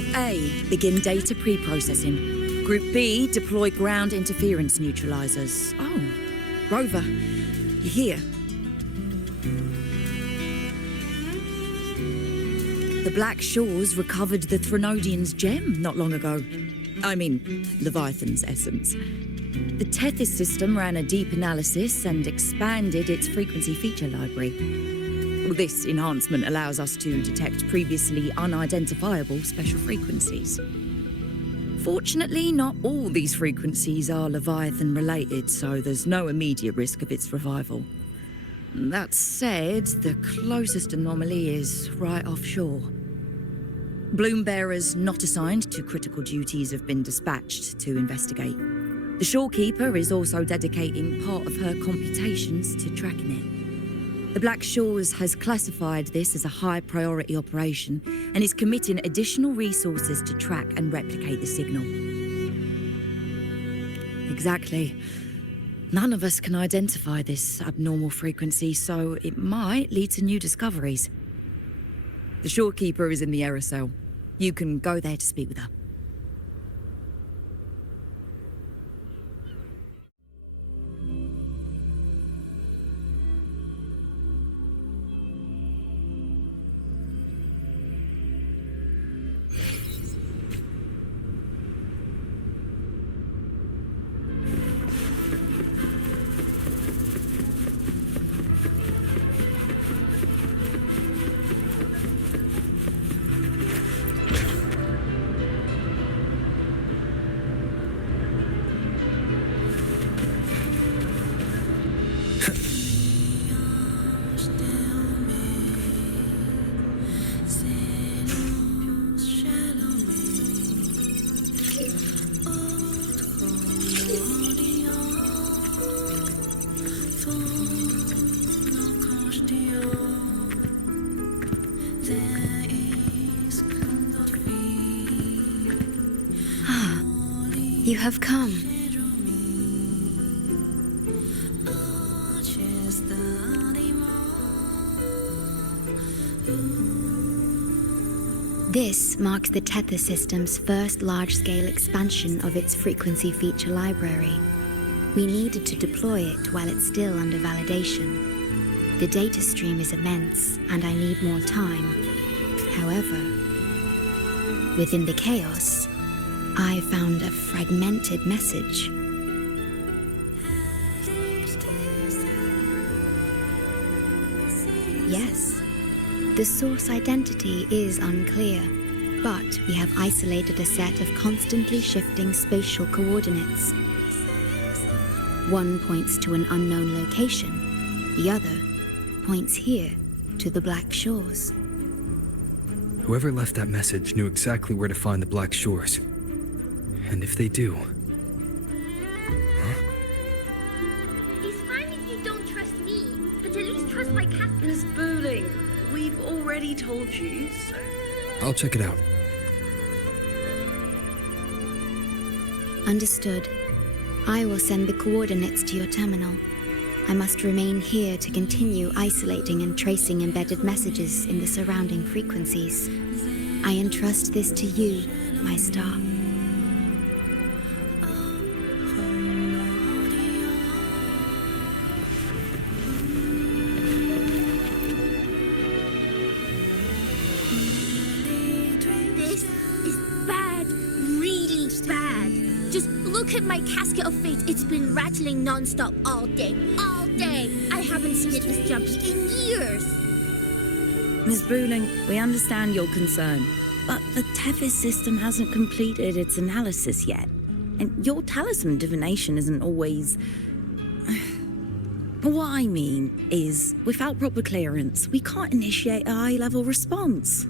Group A, begin data pre-processing. Group B, deploy ground interference neutralizers. Oh, Rover, you're here. The Black Shores recovered the Threnodian's gem not long ago. I mean, Leviathan's essence. The Tethys system ran a deep analysis and expanded its frequency feature library. This enhancement allows us to detect previously unidentifiable special frequencies. Fortunately, not all these frequencies are Leviathan-related, so there's no immediate risk of its revival. That said, the closest anomaly is right offshore. Bloom bearers not assigned to critical duties have been dispatched to investigate. The shorekeeper is also dedicating part of her computations to tracking it. The Black Shores has classified this as a high-priority operation and is committing additional resources to track and replicate the signal. Exactly. None of us can identify this abnormal frequency, so it might lead to new discoveries. The shorekeeper is in the aerosol. You can go there to speak with her. You have come. This marks the Tethys system's first large-scale expansion of its frequency feature library. We needed to deploy it while it's still under validation. The data stream is immense, and I need more time. However, within the chaos, I found a fragmented message. Yes, the source identity is unclear, but we have isolated a set of constantly shifting spatial coordinates. One points to an unknown location, the other points here to the Black Shores. Whoever left that message knew exactly where to find the Black Shores. And if they do... Huh? It's fine if you don't trust me, but at least trust my cat. Miss Booling, we've already told you, so... I'll check it out. Understood. I will send the coordinates to your terminal. I must remain here to continue isolating and tracing embedded messages in the surrounding frequencies. I entrust this to you, my star. This is bad, really bad. Just look at my casket of fate. It's been rattling non-stop all day. All day. I haven't seen it this jumpy in years. Miss Booling, we understand your concern, but the Tethys system hasn't completed its analysis yet. And your talisman divination isn't always... What I mean is, without proper clearance, we can't initiate a high-level response.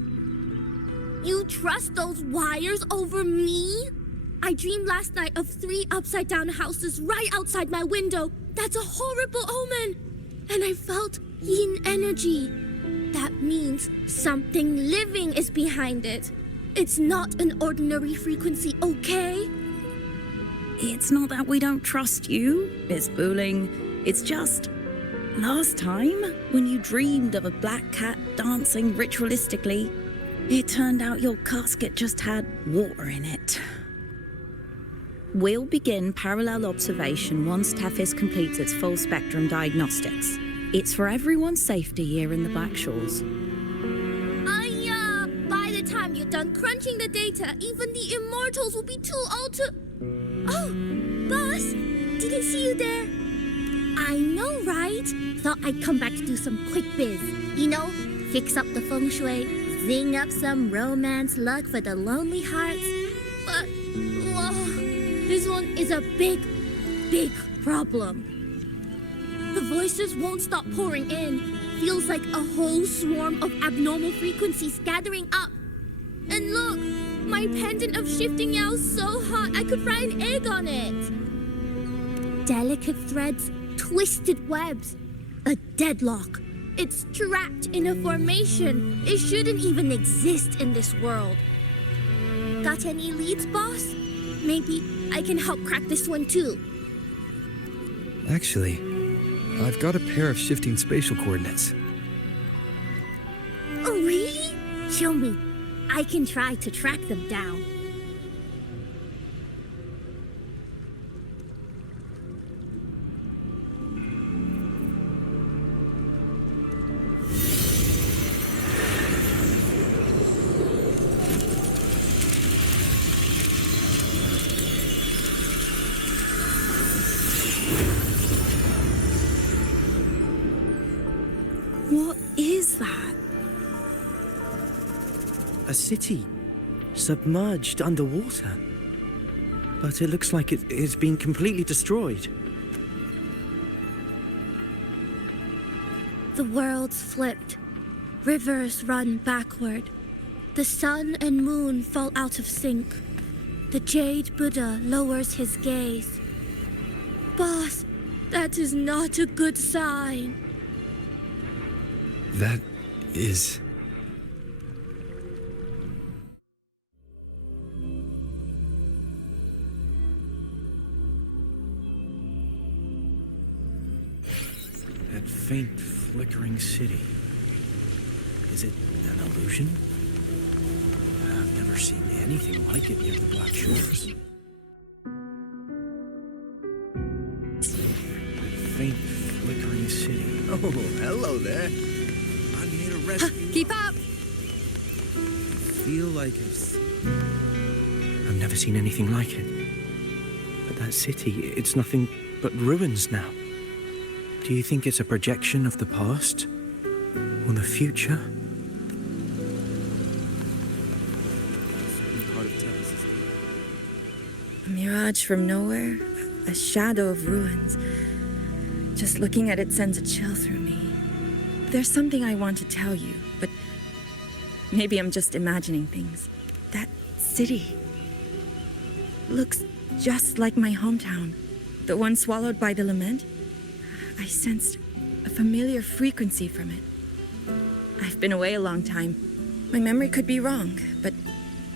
You trust those wires over me? I dreamed last night of 3 upside-down houses right outside my window. That's a horrible omen. And I felt yin energy. That means something living is behind it. It's not an ordinary frequency, okay? It's not that we don't trust you, Miss Booling. It's just... last time, when you dreamed of a black cat dancing ritualistically, It turned out your casket just had water in it. We'll begin parallel observation once Tethys completes its full spectrum diagnostics. It's for everyone's safety here in the Black Shores. By the time you're done crunching the data, even the immortals will be too old to... Oh, boss, didn't see you there. I know, right? Thought I'd come back to do some quick biz. You know, fix up the feng shui, zing up some romance luck for the lonely hearts. But, this one is a big, big problem. The voices won't stop pouring in. Feels like a whole swarm of abnormal frequencies gathering up. And look, my pendant of shifting yow's so hot I could fry an egg on it. Delicate threads, twisted webs, a deadlock. It's trapped in a formation. It shouldn't even exist in this world. Got any leads, boss? Maybe I can help crack this one too. Actually, I've got a pair of shifting spatial coordinates. Oh, really? Show me. I can try to track them down. What is that? A city, submerged underwater. But it looks like it's been completely destroyed. The world's flipped. Rivers run backward. The sun and moon fall out of sync. The Jade Buddha lowers his gaze. Boss, that is not a good sign. That is... That faint, flickering city. Is it an illusion? I've never seen anything like it near the Black Shores. That faint, flickering city. Oh, hello there. I'm here to rescue... Keep up! Feel like I've never seen anything like it. But that city, it's nothing but ruins now. Do you think it's a projection of the past? Or the future? A mirage from nowhere, a shadow of ruins. Just looking at it sends a chill through me. There's something I want to tell you, but maybe I'm just imagining things. That city looks just like my hometown, the one swallowed by the lament. I sensed a familiar frequency from it. I've been away a long time. My memory could be wrong, but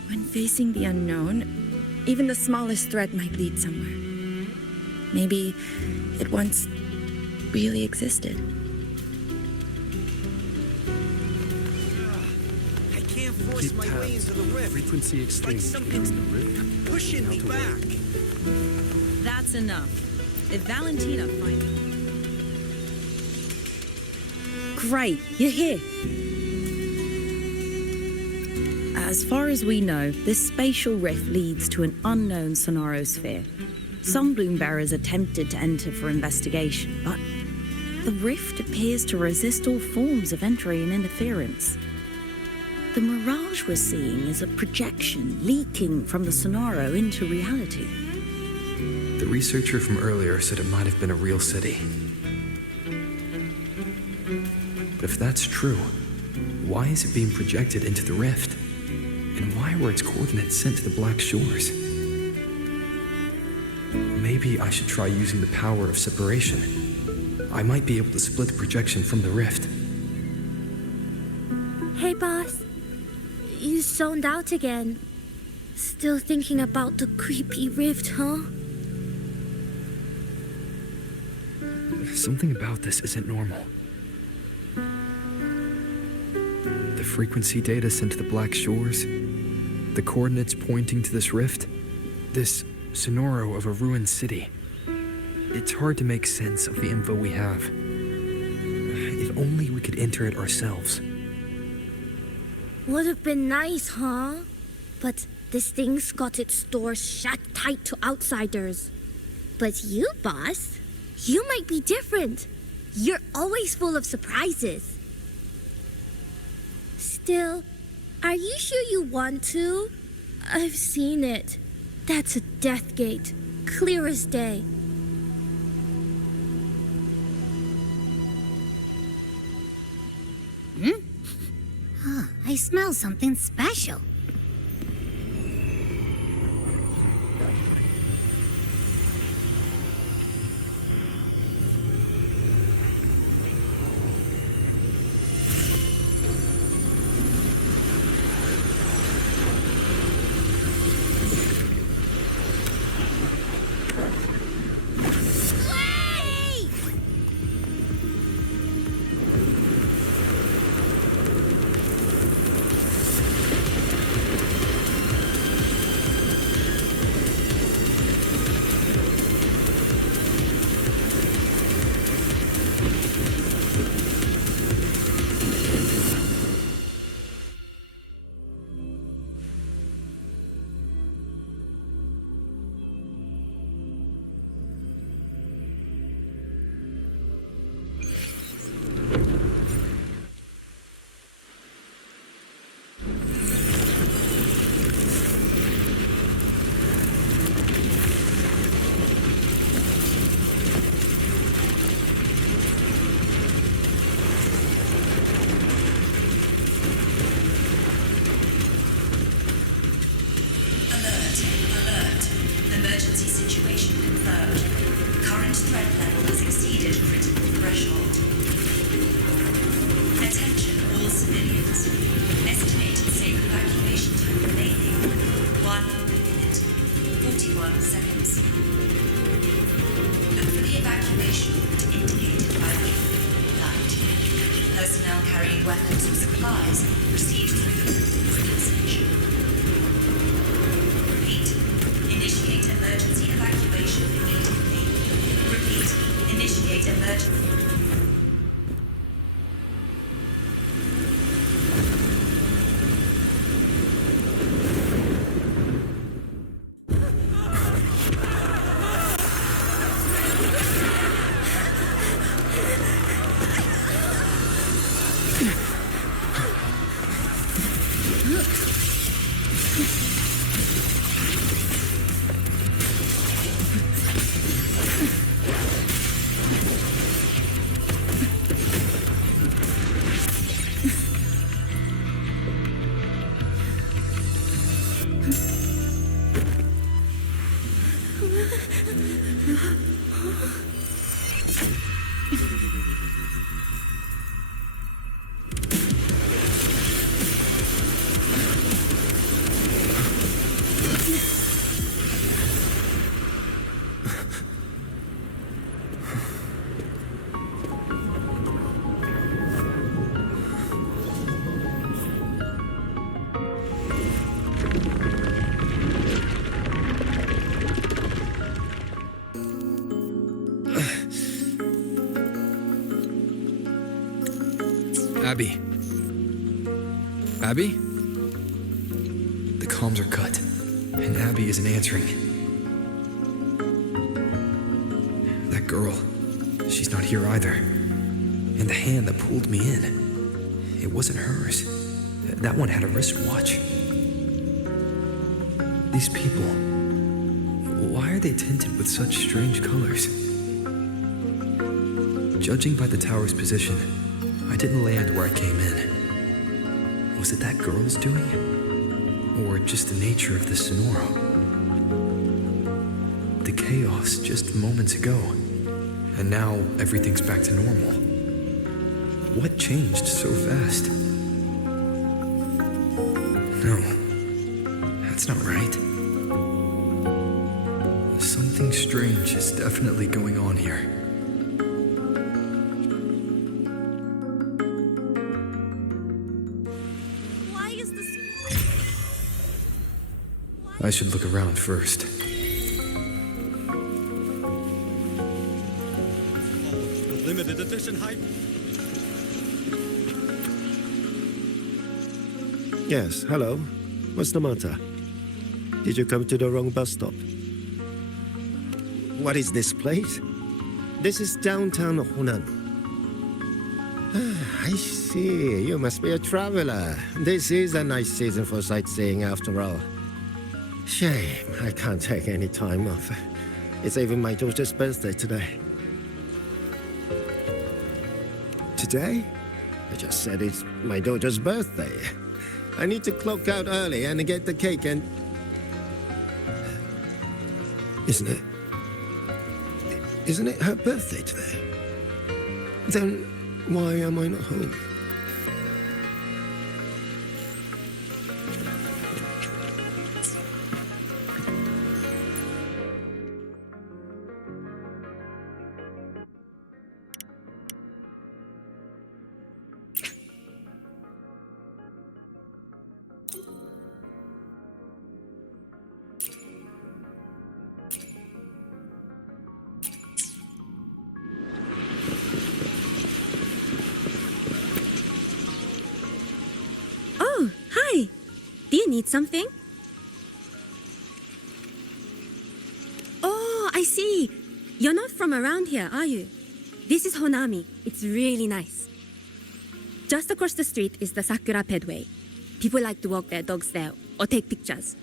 when facing the unknown, even the smallest thread might lead somewhere. Maybe it once really existed. I can't force my way into the rift. Frequency Like exchange something's pushing me back. That's enough. If Valentina finds it... Great, you're here. As far as we know, this spatial rift leads to an unknown sonorosphere. Some bloom bearers attempted to enter for investigation, but the rift appears to resist all forms of entry and interference. The mirage we're seeing is a projection leaking from the sonoro into reality. The researcher from earlier said it might have been a real city. But if that's true, why is it being projected into the rift? And why were its coordinates sent to the Black Shores? Maybe I should try using the power of separation. I might be able to split the projection from the rift. Hey, boss. You zoned out again. Still thinking about the creepy rift, huh? Something about this isn't normal. The the frequency data sent to the Black Shores, the coordinates pointing to this rift, this sonoro of a ruined city. It's hard to make sense of the info we have. If only we could enter it ourselves. Would have been nice, huh? But this thing's got its doors shut tight to outsiders. But you, boss, you might be different. You're always full of surprises. Still, are you sure you want to? I've seen it. That's a death gate, clear as day. I smell something special. Abby? Abby? The comms are cut, and Abby isn't answering. That girl, she's not here either. And the hand that pulled me in, it wasn't hers. That one had a wristwatch. These people, why are they tinted with such strange colors? Judging by the tower's position, I didn't land where I came in. Was it that girl's doing? Or just the nature of the sonoro? The chaos just moments ago, and now everything's back to normal. What changed so fast? No, that's not right. Something strange is definitely going on here. I should look around first. Limited edition hype. Yes, hello. What's the matter? Did you come to the wrong bus stop? What is this place? This is downtown Hunan. Ah, I see. You must be a traveler. This is a nice season for sightseeing after all. Shame I can't take any time off. It's even my daughter's birthday today. Today? I just said it's my daughter's birthday. I need to clock out early and get the cake and... Isn't it her birthday today? Then why am I not home? Oh, hi. Do you need something? Oh, I see. You're not from around here, are you? This is Honami. It's really nice. Just across the street is the Sakura Pedway. People like to walk their dogs there or take pictures.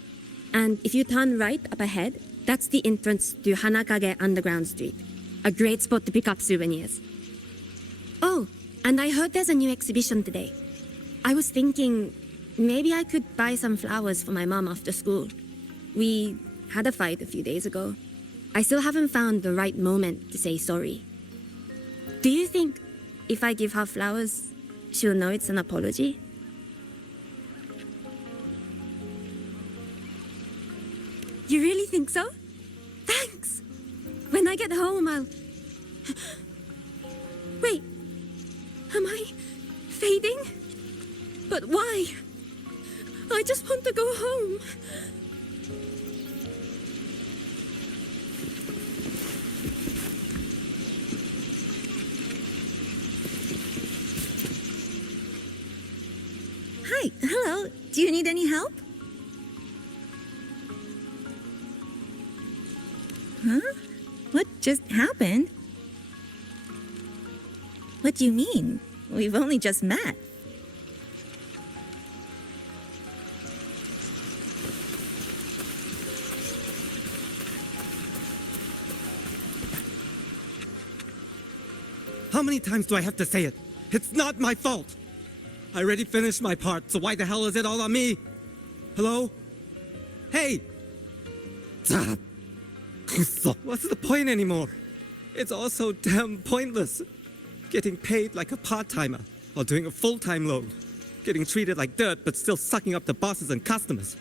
And if you turn right up ahead, that's the entrance to Hanakage Underground Street. A great spot to pick up souvenirs. Oh, and I heard there's a new exhibition today. I was thinking maybe I could buy some flowers for my mom after school. We had a fight a few days ago. I still haven't found the right moment to say sorry. Do you think if I give her flowers, she'll know it's an apology? You really think so? Thanks! When I get home, I'll... Wait, am I fading? But why? I just want to go home. Hi, hello. Do you need any help? Huh? What just happened? What do you mean? We've only just met. How many times do I have to say it? It's not my fault. I already finished my part, so why the hell is it all on me? Hello? Hey! What's the point anymore? It's all so damn pointless. Getting paid like a part-timer while doing a full-time load. Getting treated like dirt but still sucking up the bosses and customers.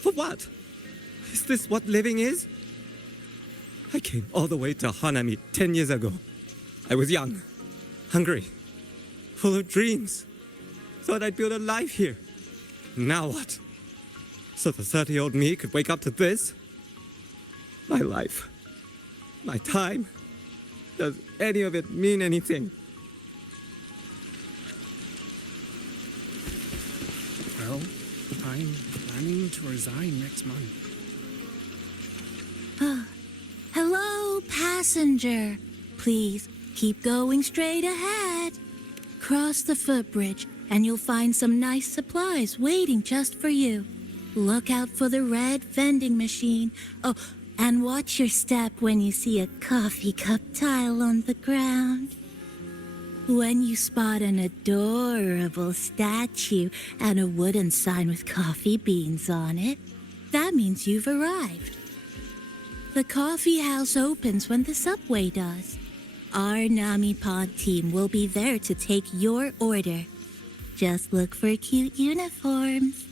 For what? Is this what living is? I came all the way to Hanami 10 years ago. I was young, hungry, full of dreams. Thought I'd build a life here. Now what? So the 30-year-old me could wake up to this? My life, my time, does any of it mean anything? Well, I'm planning to resign next month. Hello, passenger. Please keep going straight ahead. Cross the footbridge and you'll find some nice supplies waiting just for you. Look out for the red vending machine. Oh, and watch your step when you see a coffee cup tile on the ground. When you spot an adorable statue and a wooden sign with coffee beans on it, that means you've arrived. The coffee house opens when the subway does. Our Nami Pod team will be there to take your order. Just look for cute uniforms.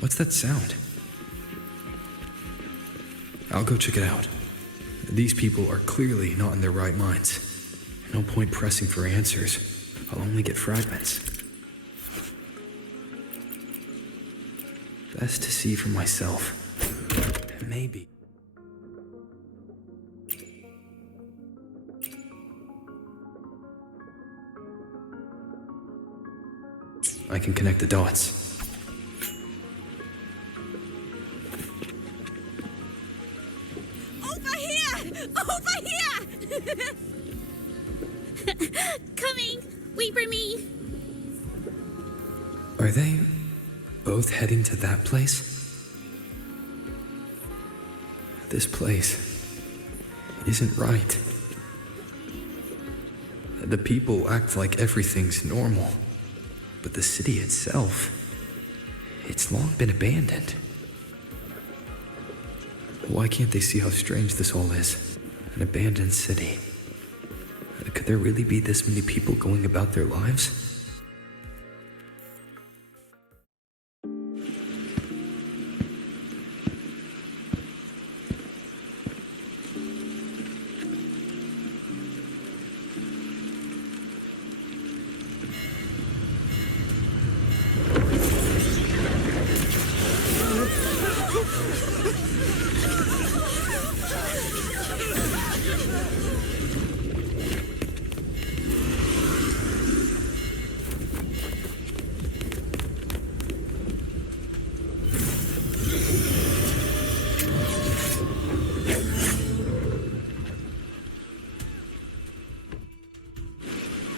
What's that sound? I'll go check it out. These people are clearly not in their right minds. No point pressing for answers. I'll only get fragments. Best to see for myself. Maybe. I can connect the dots. Over here! Over here! Coming! Wait for me! Are they both heading to that place? This place isn't right. The people act like everything's normal, but the city itself, it's long been abandoned. Why can't they see how strange this all is? An abandoned city. Could there really be this many people going about their lives?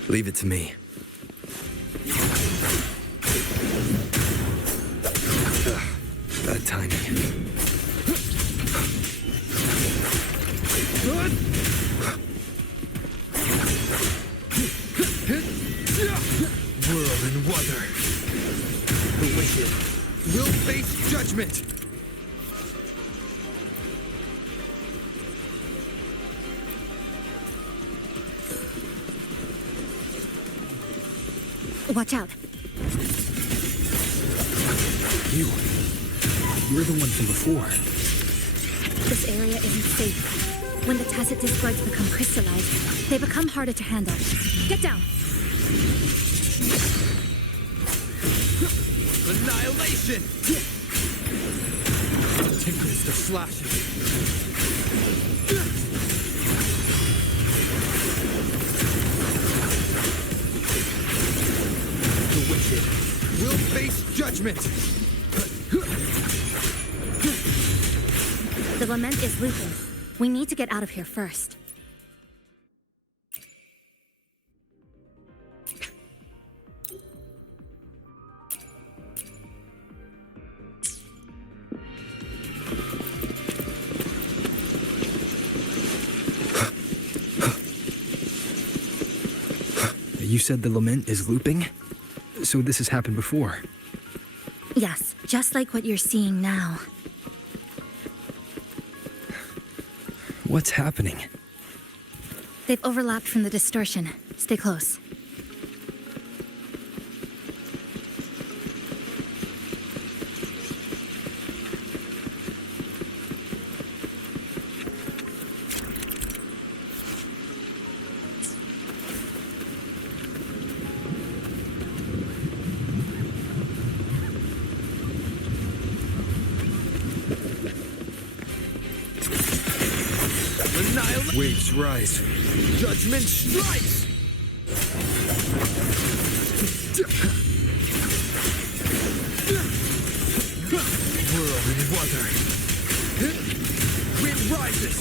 Leave it to me. Bad timing. Whirl and wuther. The wicked will face judgment. Watch out. You're the one from before. This area isn't safe. When the tacit discords become crystallized, they become harder to handle. Get down! Annihilation! Tinkers to slashing. The wicked will face judgment. The lament is looping. We need to get out of here first. You said the lament is looping? So this has happened before? Yes, just like what you're seeing now. What's happening? They've overlapped from the distortion. Stay close. Waves rise. Judgment strikes! Whirl and wuther. Wind rises!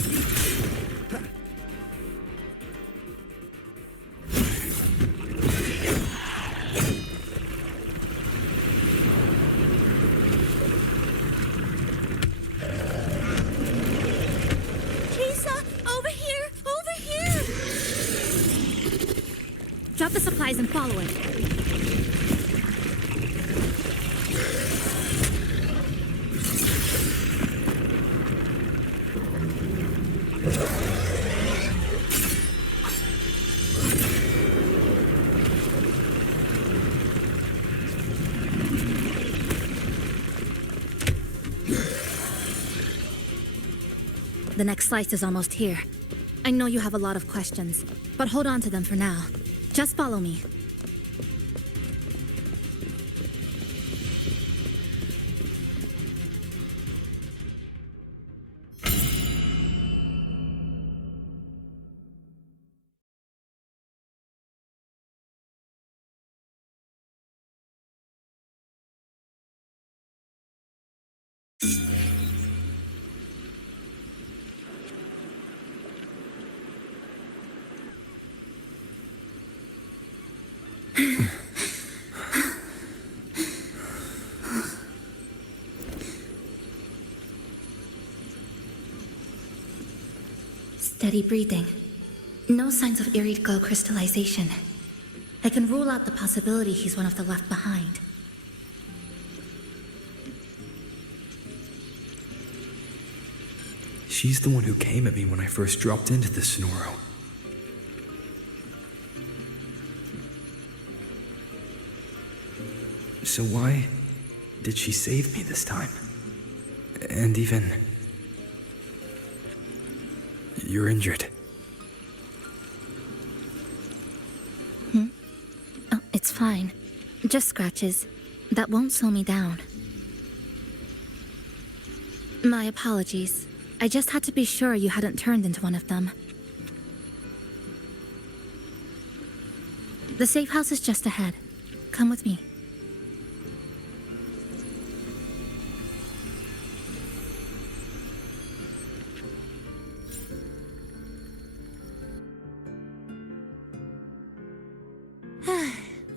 Drop the supplies and follow it. The next slice is almost here. I know you have a lot of questions, but hold on to them for now. Just follow me. Steady breathing. No signs of iridical crystallization. I can rule out the possibility he's one of the left behind. She's the one who came at me when I first dropped into the Sonoro. So why did she save me this time? And even... You're injured. Oh, it's fine. Just scratches. That won't slow me down. My apologies. I just had to be sure you hadn't turned into one of them. The safe house is just ahead. Come with me.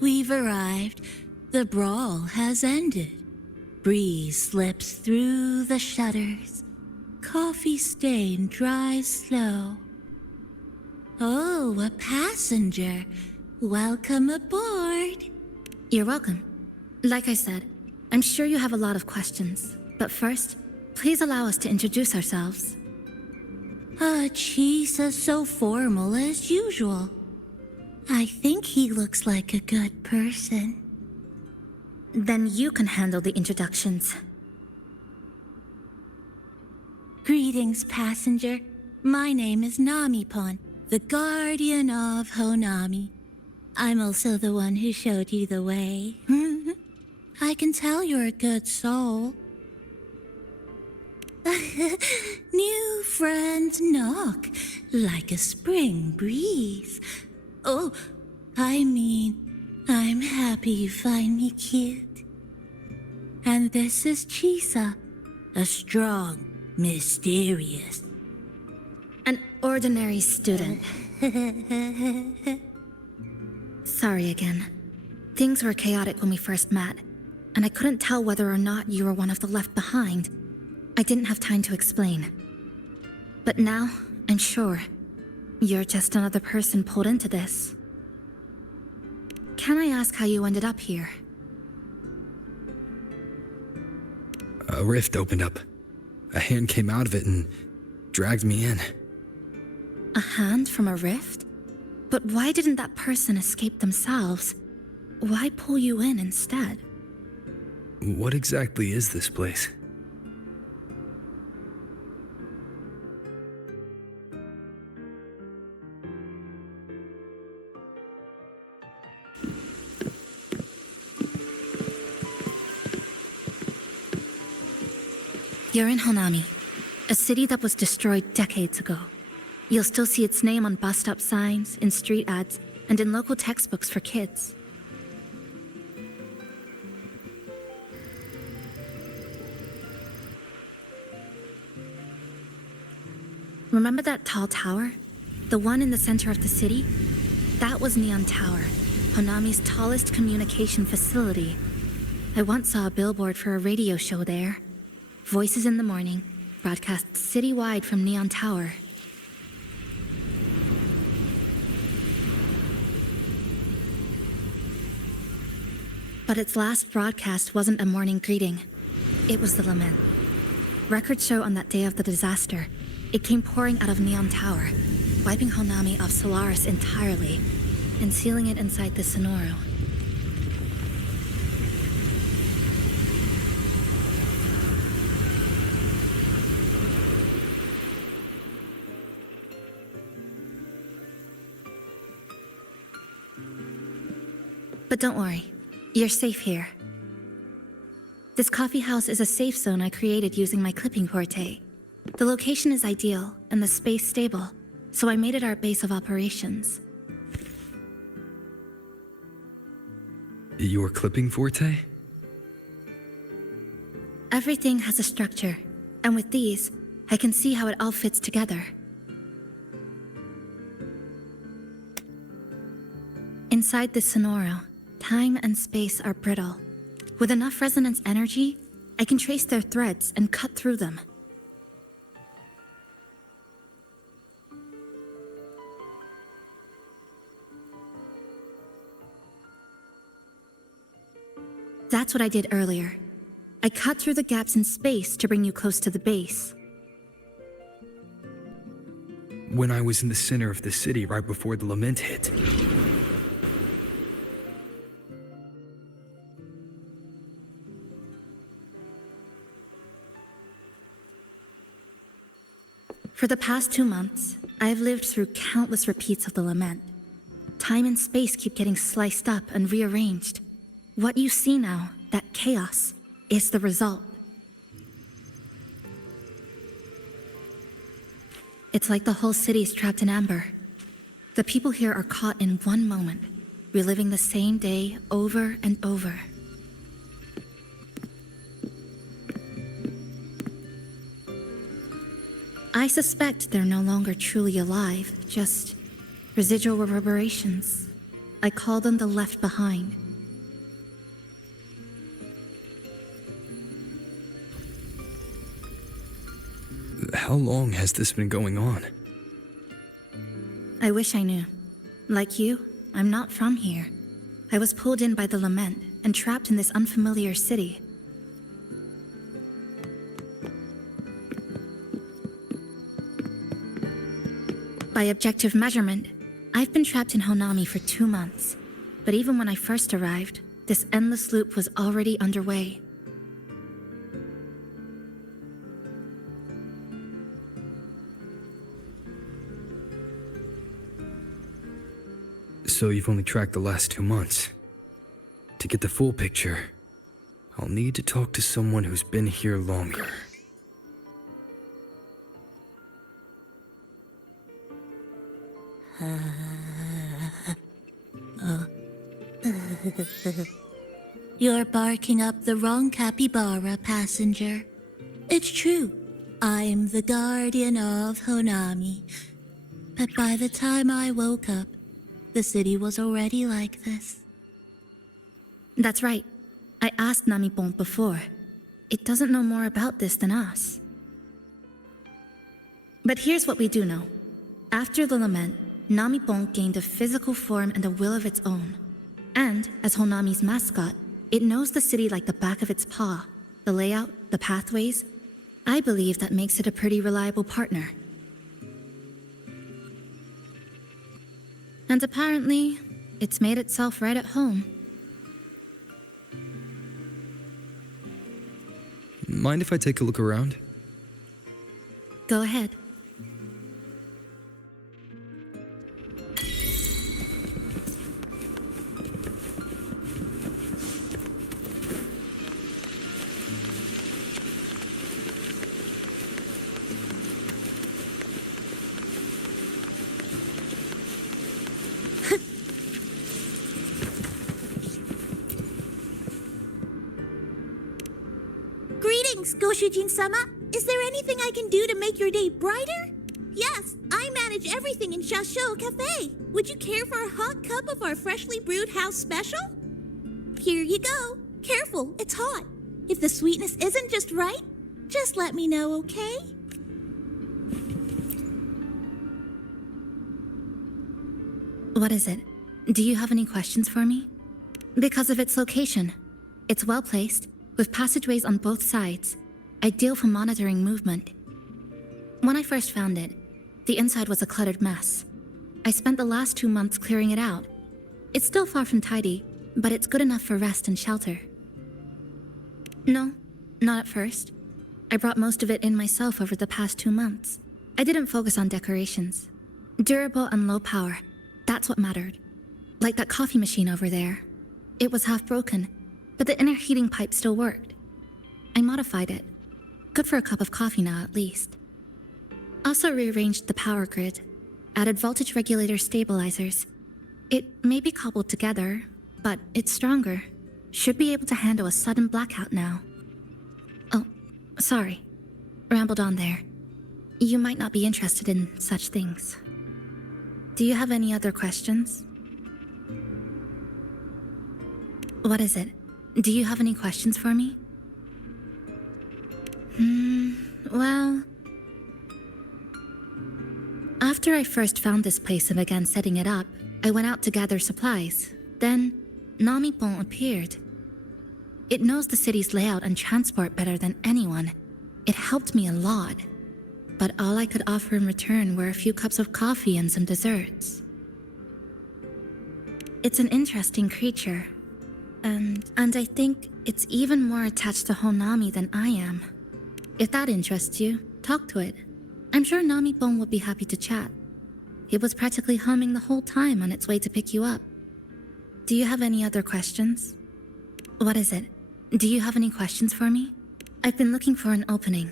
We've arrived. The brawl has ended. Breeze slips through the shutters. Coffee stain dries slow. Oh, a passenger. Welcome aboard. You're welcome. Like I said, I'm sure you have a lot of questions. But first, please allow us to introduce ourselves. Chisa so formal as usual. I think he looks like a good person. Then you can handle the introductions. Greetings, passenger. My name is Namipon, the guardian of Honami. I'm also the one who showed you the way. I can tell you're a good soul. New friends knock like a spring breeze. Oh, I mean, I'm happy you find me cute. And this is Chisa, a strong, mysterious, an ordinary student. Sorry again. Things were chaotic when we first met, and I couldn't tell whether or not you were one of the left behind. I didn't have time to explain. But now, I'm sure. You're just another person pulled into this. Can I ask how you ended up here? A rift opened up. A hand came out of it and dragged me in. A hand from a rift? But why didn't that person escape themselves? Why pull you in instead? What exactly is this place? You're in Honami, a city that was destroyed decades ago. You'll still see its name on bus-stop signs, in street ads, and in local textbooks for kids. Remember that tall tower? The one in the center of the city? That was Neon Tower, Honami's tallest communication facility. I once saw a billboard for a radio show there. Voices in the morning, broadcast citywide from Neon Tower. But its last broadcast wasn't a morning greeting. It was the lament. Records show on that day of the disaster, it came pouring out of Neon Tower, wiping Honami off Solaris entirely, and sealing it inside the Sonoro. But don't worry, you're safe here. This coffee house is a safe zone I created using my clipping forte. The location is ideal and the space stable, so I made it our base of operations. Your clipping forte? Everything has a structure, and with these, I can see how it all fits together. Inside this Sonoro, Time and space are brittle. With enough resonance energy, I can trace their threads and cut through them. That's what I did earlier. I cut through the gaps in space to bring you close to the base. When I was in the center of the city right before the lament hit. For the past 2 months, I've lived through countless repeats of the lament. Time and space keep getting sliced up and rearranged. What you see now, that chaos, is the result. It's like the whole city is trapped in amber. The people here are caught in one moment, reliving the same day over and over. I suspect they're no longer truly alive, just residual reverberations. I call them the left behind. How long has this been going on? I wish I knew. Like you, I'm not from here. I was pulled in by the lament and trapped in this unfamiliar city. By objective measurement, I've been trapped in Honami for 2 months. But even when I first arrived, this endless loop was already underway. So you've only tracked the last 2 months. To get the full picture, I'll need to talk to someone who's been here longer. You're barking up the wrong capybara, passenger. It's true, I'm the guardian of Honami. But by the time I woke up, the city was already like this. That's right. I asked Namipon before. It doesn't know more about this than us. But here's what we do know. After the lament, Namipon gained a physical form and a will of its own. And, as Honami's mascot, it knows the city like the back of its paw. The layout, the pathways. I believe that makes it a pretty reliable partner. And apparently, it's made itself right at home. Mind if I take a look around? Go ahead. Greetings, Goshujin-sama. Is there anything I can do to make your day brighter? Yes, I manage everything in Shasho Cafe. Would you care for a hot cup of our freshly brewed house special? Here you go. Careful, it's hot. If the sweetness isn't just right, just let me know, okay? What is it? Do you have any questions for me? Because of its location. It's well placed, with passageways on both sides, ideal for monitoring movement. When I first found it, the inside was a cluttered mess. I spent the last 2 months clearing it out. It's still far from tidy, but it's good enough for rest and shelter. No, not at first. I brought most of it in myself over the past 2 months. I didn't focus on decorations. Durable and low power, that's what mattered. Like that coffee machine over there. It was half broken, but the inner heating pipe still worked. I modified it. Good for a cup of coffee now, at least. Also rearranged the power grid, added voltage regulator stabilizers. It may be cobbled together, but it's stronger. Should be able to handle a sudden blackout now. Oh, sorry. Rambled on there. You might not be interested in such things. Do you have any other questions? What is it? Do you have any questions for me? Well... After I first found this place and began setting it up, I went out to gather supplies. Then, Namipon appeared. It knows the city's layout and transport better than anyone. It helped me a lot. But all I could offer in return were a few cups of coffee and some desserts. It's an interesting creature. And I think it's even more attached to Honami than I am. If that interests you, talk to it. I'm sure Namipon would be happy to chat. It was practically humming the whole time on its way to pick you up. Do you have any other questions? What is it? Do you have any questions for me? I've been looking for an opening.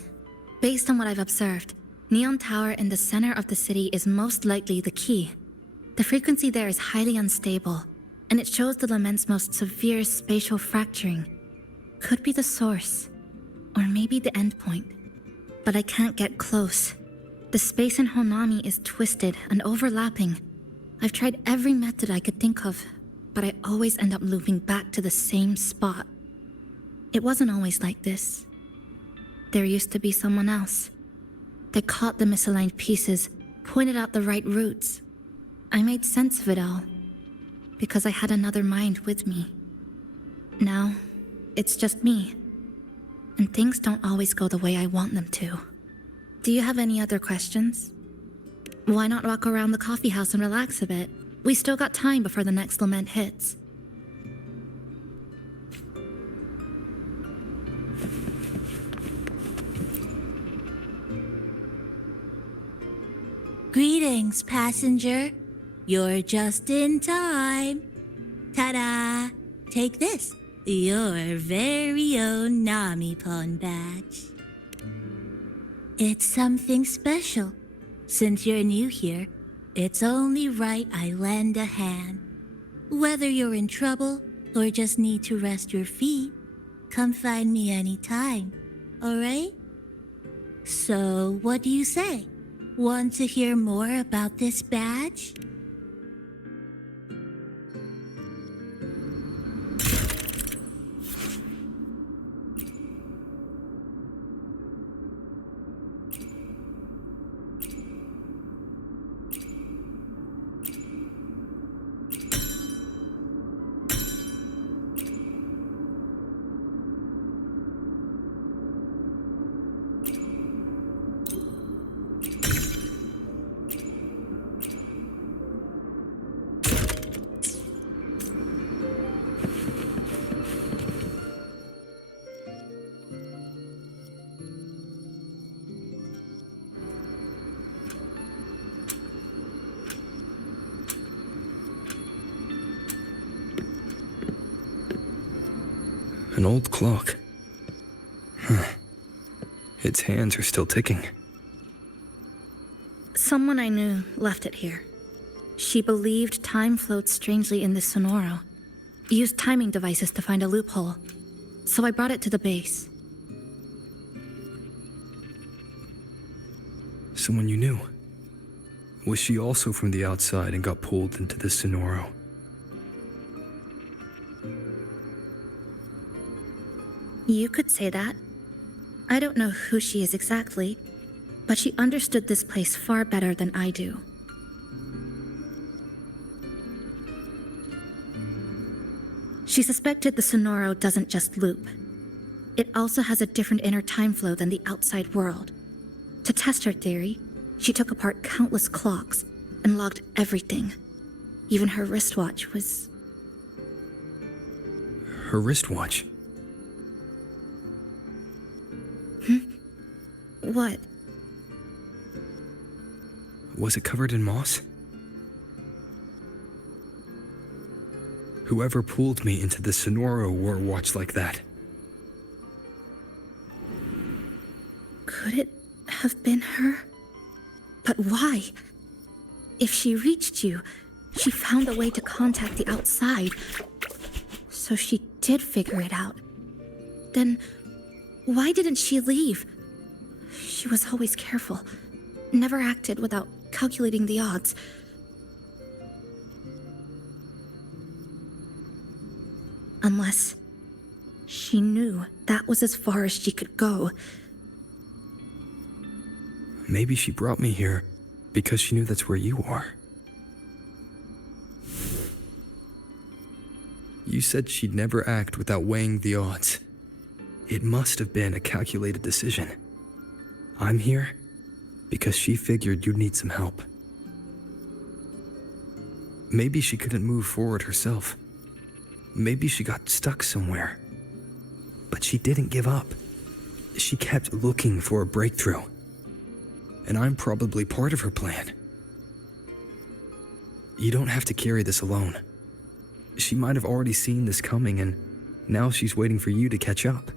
Based on what I've observed, Neon Tower in the center of the city is most likely the key. The frequency there is highly unstable, and it shows the lament's most severe spatial fracturing. Could be the source, or maybe the endpoint. But I can't get close. The space in Honami is twisted and overlapping. I've tried every method I could think of, but I always end up looping back to the same spot. It wasn't always like this. There used to be someone else. They caught the misaligned pieces, pointed out the right routes. I made sense of it all, because I had another mind with me. Now, it's just me, and things don't always go the way I want them to. Do you have any other questions? Why not walk around the coffee house and relax a bit? We still got time before the next lament hits. Greetings, passenger. You're just in time. Ta-da! Take this, your very own Namipon badge. It's something special. Since you're new here, it's only right I lend a hand. Whether you're in trouble or just need to rest your feet, come find me anytime, alright? So, what do you say? Want to hear more about this badge? An old clock. Huh. Its hands are still ticking. Someone I knew left it here. She believed time flowed strangely in this Sonoro. Used timing devices to find a loophole. So I brought it to the base. Someone you knew. Was she also from the outside and got pulled into the Sonoro? You could say that. I don't know who she is exactly, but she understood this place far better than I do. She suspected the Sonoro doesn't just loop. It also has a different inner time flow than the outside world. To test her theory, she took apart countless clocks and logged everything. Even her wristwatch was... Her wristwatch? What? Was it covered in moss? Whoever pulled me into the Sonoro wore a watch like that. Could it have been her? But why? If she reached you, she found a way to contact the outside. So she did figure it out. Then why didn't she leave? She was always careful, never acted without calculating the odds. Unless she knew that was as far as she could go. Maybe she brought me here because she knew that's where you are. You said she'd never act without weighing the odds. It must have been a calculated decision. I'm here because she figured you'd need some help. Maybe she couldn't move forward herself. Maybe she got stuck somewhere. But she didn't give up. She kept looking for a breakthrough. And I'm probably part of her plan. You don't have to carry this alone. She might have already seen this coming, and now she's waiting for you to catch up.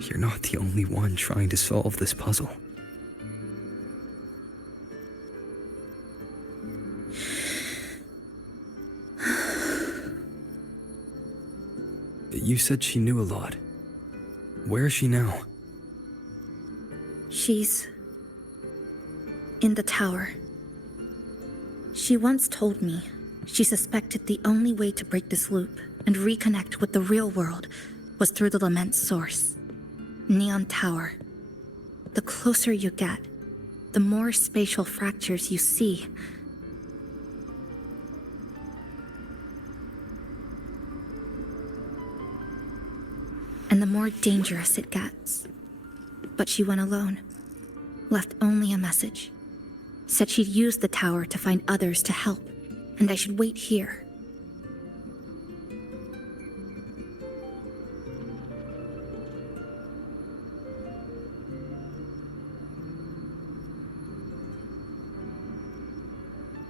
You're not the only one trying to solve this puzzle. You said she knew a lot. Where is she now? She's in the tower. She once told me she suspected the only way to break this loop and reconnect with the real world was through the lament source, Neon Tower. The closer you get, the more spatial fractures you see. And the more dangerous it gets. But she went alone, left only a message. Said she'd use the tower to find others to help, and I should wait here.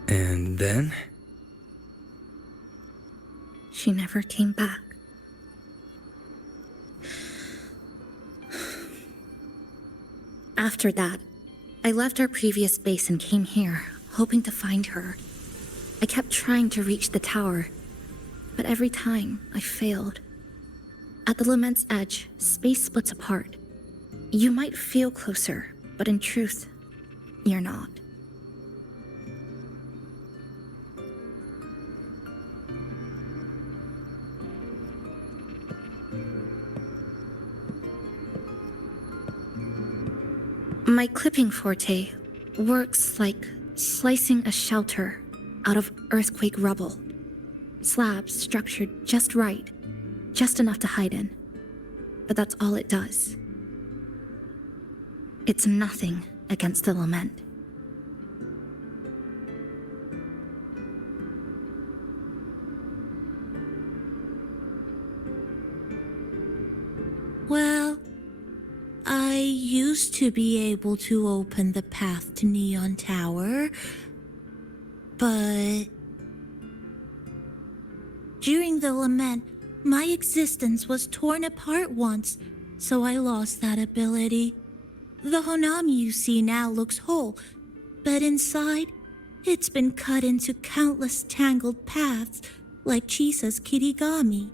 And then? She never came back. After that, I left our previous base and came here, hoping to find her. I kept trying to reach the tower, but every time I failed. At the lament's edge, space splits apart. You might feel closer, but in truth, you're not. My clipping forte works like slicing a shelter out of earthquake rubble. Slabs structured just right, just enough to hide in. But that's all it does. It's nothing against the lament. Well, I used to be able to open the path to Neon Tower, but during the lament, my existence was torn apart once, so I lost that ability. The Honami you see now looks whole, but inside, it's been cut into countless tangled paths, like Chisa's kirigami.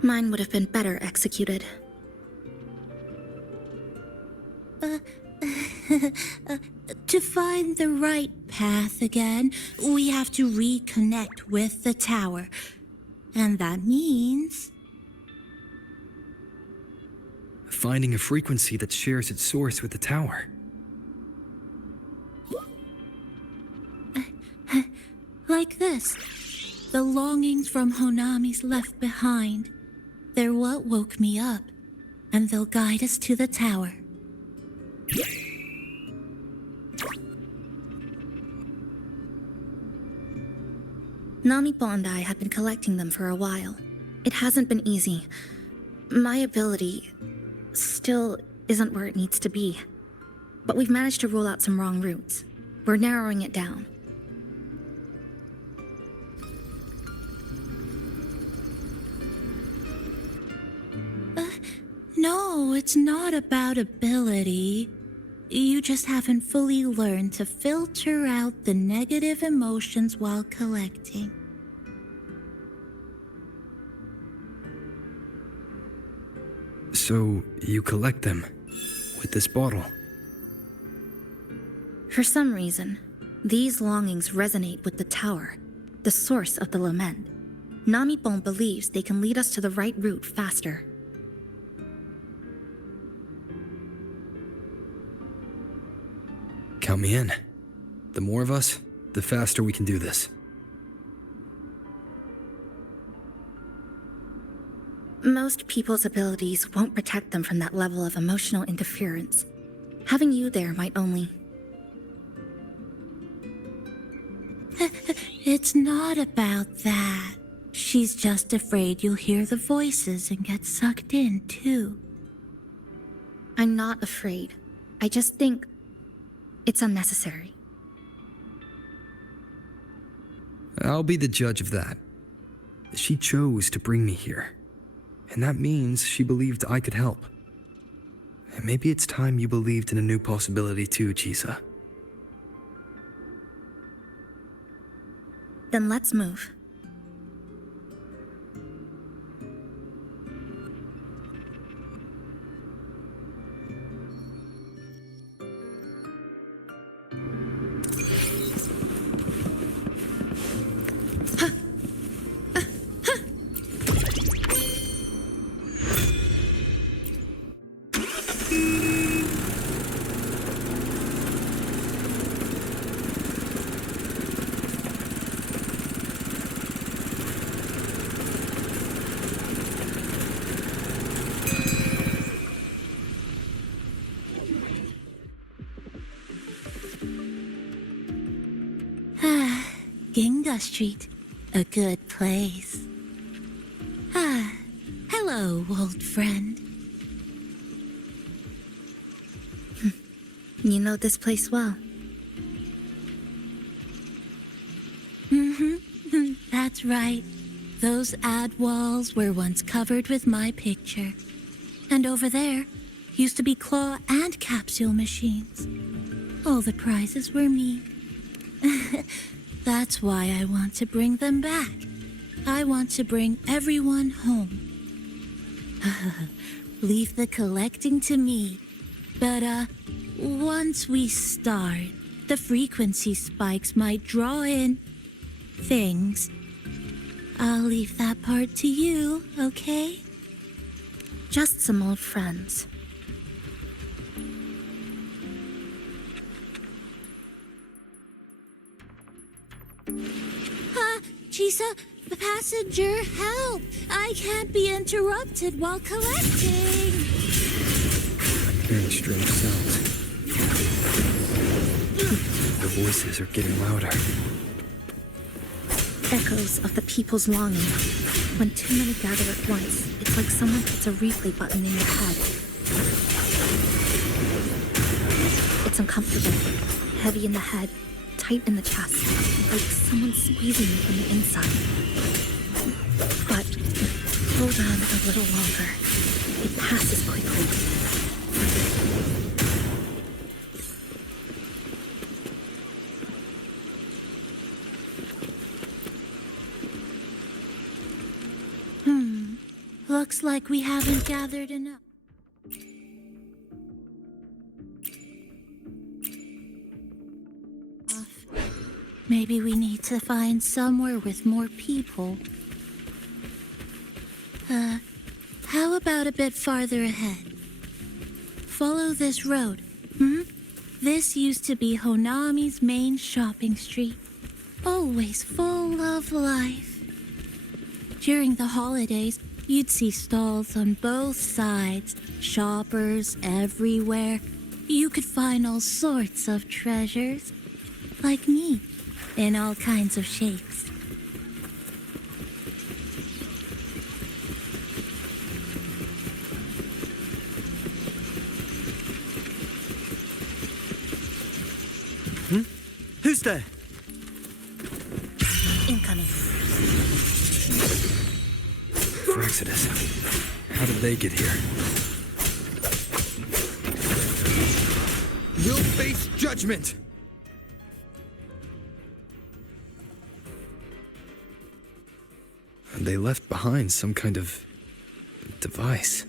Mine would have been better executed. To find the right path again, we have to reconnect with the tower. And that means... finding a frequency that shares its source with the tower. Like this. The longings from Honami's left behind. They're what woke me up, and they'll guide us to the tower. Namipo and I have been collecting them for a while. It hasn't been easy. My ability still isn't where it needs to be. But we've managed to rule out some wrong routes. We're narrowing it down. No, it's not about ability. You just haven't fully learned to filter out the negative emotions while collecting. So, you collect them with this bottle. For some reason, these longings resonate with the tower, the source of the lament. Namipon believes they can lead us to the right route faster. Count me in. The more of us, the faster we can do this. Most people's abilities won't protect them from that level of emotional interference. Having you there might only... It's not about that. She's just afraid you'll hear the voices and get sucked in, too. I'm not afraid. I just think it's unnecessary. I'll be the judge of that. She chose to bring me here. And that means she believed I could help. And maybe it's time you believed in a new possibility too, Chisa. Then let's move. Ginga Street, a good place. Hello, old friend. You know this place well. That's right. Those ad walls were once covered with my picture. And over there used to be claw and capsule machines. All the prizes were me. That's why I want to bring them back. I want to bring everyone home. Leave the collecting to me. But, once we start, the frequency spikes might draw in things. I'll leave that part to you, okay? Just some old friends. Chisa, passenger, help! I can't be interrupted while collecting. I'm hearing strange sounds. The voices are getting louder. Echoes of the people's longing. When too many gather at once, it's like someone puts a replay button in your head. It's uncomfortable, heavy in the head, tight in the chest, like someone squeezing you from the inside. But hold on a little longer. It passes quickly. Looks like we haven't gathered enough. Maybe we need to find somewhere with more people. How about a bit farther ahead? Follow this road. This used to be Honami's main shopping street. Always full of life. During the holidays, you'd see stalls on both sides, shoppers everywhere. You could find all sorts of treasures, like me, in all kinds of shapes. Who's there? Incoming. Exodus. How did they get here? We'll face judgment! They left behind some kind of device.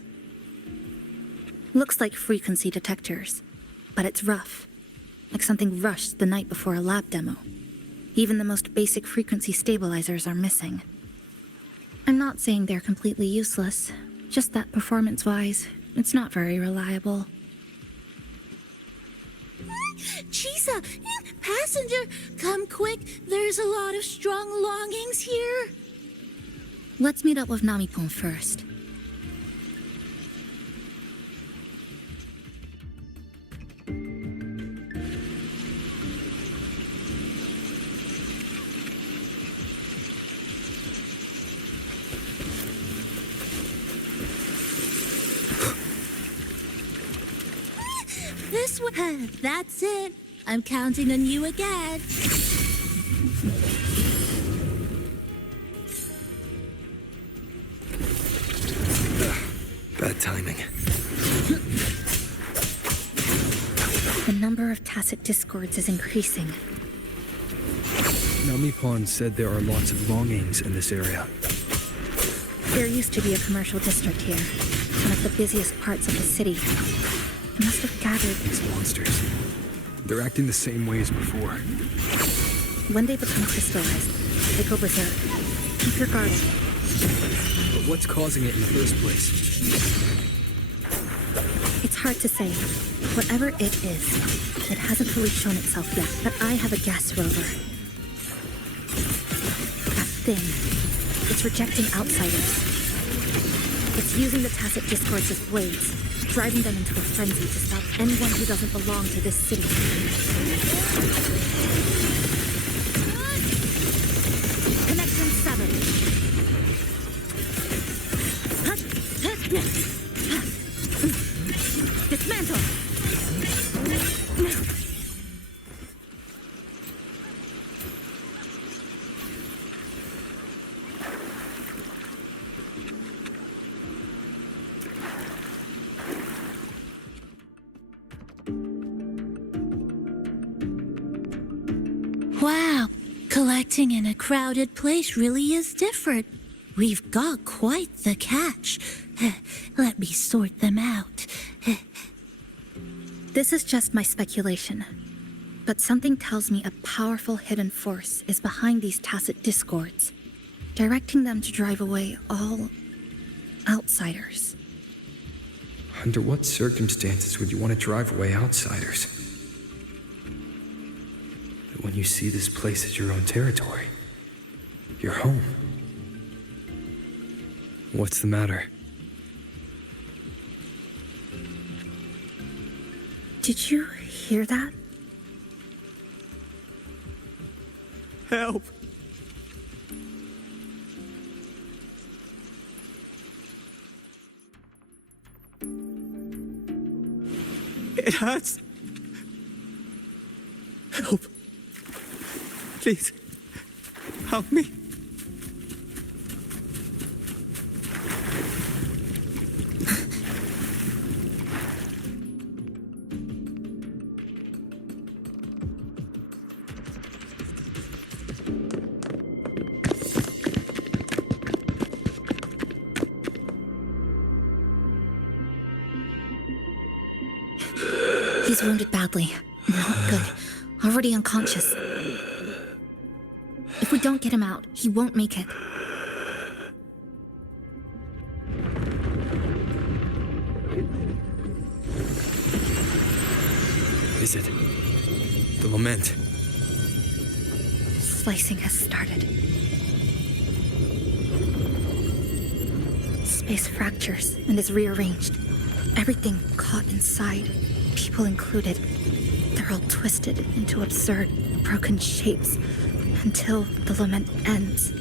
Looks like frequency detectors, but it's rough. like something rushed the night before a lab demo. Even the most basic frequency stabilizers are missing. I'm not saying they're completely useless, just that performance-wise, it's not very reliable. Chisa, passenger, come quick. There's a lot of strong longings here. Let's meet up with Namipon first. This way. That's it. I'm counting on you again. Bad timing. The number of tacit discords is increasing. Namipon said there are lots of longings in this area. There used to be a commercial district here, one of the busiest parts of the city. It must have gathered These monsters. They're acting the same way as before. when they become crystallized. They go berserk. Keep your guard up. But what's causing it in the first place? It's hard to say. Whatever it is, it hasn't fully shown itself yet, but I have a guess, Rover. That thing. It's rejecting outsiders. It's using the tacit discords as blades, driving them into a frenzy to stop anyone who doesn't belong to this city. Connection 7. Dismantle! Wow, collecting in a crowded place really is different. We've got quite the catch. Let me sort them out. This is just my speculation, but something tells me a powerful hidden force is behind these tacit discords, directing them to drive away all outsiders. Under what circumstances would you want to drive away outsiders? But when you see this place as your own territory, your home. What's the matter? Did you hear that? Help! It hurts. Help. Please, help me. He's wounded badly. Not good. Already unconscious. If we don't get him out, he won't make it. Is it? The lament. Slicing has started. Space fractures and is rearranged. Everything caught inside, people included. They're all twisted into absurd, broken shapes until the lament ends.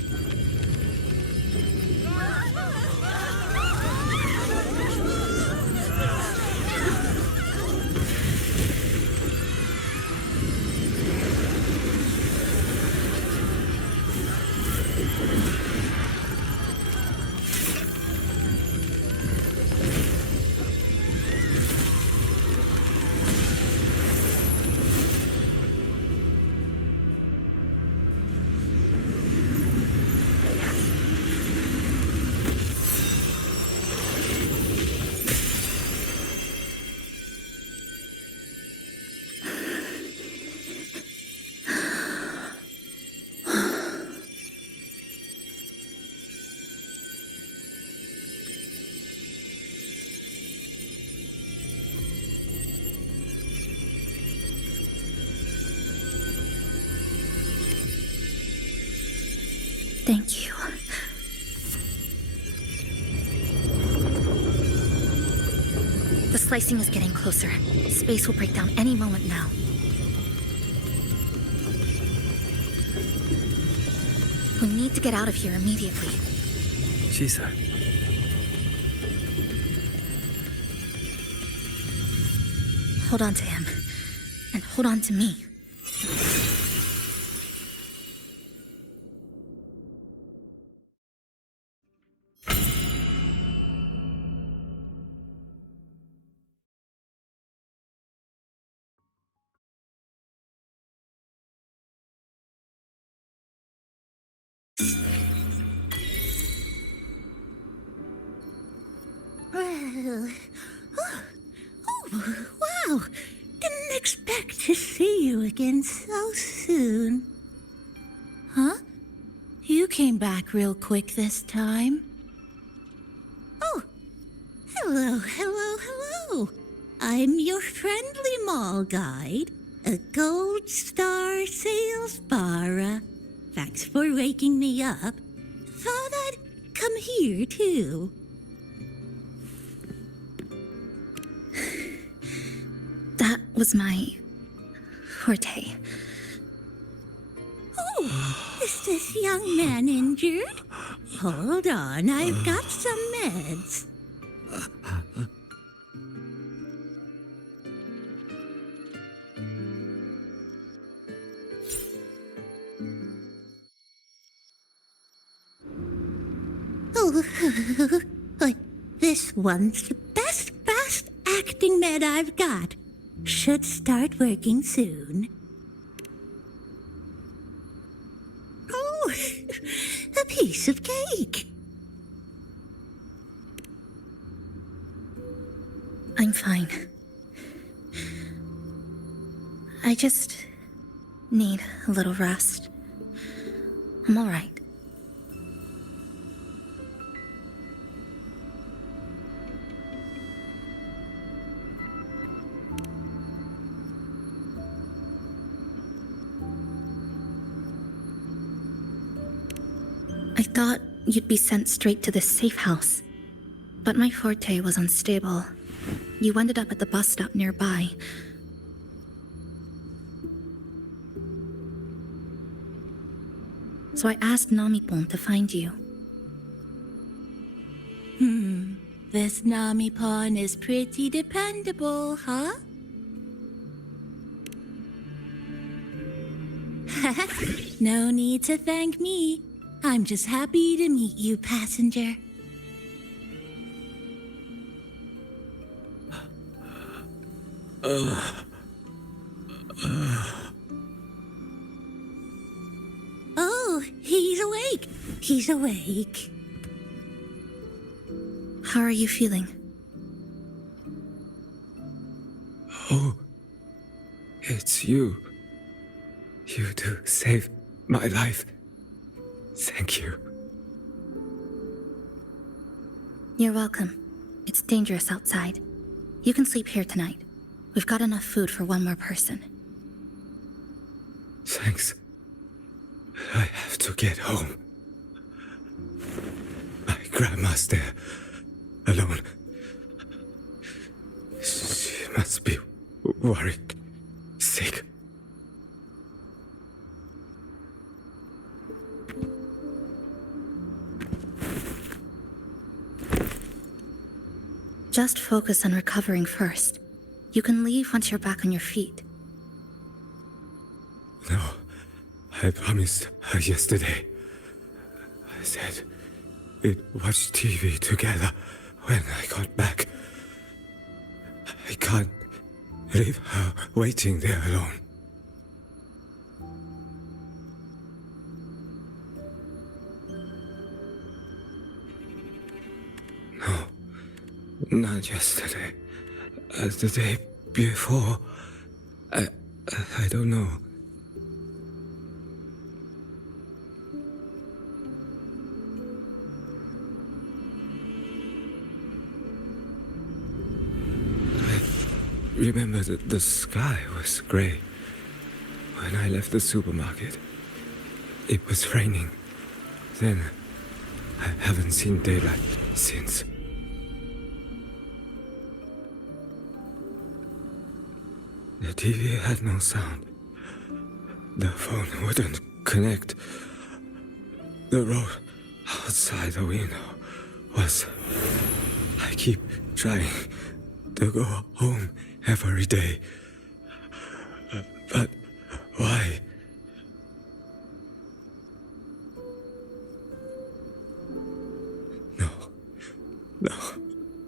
Thank you. The slicing is getting closer. Space will break down any moment now. We need to get out of here immediately. Chisa. Hold on to him. And hold on to me. Wow! Didn't expect to see you again so soon. Huh? You came back real quick this time. Oh! Hello. I'm your friendly mall guide, a gold star sales barra. Thanks for waking me up. Thought I'd come here, too. That was my forte. Oh, is this young man injured? Hold on, I've got some meds. Oh, this one's the best acting med I've got. Should start working soon. Oh, a piece of cake. I'm fine. I just need a little rest. I'm all right. I thought you'd be sent straight to the safe house, but my forte was unstable. You ended up at the bus stop nearby. So I asked Namipon to find you. This Namipon is pretty dependable, huh? No need to thank me. I'm just happy to meet you, passenger. Oh, he's awake. He's awake. How are you feeling? Oh, it's you. You do save my life. Thank you. You're welcome. It's dangerous outside. You can sleep here tonight. We've got enough food for one more person. Thanks. I have to get home. My grandma's there, alone. She must be worried, sick. Just focus on recovering first. You can leave once you're back on your feet. No, I promised her yesterday. I said we'd watch TV together when I got back. I can't leave her waiting there alone. No, not yesterday. The day before. I don't know. I remember that the sky was gray when I left the supermarket. It was raining, Then, I haven't seen daylight since. The TV had no sound. The phone wouldn't connect. The road outside the window was... I keep trying to go home every day. But why?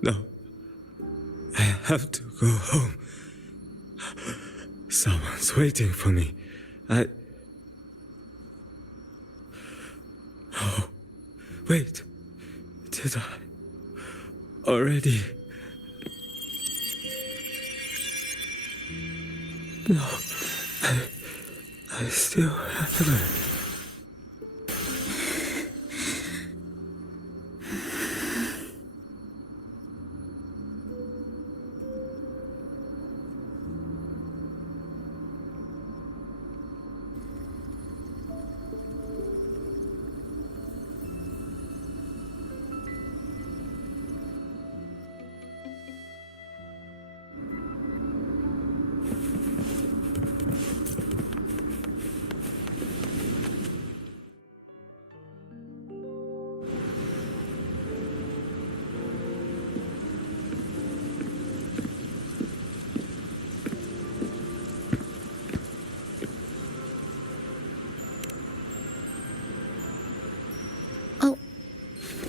No. I have to go home. Someone's waiting for me. No. Wait. Did I already? No. I still haven't.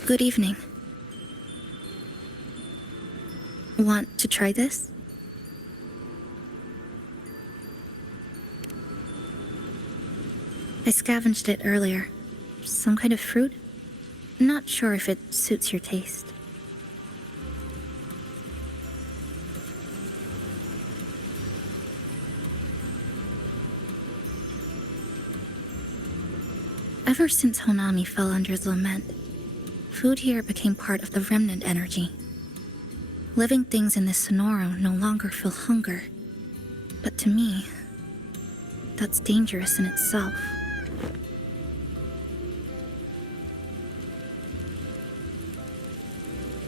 Good evening. Want to try this? I scavenged it earlier. Some kind of fruit? Not sure if it suits your taste. Ever since Honami fell under the lament, food here became part of the remnant energy. Living things in this Sonoro no longer feel hunger. But to me, that's dangerous in itself.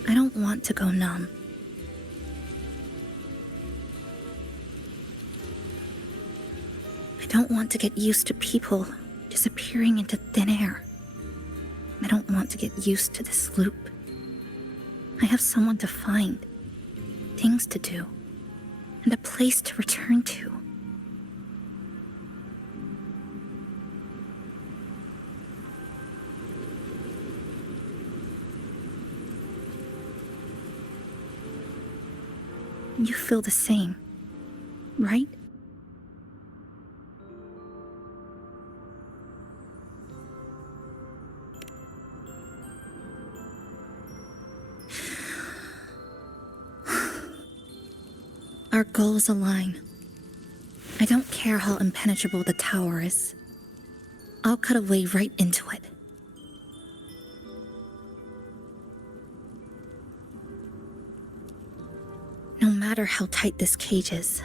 I don't want to go numb. I don't want to get used to people disappearing into thin air. I don't want to get used to this loop. I have someone to find, things to do, and a place to return to. You feel the same, right? Our goals align. I don't care how impenetrable the tower is. I'll cut a way right into it. No matter how tight this cage is,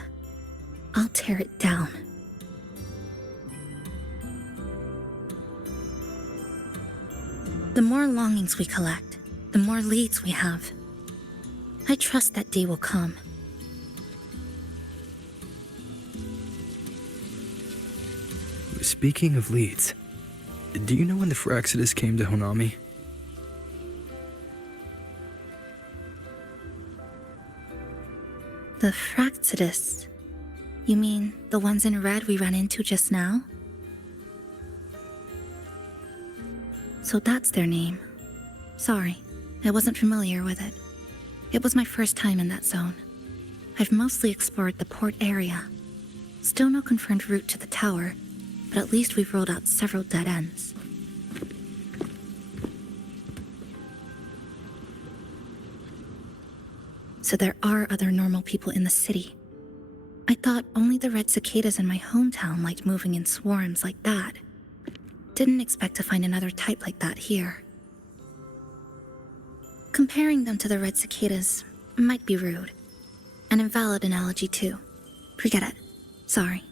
I'll tear it down. The more longings we collect, the more leads we have. I trust that day will come. Speaking of leads, do you know when the Fraxidus came to Honami? The Fraxidus? You mean the ones in red we ran into just now? So that's their name. Sorry, I wasn't familiar with it. It was my first time in that zone. I've mostly explored the port area. Still no confirmed route to the tower, but at least we've ruled out several dead ends. So there are other normal people in the city. I thought only the red cicadas in my hometown liked moving in swarms like that. Didn't expect to find another type like that here. Comparing them to the red cicadas might be rude. An invalid analogy too. Forget it. Sorry.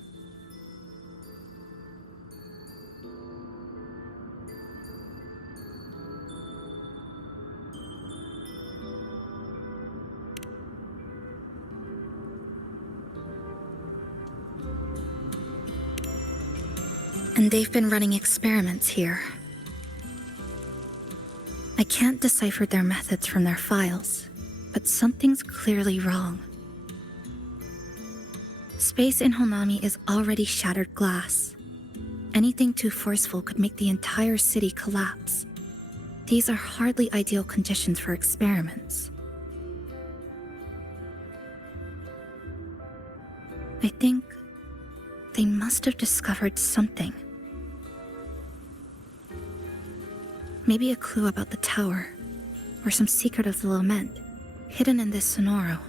And they've been running experiments here. I can't decipher their methods from their files, but something's clearly wrong. Space in Honami is already shattered glass. Anything too forceful could make the entire city collapse. These are hardly ideal conditions for experiments. I think they must have discovered something. Maybe a clue about the tower, or some secret of the lament, hidden in this sonoro.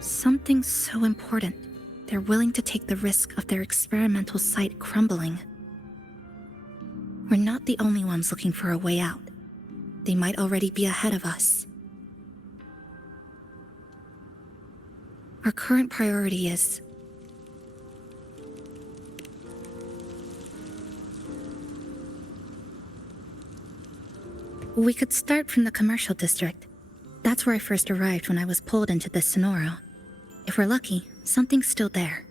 Something so important, they're willing to take the risk of their experimental site crumbling. We're not the only ones looking for a way out. They might already be ahead of us. Our current priority is... We could start from the commercial district. That's where I first arrived when I was pulled into this sonoro. If we're lucky, something's still there.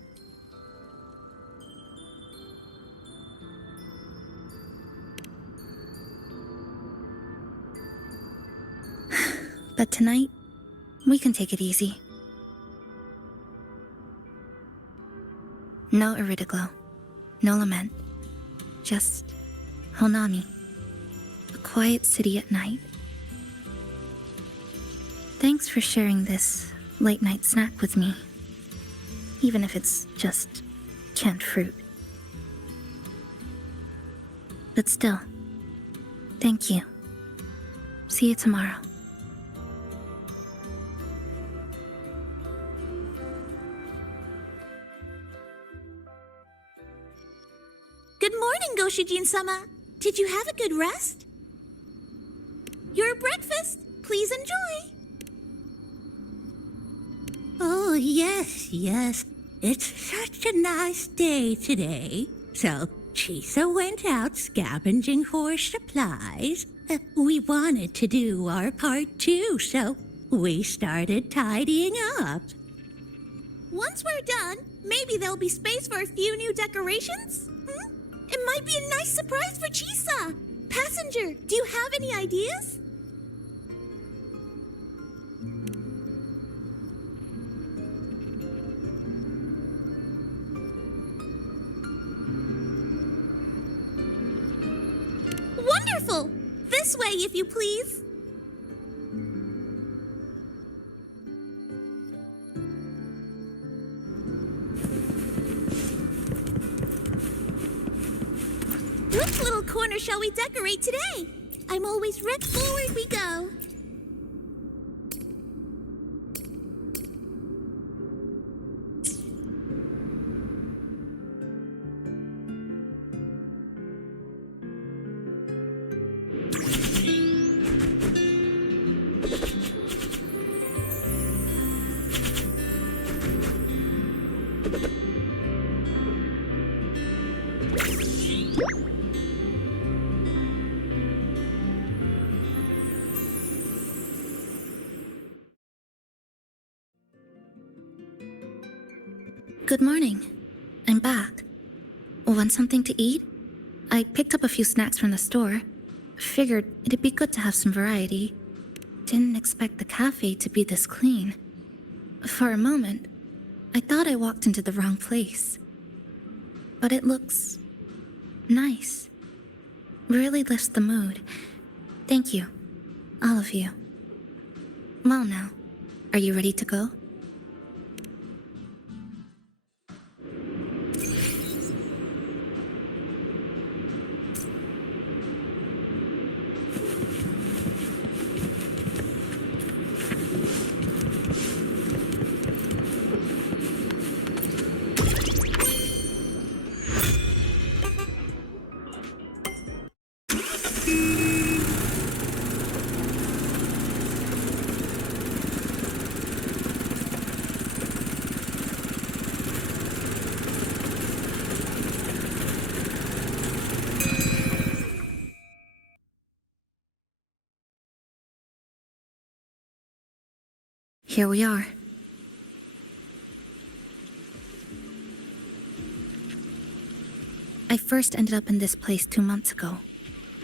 But tonight, we can take it easy. No Iridoglow, no lament, just Honami. A quiet city at night. Thanks for sharing this late-night snack with me, even if it's just canned fruit. But still, thank you. See you tomorrow. Good morning, Goshijin-sama. Did you have a good rest? Your breakfast, please enjoy. Oh, yes. It's such a nice day today. So, Chisa went out scavenging for supplies. We wanted to do our part too, so we started tidying up. Once we're done, maybe there'll be space for a few new decorations? It might be a nice surprise for Chisa. Passenger, do you have any ideas? Wonderful! This way, if you please. Which little corner shall we decorate today? I'm always ready. Forward we go. Good morning. I'm back. Want something to eat? I picked up a few snacks from the store. Figured it'd be good to have some variety. Didn't expect the cafe to be this clean. For a moment, I thought I walked into the wrong place. But it looks nice. Really lifts the mood. Thank you, all of you. Well now, are you ready to go? Here we are. I first ended up in this place 2 months ago.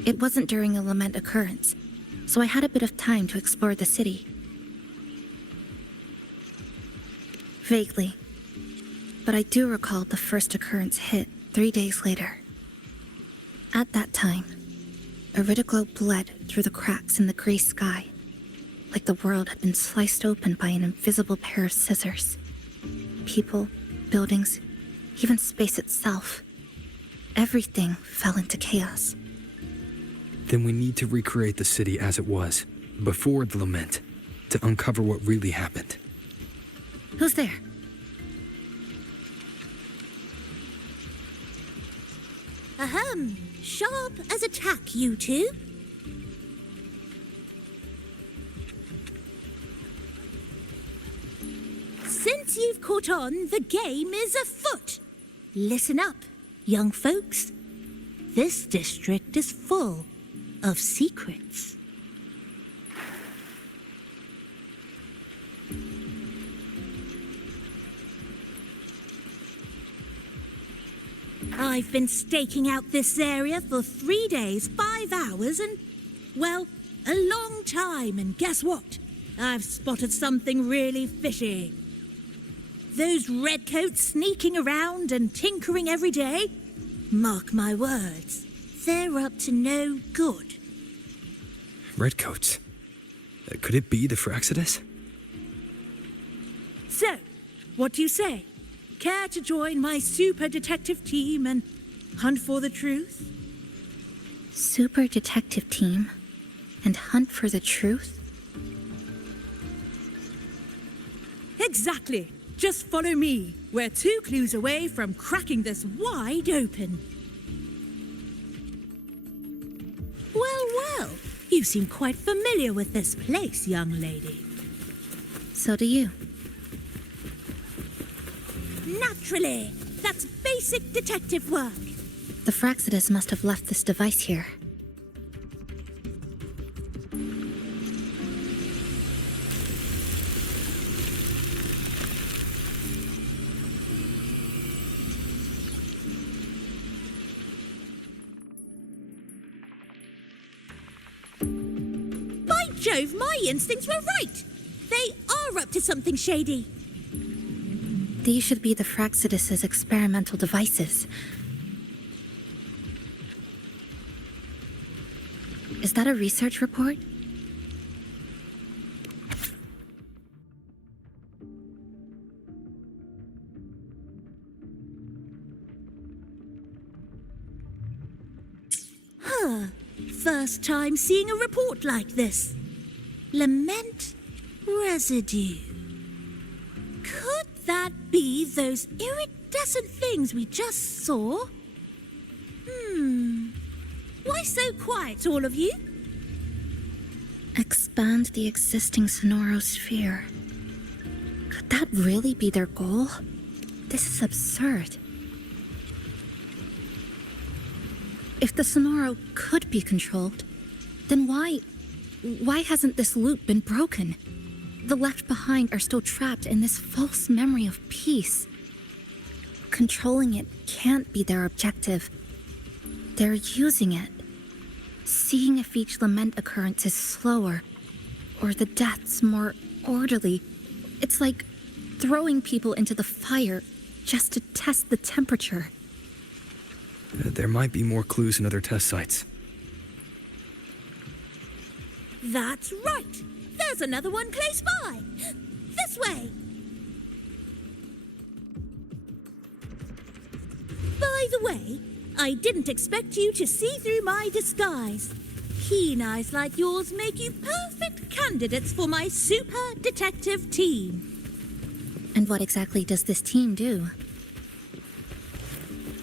It wasn't during a lament occurrence, so I had a bit of time to explore the city. Vaguely. But I do recall the first occurrence hit 3 days later. At that time, Iridoglow bled through the cracks in the gray sky, like the world had been sliced open by an invisible pair of scissors. People, buildings, even space itself. Everything fell into chaos. Then we need to recreate the city as it was, before the lament, to uncover what really happened. Who's there? Ahem. Sharp as a tack, you two. Since you've caught on, the game is afoot. Listen up, young folks. This district is full of secrets. I've been staking out this area for 3 days, 5 hours, and, well, a long time. And guess what? I've spotted something really fishy. Those redcoats sneaking around and tinkering every day, mark my words, they're up to no good. Redcoats? Could it be the Fraxidus? So, what do you say? Care to join my super detective team and hunt for the truth? Super detective team? And hunt for the truth? Exactly. Just follow me. We're 2 clues away from cracking this wide open. Well, you seem quite familiar with this place, young lady. So do you. Naturally. That's basic detective work. The Fraxidus must have left this device here. By Jove, my instincts were right. They are up to something shady. These should be the Fraxidus's experimental devices. Is that a research report? First time seeing a report like this. Lament residue. Could that be those iridescent things we just saw? Why so quiet, all of you? Expand the existing sonorosphere. Could that really be their goal? This is absurd. If the Sonoro could be controlled, then why hasn't this loop been broken? The left behind are still trapped in this false memory of peace. Controlling it can't be their objective. They're using it. Seeing if each lament occurrence is slower, or the deaths more orderly. It's like throwing people into the fire just to test the temperature. There might be more clues in other test sites. That's right. There's another one close by. This way. By the way, I didn't expect you to see through my disguise. Keen eyes like yours make you perfect candidates for my super detective team. And what exactly does this team do?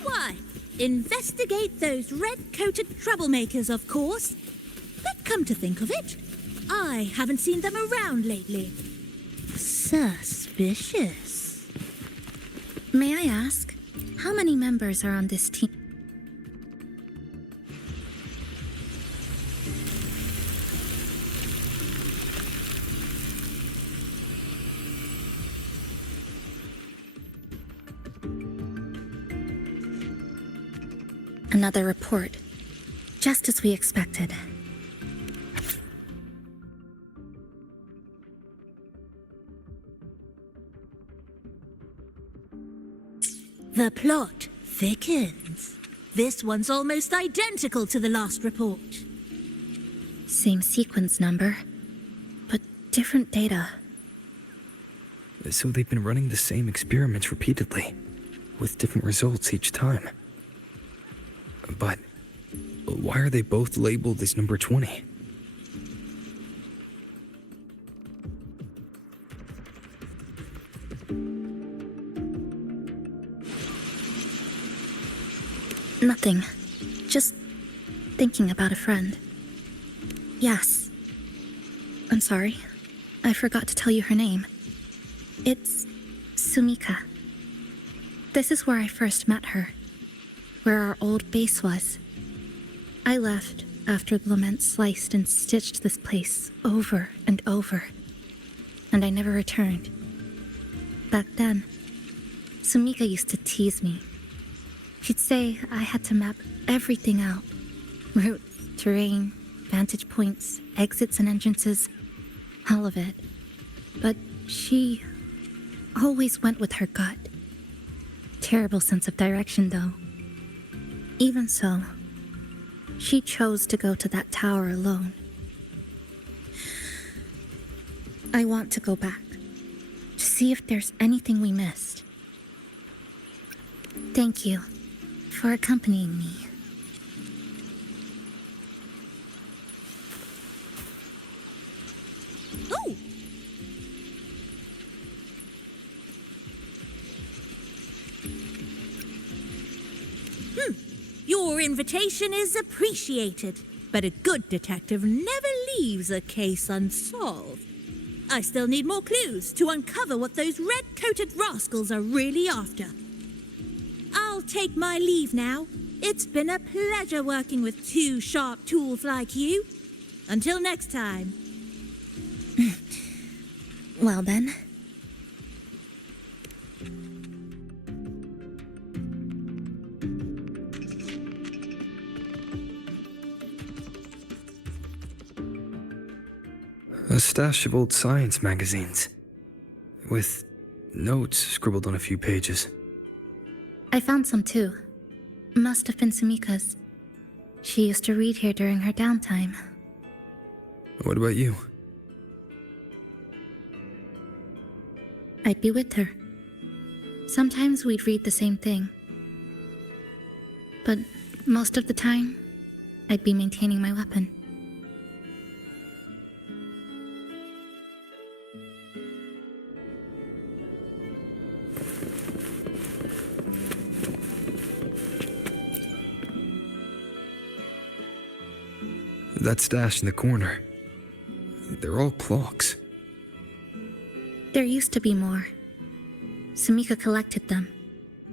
Why, investigate those red-coated troublemakers, of course. But come to think of it, I haven't seen them around lately. Suspicious. May I ask, how many members are on this team? Another report. Just as we expected. The plot thickens. This one's almost identical to the last report. Same sequence number, but different data. So they've been running the same experiments repeatedly, with different results each time. But why are they both labeled as number 20? Nothing. Just thinking about a friend. Yes. I'm sorry. I forgot to tell you her name. It's Sumika. This is where I first met her. Where our old base was. I left after the lament sliced and stitched this place over and over. And I never returned. Back then, Sumika used to tease me. She'd say I had to map everything out. Routes, terrain, vantage points, exits and entrances. All of it. But she always went with her gut. Terrible sense of direction, though. Even so, she chose to go to that tower alone. I want to go back, to see if there's anything we missed. Thank you for accompanying me. Oh! Your invitation is appreciated, but a good detective never leaves a case unsolved. I still need more clues to uncover what those red-coated rascals are really after. I'll take my leave now. It's been a pleasure working with two sharp tools like you. Until next time. Well then. A stash of old science magazines, with notes scribbled on a few pages. I found some too. Must have been Sumika's. She used to read here during her downtime. What about you? I'd be with her. Sometimes we'd read the same thing. But most of the time, I'd be maintaining my weapon. That stash in the corner. They're all clocks. There used to be more. Sumika collected them,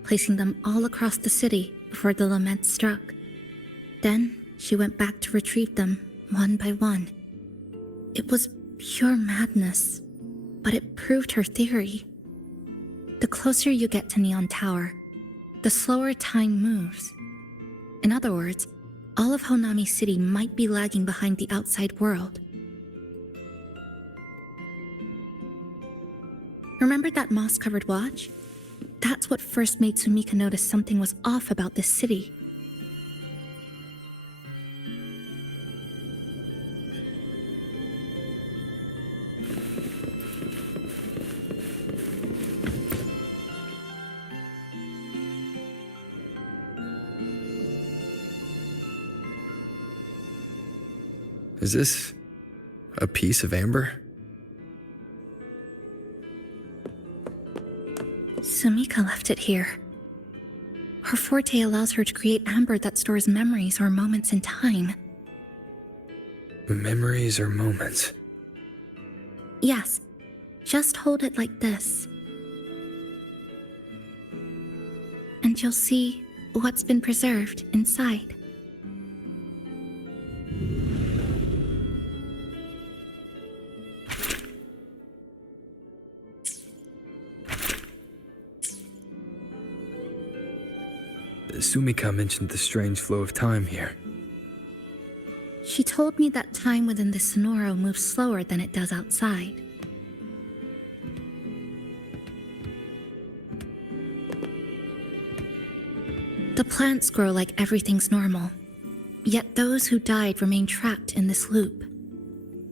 placing them all across the city before the lament struck. Then she went back to retrieve them one by one. It was pure madness, but it proved her theory. The closer you get to Neon Tower, the slower time moves. In other words, all of Honami City might be lagging behind the outside world. Remember that moss-covered watch? That's what first made Sumika notice something was off about this city. Is this a piece of amber? Sumika left it here. Her forte allows her to create amber that stores memories or moments in time. Memories or moments? Yes, just hold it like this. And you'll see what's been preserved inside. Sumika mentioned the strange flow of time here. She told me that time within the Sonoro moves slower than it does outside. The plants grow like everything's normal, yet those who died remain trapped in this loop.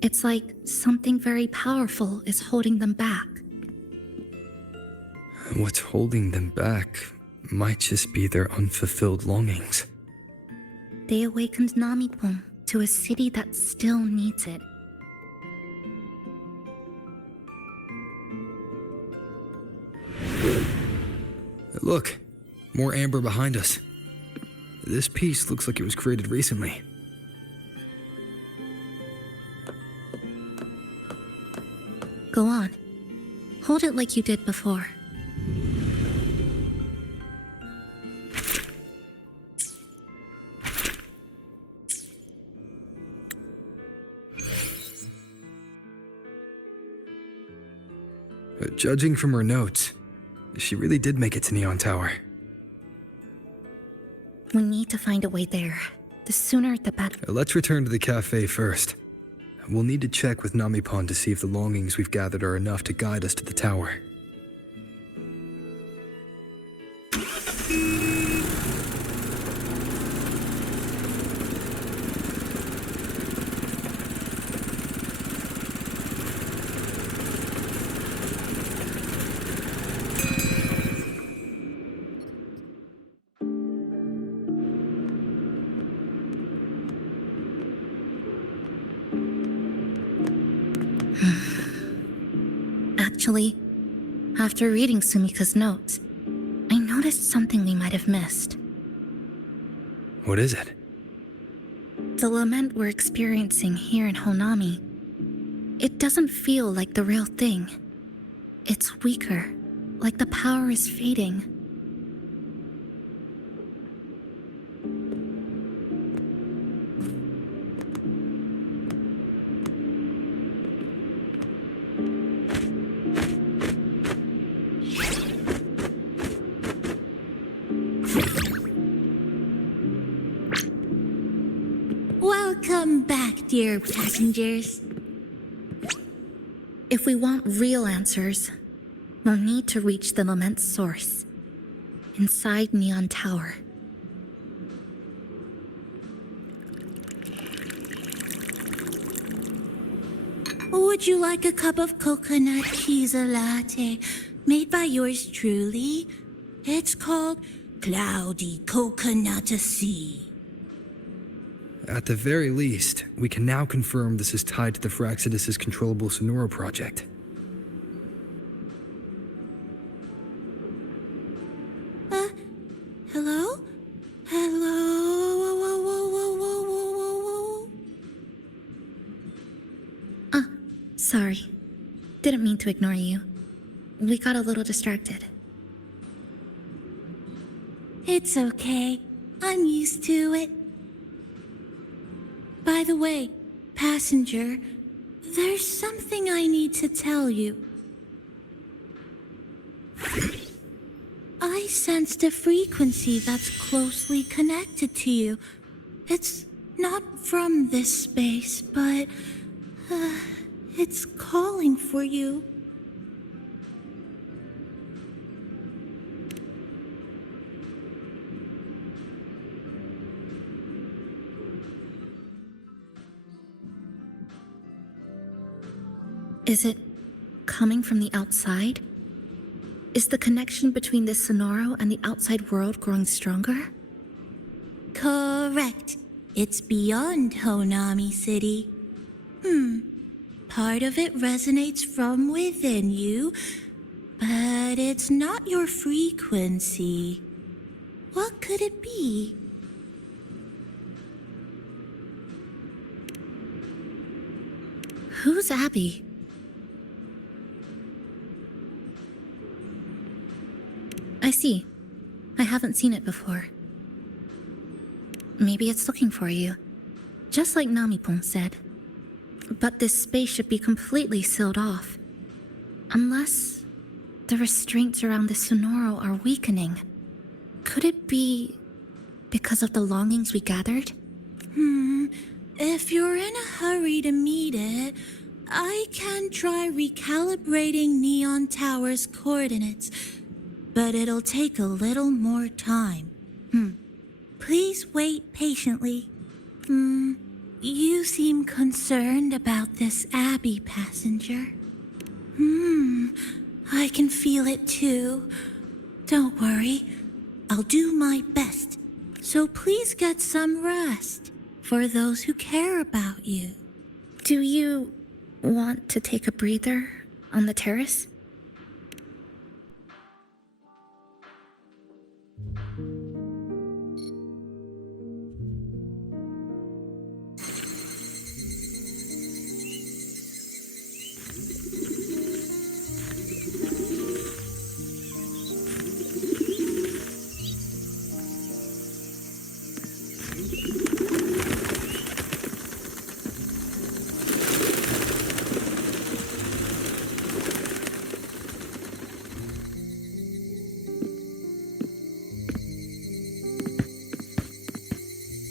It's like something very powerful is holding them back. What's holding them back might just be their unfulfilled longings. They awakened Namipon to a city that still needs it. Look, more amber behind us. This piece looks like it was created recently. Go on. Hold it like you did before. Judging from her notes, she really did make it to Neon Tower. We need to find a way there. The sooner the better. Let's return to the cafe first. We'll need to check with Namipon to see if the longings we've gathered are enough to guide us to the tower. Actually, after reading Sumika's notes, I noticed something we might have missed. What is it? The lament we're experiencing here in Honami. It doesn't feel like the real thing. It's weaker, like the power is fading. Welcome back, dear passengers. If we want real answers, we'll need to reach the lament's source, inside Neon Tower. Would you like a cup of coconut chisa latte made by yours truly? It's called Cloudy Coconut Sea. At the very least, we can now confirm this is tied to the Phraxidus' controllable Sonoro project. Hello? Hello? Whoa, whoa, whoa, whoa, whoa, whoa, whoa, whoa. Sorry. Didn't mean to ignore you. We got a little distracted. It's okay. I'm used to it. By the way, passenger, there's something I need to tell you. I sensed a frequency that's closely connected to you. It's not from this space, but it's calling for you. Is it coming from the outside? Is the connection between this Sonoro and the outside world growing stronger? Correct. It's beyond Honami City. Part of it resonates from within you, but it's not your frequency. What could it be? Who's Abby? I see. I haven't seen it before. Maybe it's looking for you, just like Namipon said. But this space should be completely sealed off. Unless the restraints around the Sonoro are weakening. Could it be Because of the longings we gathered? If you're in a hurry to meet it, I can try recalibrating Neon Tower's coordinates, but it'll take a little more time. Please wait patiently. You seem concerned about this Abbey passenger. I can feel it too. Don't worry, I'll do my best. So please get some rest for those who care about you. Do you want to take a breather on the terrace?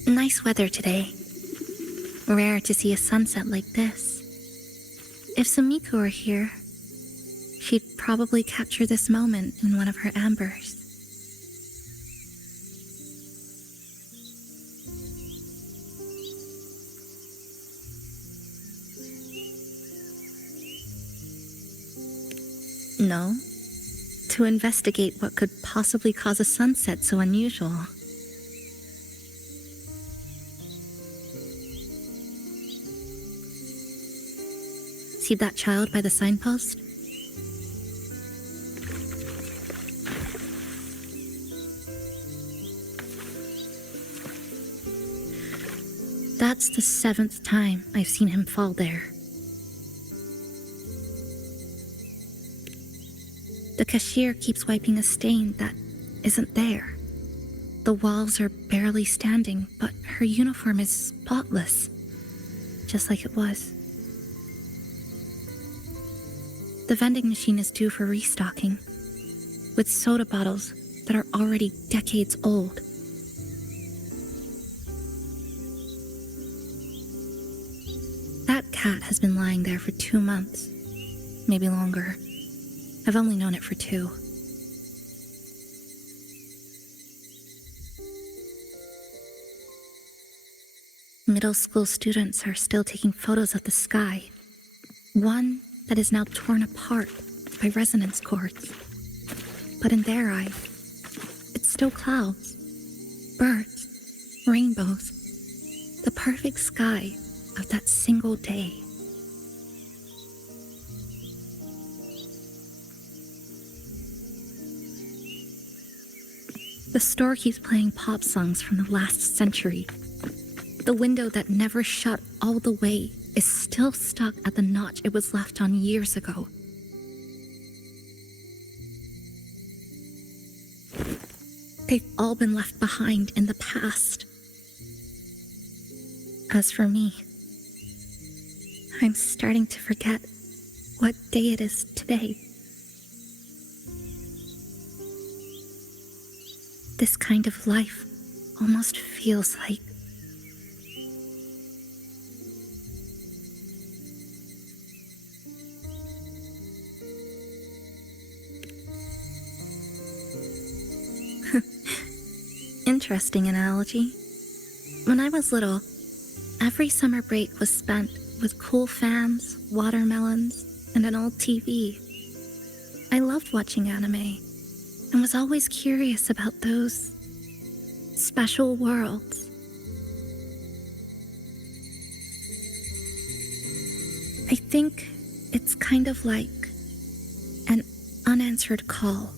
Nice weather today. Rare to see a sunset like this. If Sumiko were here, she'd probably capture this moment in one of her ambers. No, to investigate what could possibly cause a sunset so unusual. See that child by the signpost? That's the 7th time I've seen him fall there. The cashier keeps wiping a stain that isn't there. The walls are barely standing, but her uniform is spotless, just like it was. The vending machine is due for restocking, with soda bottles that are already decades old. That cat has been lying there for 2 months, maybe longer. I've only known it for 2. Middle school students are still taking photos of the sky. One that is now torn apart by resonance cords. But in their eyes, it's still clouds, birds, rainbows, the perfect sky of that single day. The store keeps playing pop songs from the last century. The window that never shut all the way is still stuck at the notch it was left on years ago. They've all been left behind in the past. As for me, I'm starting to forget what day it is today. This kind of life almost feels like interesting analogy. When I was little, every summer break was spent with cool fans, watermelons, and an old TV. I loved watching anime and was always curious about those special worlds. I think it's kind of like an unanswered call.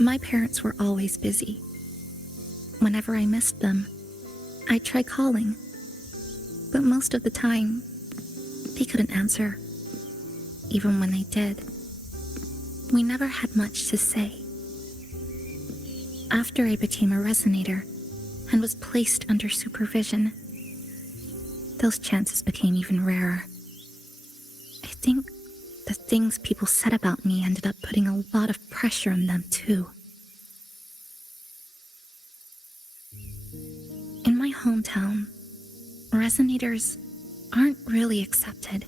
My parents were always busy. Whenever I missed them, I'd try calling, but most of the time, they couldn't answer, even when they did. We never had much to say. After I became a resonator and was placed under supervision, those chances became even rarer. I think the things people said about me ended up putting a lot of pressure on them, too. hometown, resonators aren't really accepted.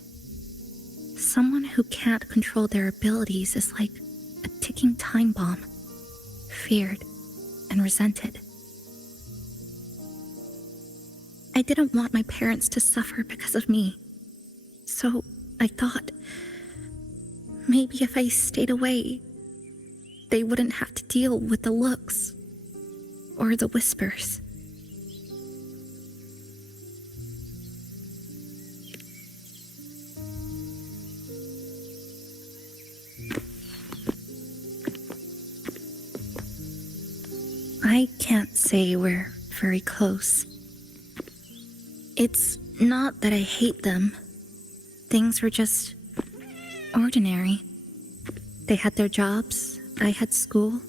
Someone who can't control their abilities is like a ticking time bomb, feared and resented. I didn't want my parents to suffer because of me, so I thought maybe if I stayed away, they wouldn't have to deal with the looks or the whispers. I can't say we're very close. It's not that I hate them. Things were just ordinary. They had their jobs, I had school.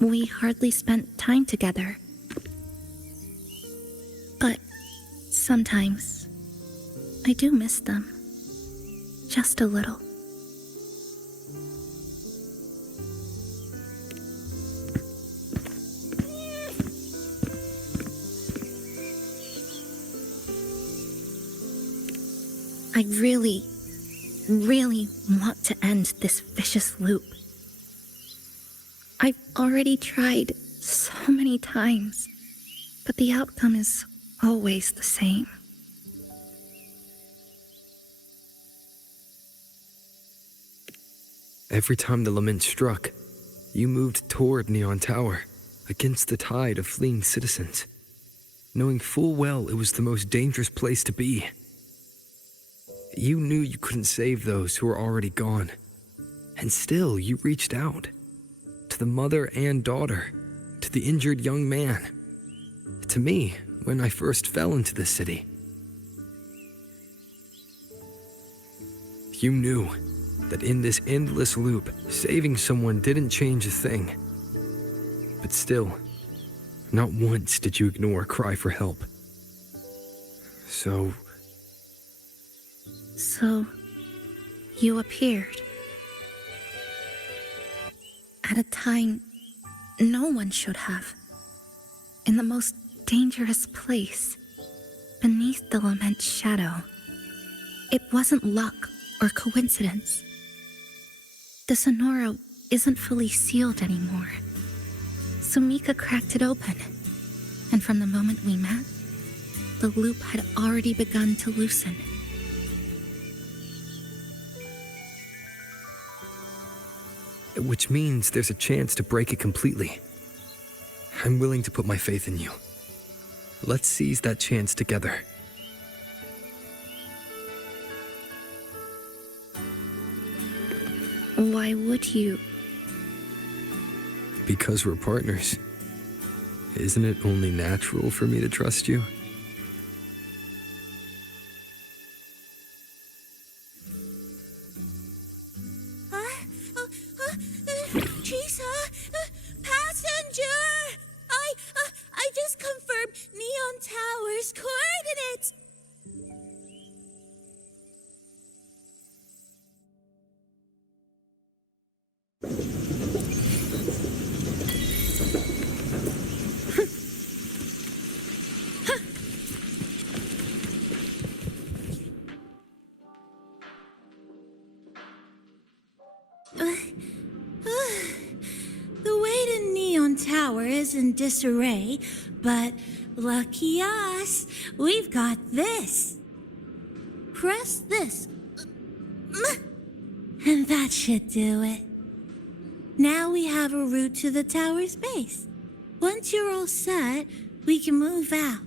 We hardly spent time together. But sometimes I do miss them. Just a little. I really want to end this vicious loop. I've already tried so many times, but the outcome is always the same. Every time the lament struck, you moved toward Neon Tower, against the tide of fleeing citizens, knowing full well it was the most dangerous place to be. You knew you couldn't save those who were already gone, and still you reached out. To the mother and daughter, to the injured young man, to me when I first fell into the city. You knew that in this endless loop, saving someone didn't change a thing. But still, not once did you ignore a cry for help. So you appeared. At a time no one should have. In the most dangerous place, beneath the lament's shadow. It wasn't luck or coincidence. The Sonoro isn't fully sealed anymore. Sumika cracked it open, and from the moment we met, the loop had already begun to loosen. Which means there's a chance to break it completely. I'm willing to put my faith in you. Let's seize that chance together. Why would you? Because we're partners. Isn't it only natural for me to trust you? Chisa! Passenger! I just confirmed Neon Tower's coordinates! The way to Neon Tower is in disarray, but lucky us, we've got this. Press this, and that should do it. Now we have a route to the tower's base. Once you're all set, we can move out.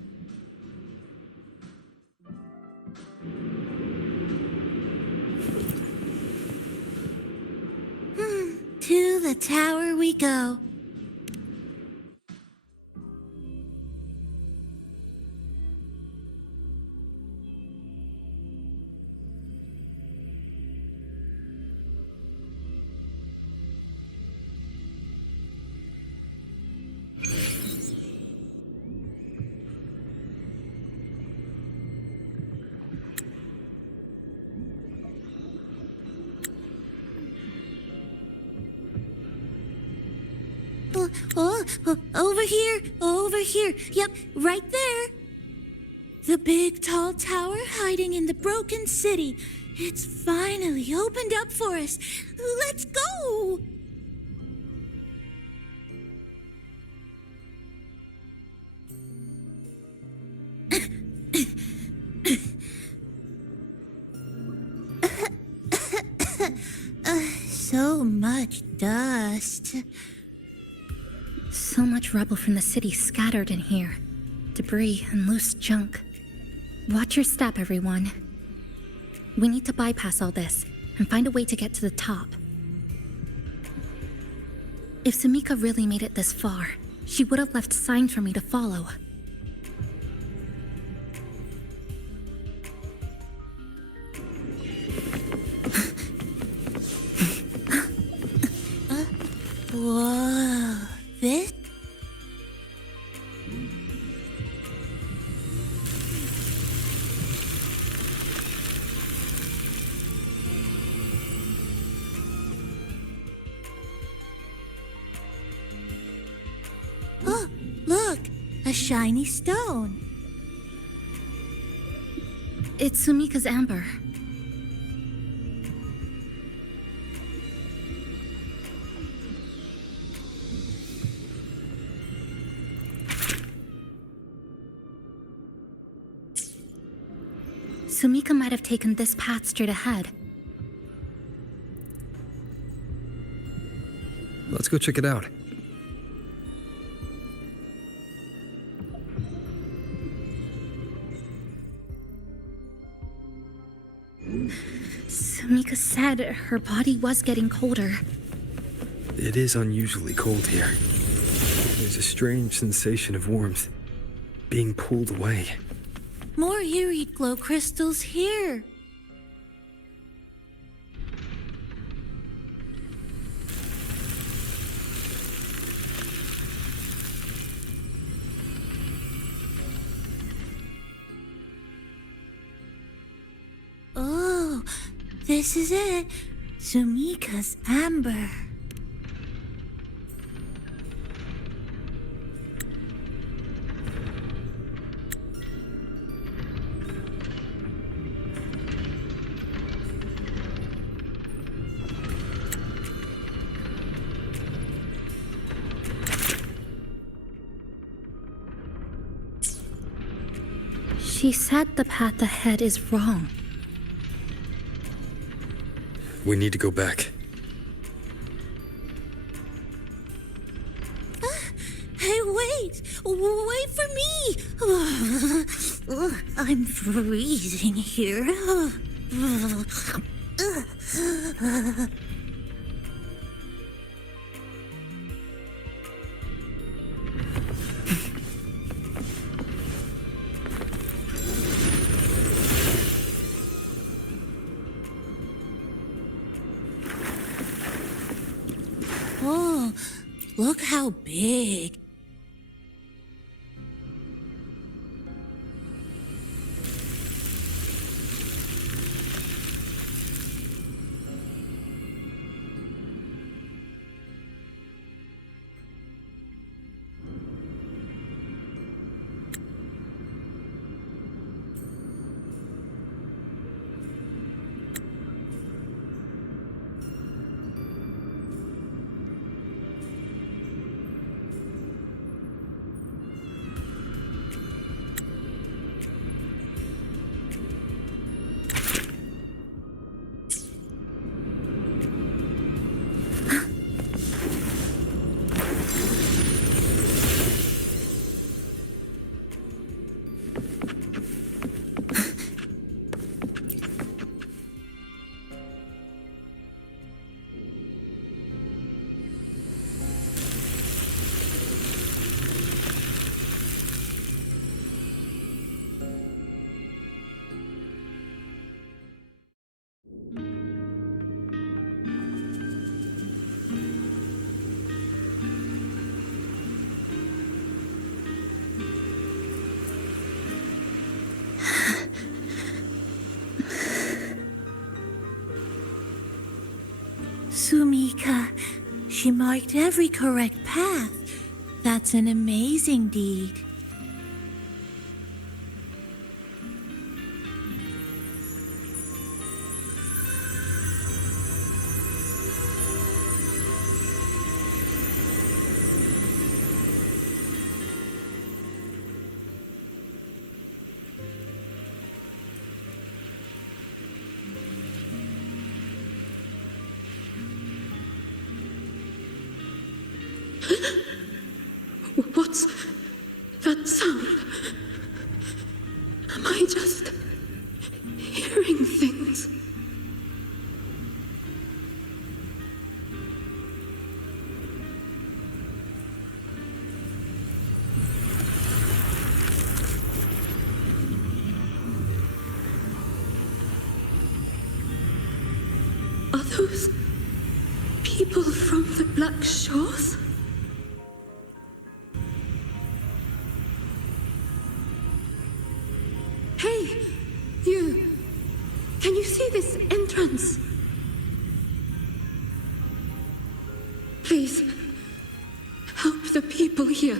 To the tower we go. Over here. Yep, right there. The big tall tower hiding in the broken city. It's finally opened up for us. Let's go! So much dust. So much rubble from the city scattered in here. Debris and loose junk. Watch your step, everyone. We need to bypass all this and find a way to get to the top. If Sumika really made it this far, she would have left signs for me to follow. Whoa, this? Oh, look, a shiny stone. It's Sumika's amber. Sumika might have taken this path straight ahead. Let's go check it out. Sumika said her body was getting colder. It is unusually cold here. There's a strange sensation of warmth, being pulled away. More eerie glow crystals here. Oh, this is it. Sumika's amber. She said the path ahead is wrong. We need to go back. Hey, wait! Wait for me! I'm freezing here. Oh, look how big. Sumika, she marked every correct path. That's an amazing deed. What's that sound? Am I just hearing things? Are those people from the Black Shores? Hey, you! Can you see this entrance? Please, help the people here.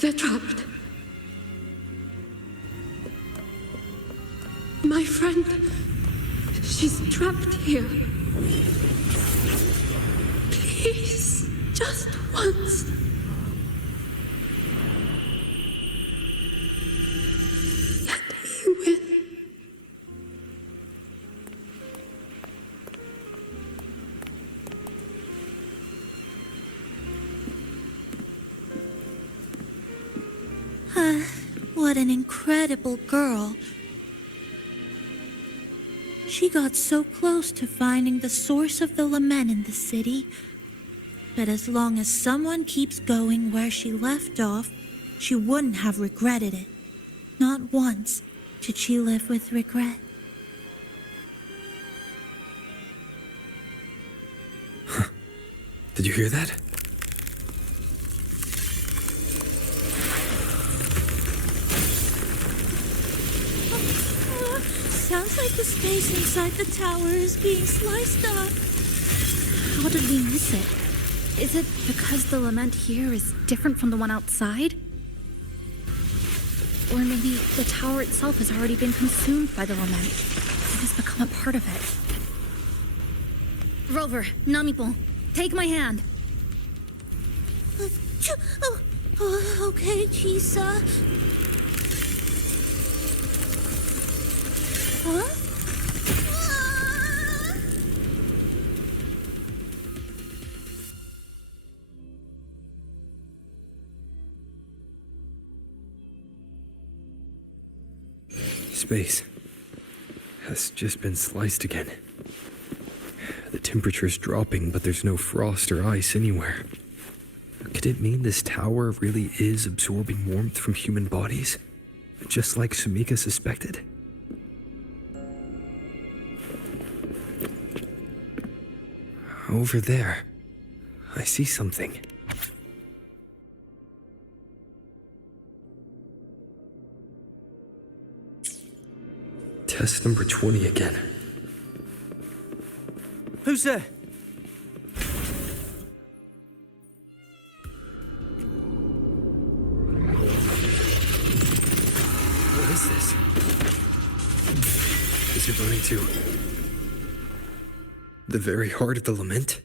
They're trapped. My friend, she's trapped here. Please, just once. Let me win. What an incredible girl. She got so close to finding the source of the lament in the city. But as long as someone keeps going where she left off, she wouldn't have regretted it. Not once did she live with regret. Did you hear that? Sounds like the space inside the tower is being sliced up. How did we miss it? Is it because the lament here is different from the one outside? Or maybe the tower itself has already been consumed by the lament. It has become a part of it. Rover, Namipon, take my hand. Okay, Chisa. Huh? Space has just been sliced again. The temperature's dropping, but there's no frost or ice anywhere. Could it mean this tower really is absorbing warmth from human bodies? Just like Sumika suspected? Over there, I see something. Test number 20 again. Who's there? What is this? Is it running to the very heart of the lament?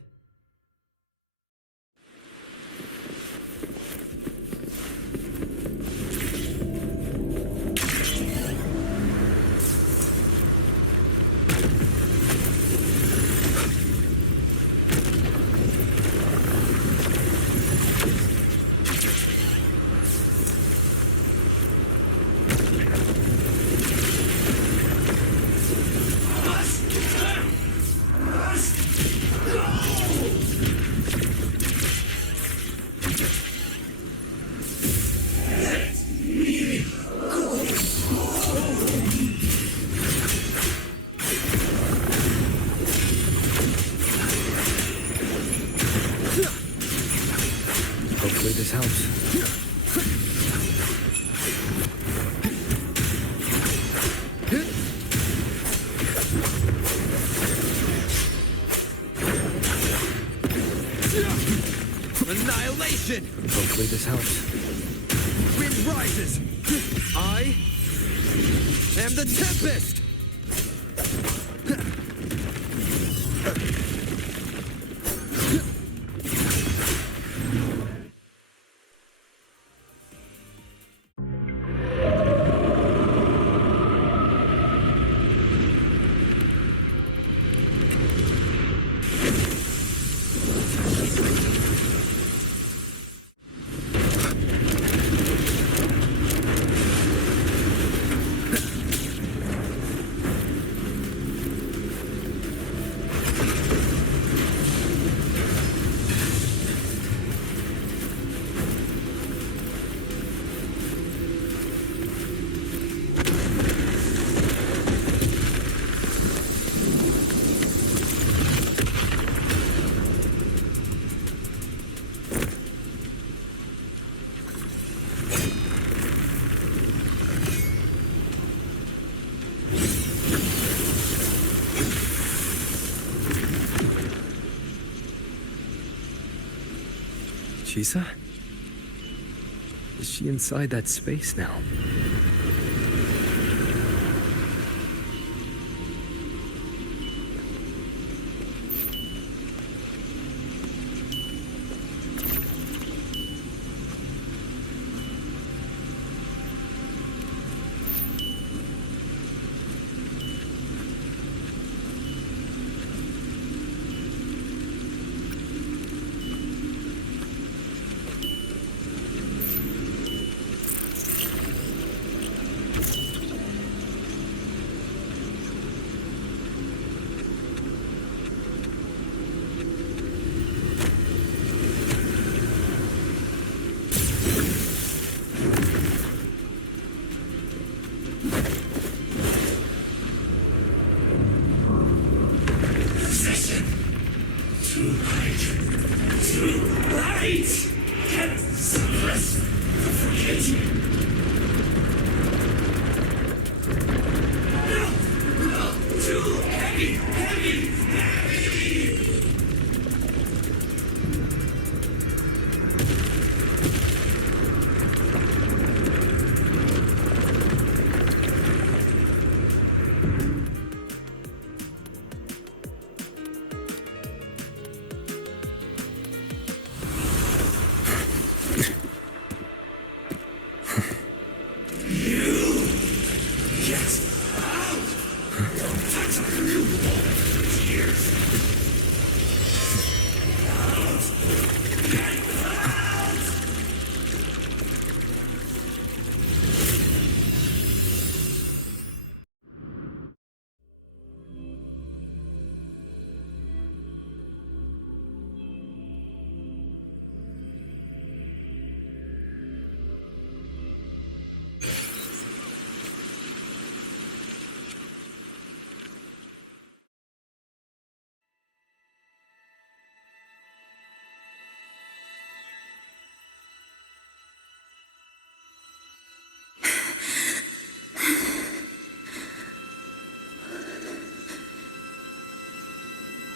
Hopefully this helps. Annihilation! Hopefully this helps. Wind rises! I am the Tempest! Chisa? Is she inside that space now?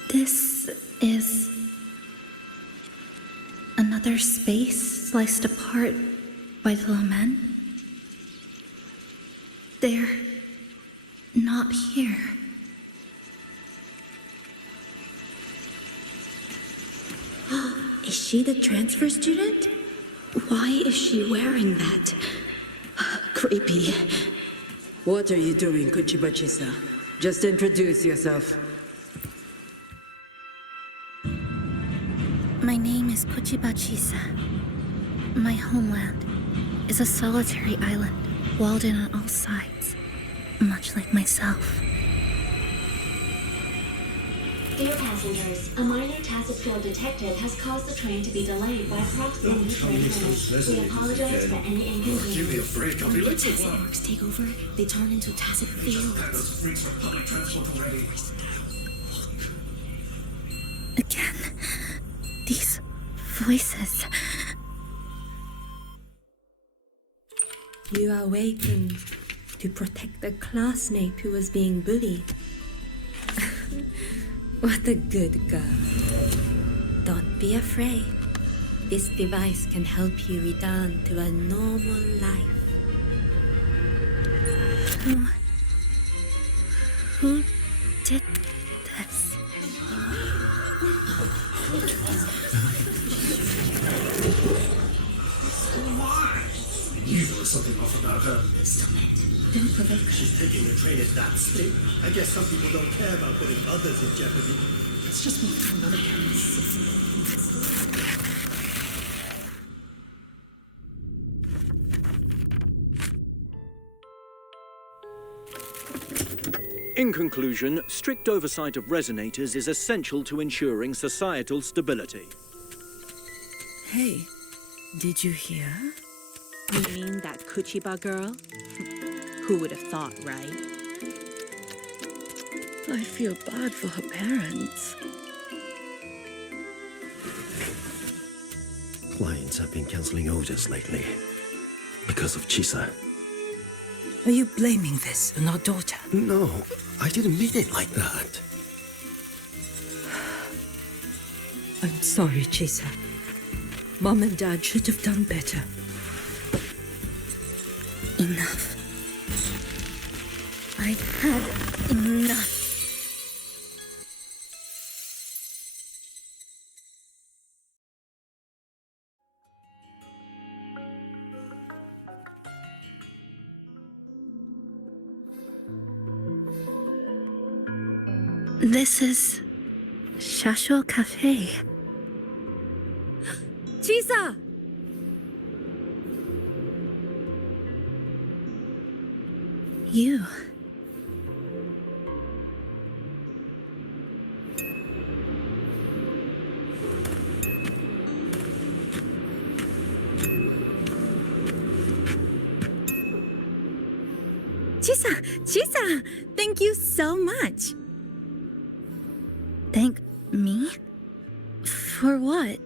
This is another space sliced apart by the lament. They're not here. Is she the transfer student? Why is she wearing that? Creepy. What are you doing, Chisa? Just introduce yourself. My name is Chisa. My homeland is a solitary island, walled in on all sides, much like myself. Dear passengers, a minor tacit field detected has caused the train to be delayed by approximately 30 minutes. We apologize for any inconvenience. Give me a break, I'll be late to Tacit work. marks take over, they turn into tacit fields. Freaks from public transport already. Again, these voices. You are waiting to protect a classmate who was being bullied. What a good girl. Don't be afraid. This device can help you return to a normal life. Who did this? You know something off about her. She's taking the train at that speed. I guess some people don't care about putting others in jeopardy. Let's just move to another In conclusion, strict oversight of resonators is essential to ensuring societal stability. Hey, did you hear? You mean that Kuchiba girl? Who would have thought, right? I feel bad for her parents. Clients have been canceling orders lately because of Chisa. Are you blaming this on our daughter? No, I didn't mean it like that. I'm sorry, Chisa. Mom and Dad should have done better. Enough. I've had enough. This is Shasho Cafe. Chisa! You. Chisa, thank you so much. Thank me? For what?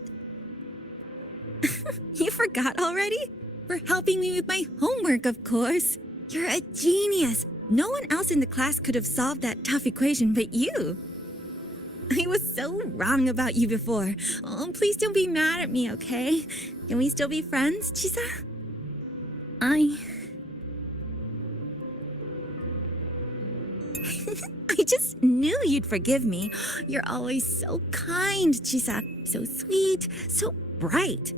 You forgot already? For helping me with my homework, of course. You're a genius. No one else in the class could have solved that tough equation but you. I was so wrong about you before. Oh, please don't be mad at me, okay? Can we still be friends, Chisa? I just knew you'd forgive me. You're always so kind, Chisa. So sweet, so bright.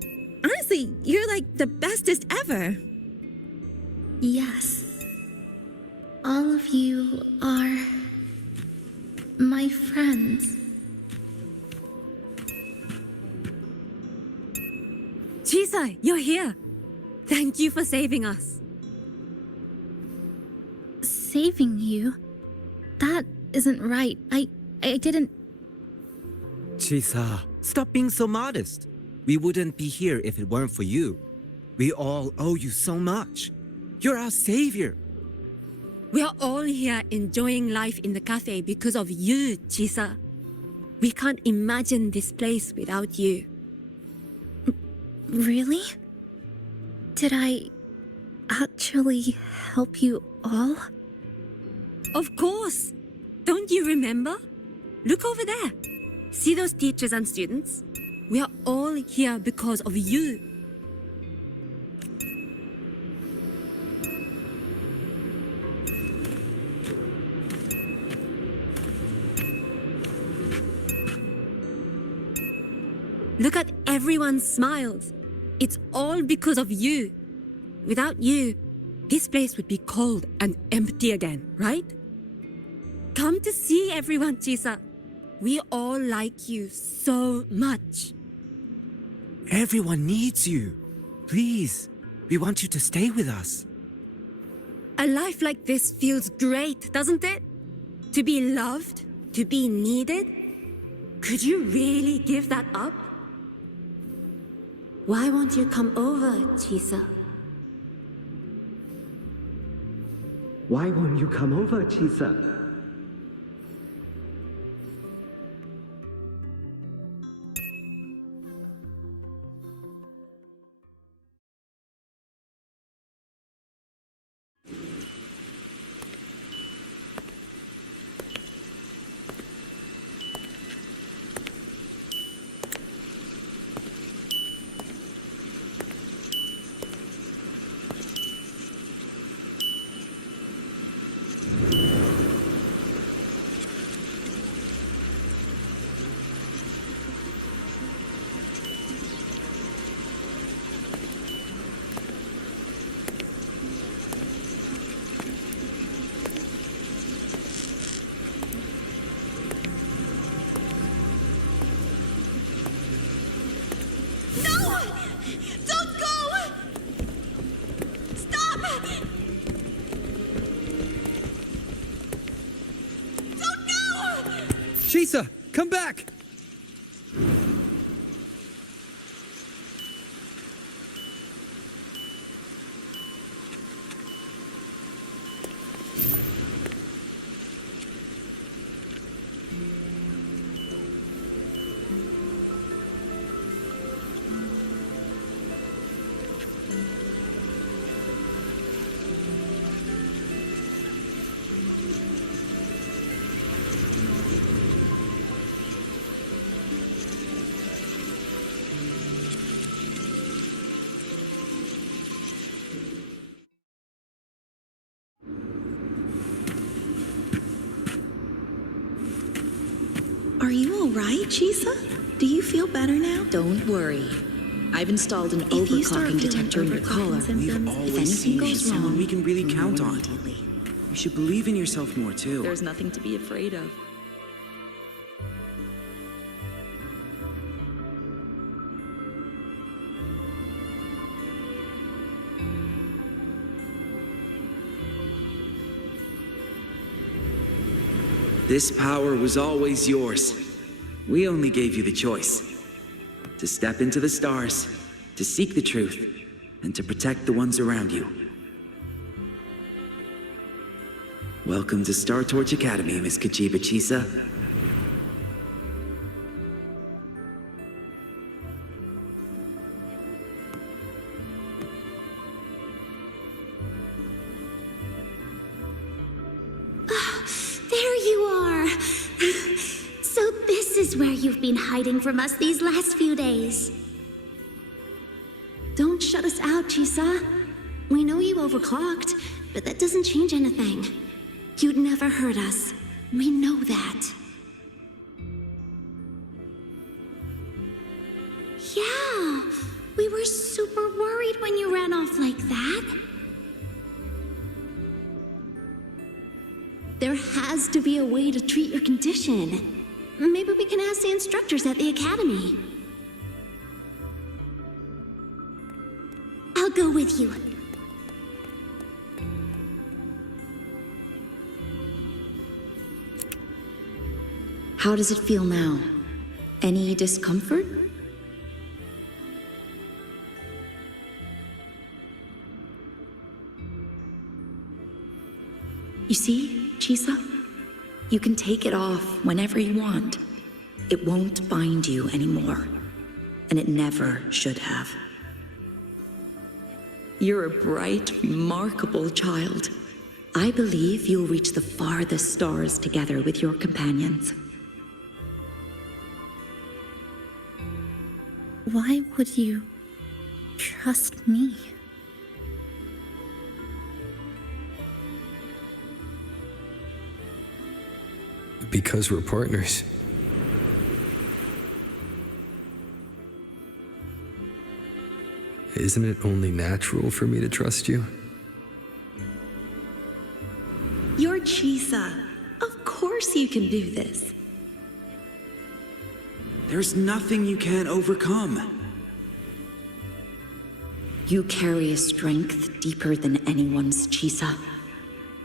Honestly, you're like the bestest ever. Yes. All of you are my friends. Chisa, you're here. Thank you for saving us. Saving you? That isn't right. I didn't... Chisa, stop being so modest. We wouldn't be here if it weren't for you. We all owe you so much. You're our savior. We are all here enjoying life in the cafe because of you, Chisa. We can't imagine this place without you. Really? Did I actually help you all? Of course. Don't you remember? Look over there. See those teachers and students? We are all here because of you. Look at everyone's smiles. It's all because of you. Without you, this place would be cold and empty again, right? Come to see everyone, Chisa. We all like you so much. Everyone needs you. Please, we want you to stay with us. A life like this feels great, doesn't it? To be loved, to be needed. Could you really give that up? Why won't you come over, Chisa? Why won't you come over, Chisa? Chisa, come back! you all right, Chisa? Do you feel better now? Don't worry. I've installed an overclocking detector in your collar. We've always seen you as someone we can really count on. You should believe in yourself more, too. There's nothing to be afraid of. This power was always yours. We only gave you the choice. To step into the stars, to seek the truth, and to protect the ones around you. Welcome to Star Torch Academy, Miss Kuchiba Chisa. There you are! So this is where you've been hiding from us these last few days. Don't shut us out, Chisa. We know you overclocked, but that doesn't change anything. You'd never hurt us. We know that. Yeah, we were super worried when you ran off like that. There has to be a way to treat your condition. Maybe we can ask the instructors at the academy. I'll go with you. How does it feel now? Any discomfort? You see, Chisa? You can take it off whenever you want. It won't bind you anymore. And it never should have. You're a bright, remarkable child. I believe you'll reach the farthest stars together with your companions. Why would you trust me? Because we're partners. Isn't it only natural for me to trust you? You're Chisa. Of course you can do this. There's nothing you can't overcome. You carry a strength deeper than anyone's, Chisa.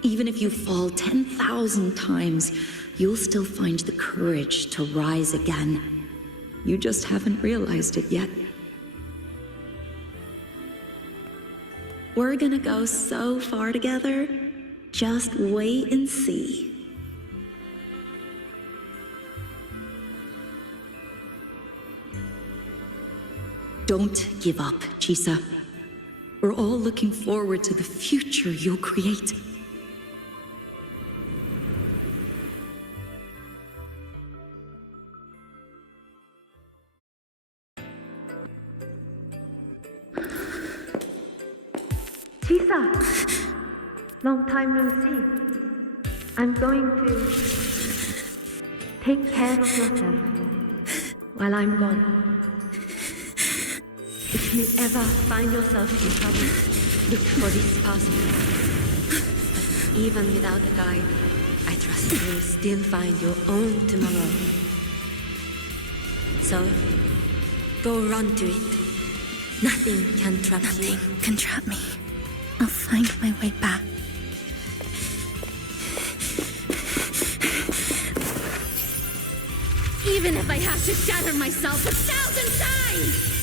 Even if you fall 10,000 times, you'll still find the courage to rise again. You just haven't realized it yet. We're gonna go so far together. Just wait and see. Don't give up, Chisa. We're all looking forward to the future you'll create. Chisa! Long time no see. I'm going to take care of yourself while I'm gone. If you ever find yourself in trouble, look for this puzzle. But even without a guide, I trust you'll still find your own tomorrow. So, go run to it. Nothing can trap you. Nothing can trap me. I'll find my way back. Even if I have to shatter myself 1,000 times!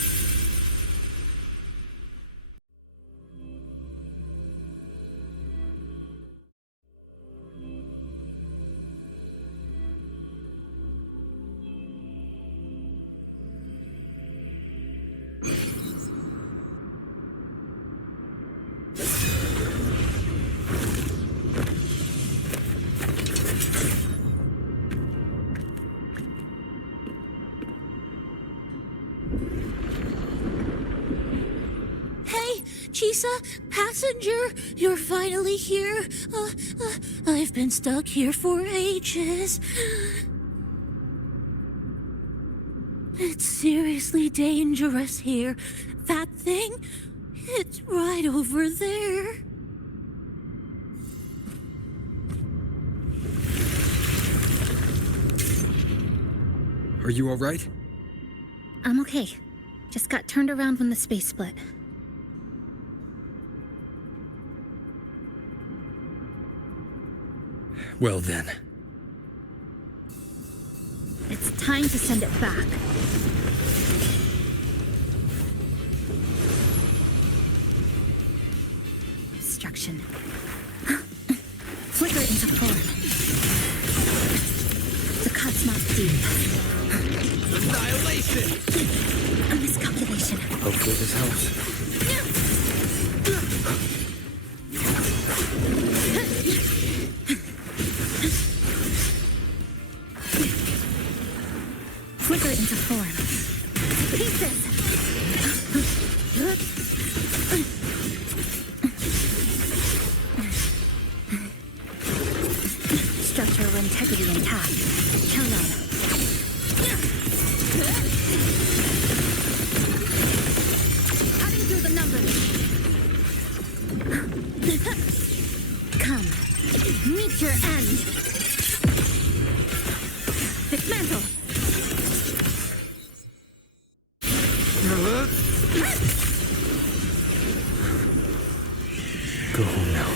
Chisa, passenger, you're finally here. I've been stuck here for ages. It's seriously dangerous here. That thing, it's right over there. Are you all right? I'm okay. Just got turned around when the space split. Well then. It's time to send it back. Obstruction. Flicker into form. The cut's not deep. Annihilation! A miscalculation. Hopefully this helps. Flicker into form. Pieces! Structural integrity intact. Count on. Cutting through the numbers. Come. Meet your end. Dismantle. Go home now.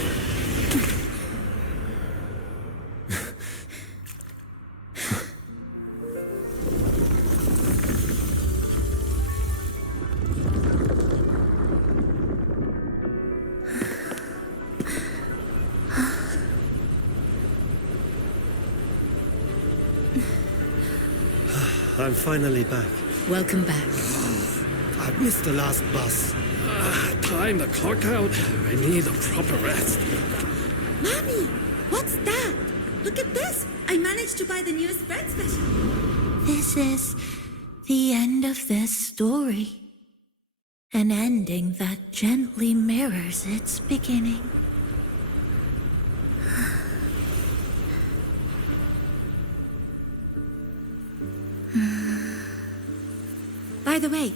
I'm finally back. Welcome back. I missed the last bus. Time to clock out. I need a proper rest. Mommy, what's that? Look at this. I managed to buy the newest bread special. This is the end of this story. An ending that gently mirrors its beginning. By the way,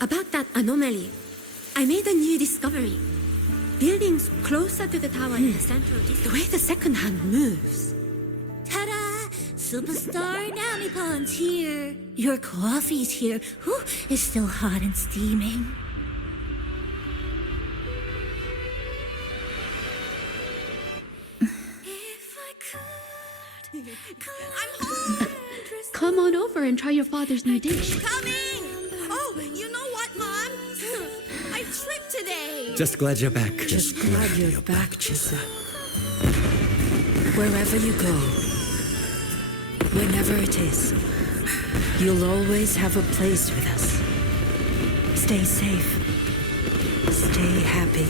about that anomaly, I made a new discovery. Buildings closer to the tower in the central district, the way the second hand moves. Ta-da! Superstar Namipon's here. Your coffee's here. Whew, it's still hot and steaming. Come on over and try your father's new dish. Coming! Oh, you know what, Mom? I tripped today. Just glad you're back. Just glad you're back, Chisa. Wherever you go, whenever it is, you'll always have a place with us. Stay safe. Stay happy.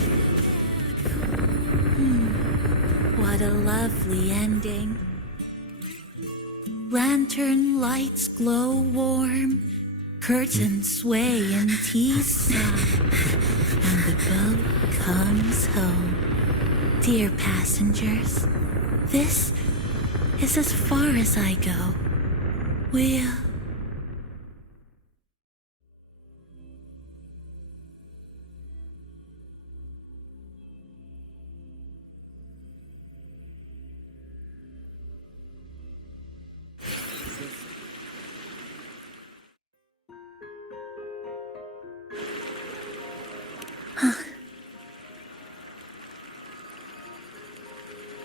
What a lovely ending. Lantern lights glow warm, curtains sway in chisa, and the boat comes home. Dear passengers, this is as far as I go. We'll...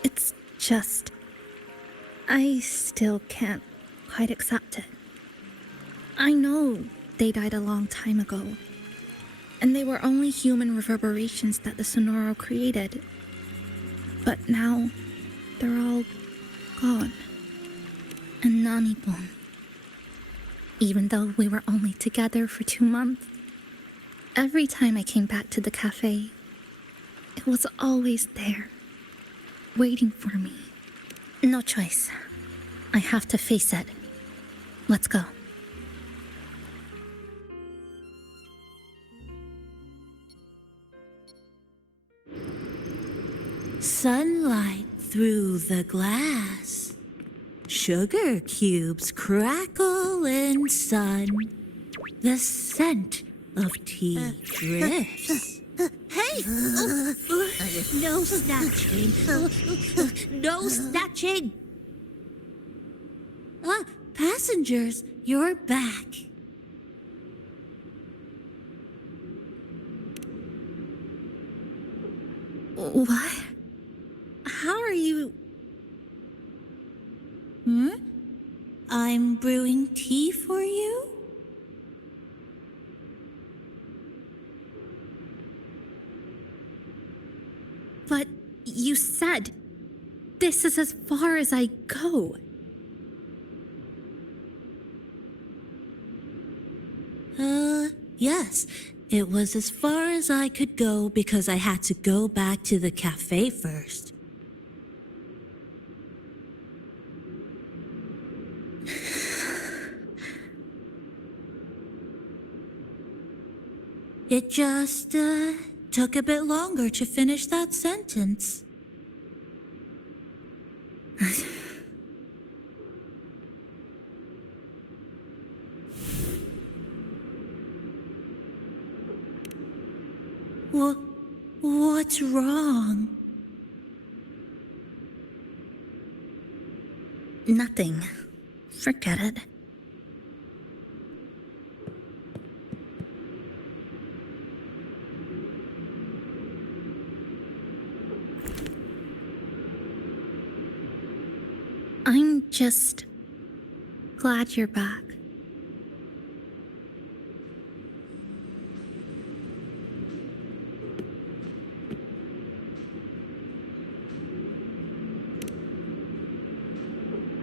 It's just... I still can't quite accept it. I know they died a long time ago, and they were only human reverberations that the Sonoro created. But now, they're all gone. And Nanipon. Even though we were only together for 2 months, every time I came back to the cafe, it was always there, waiting for me. No choice. I have to face it. Let's go. Sunlight through the glass. sugar cubes crackle in sun. The scent of tea drifts. Hey! No snatching. No snatching. Passengers, you're back. What? How are you? I'm brewing tea for you? But you said this is as far as I go. Yes. It was as far as I could go because I had to go back to the cafe first. It just, took a bit longer to finish that sentence. What's wrong? Nothing. Forget it. I'm just glad you're back.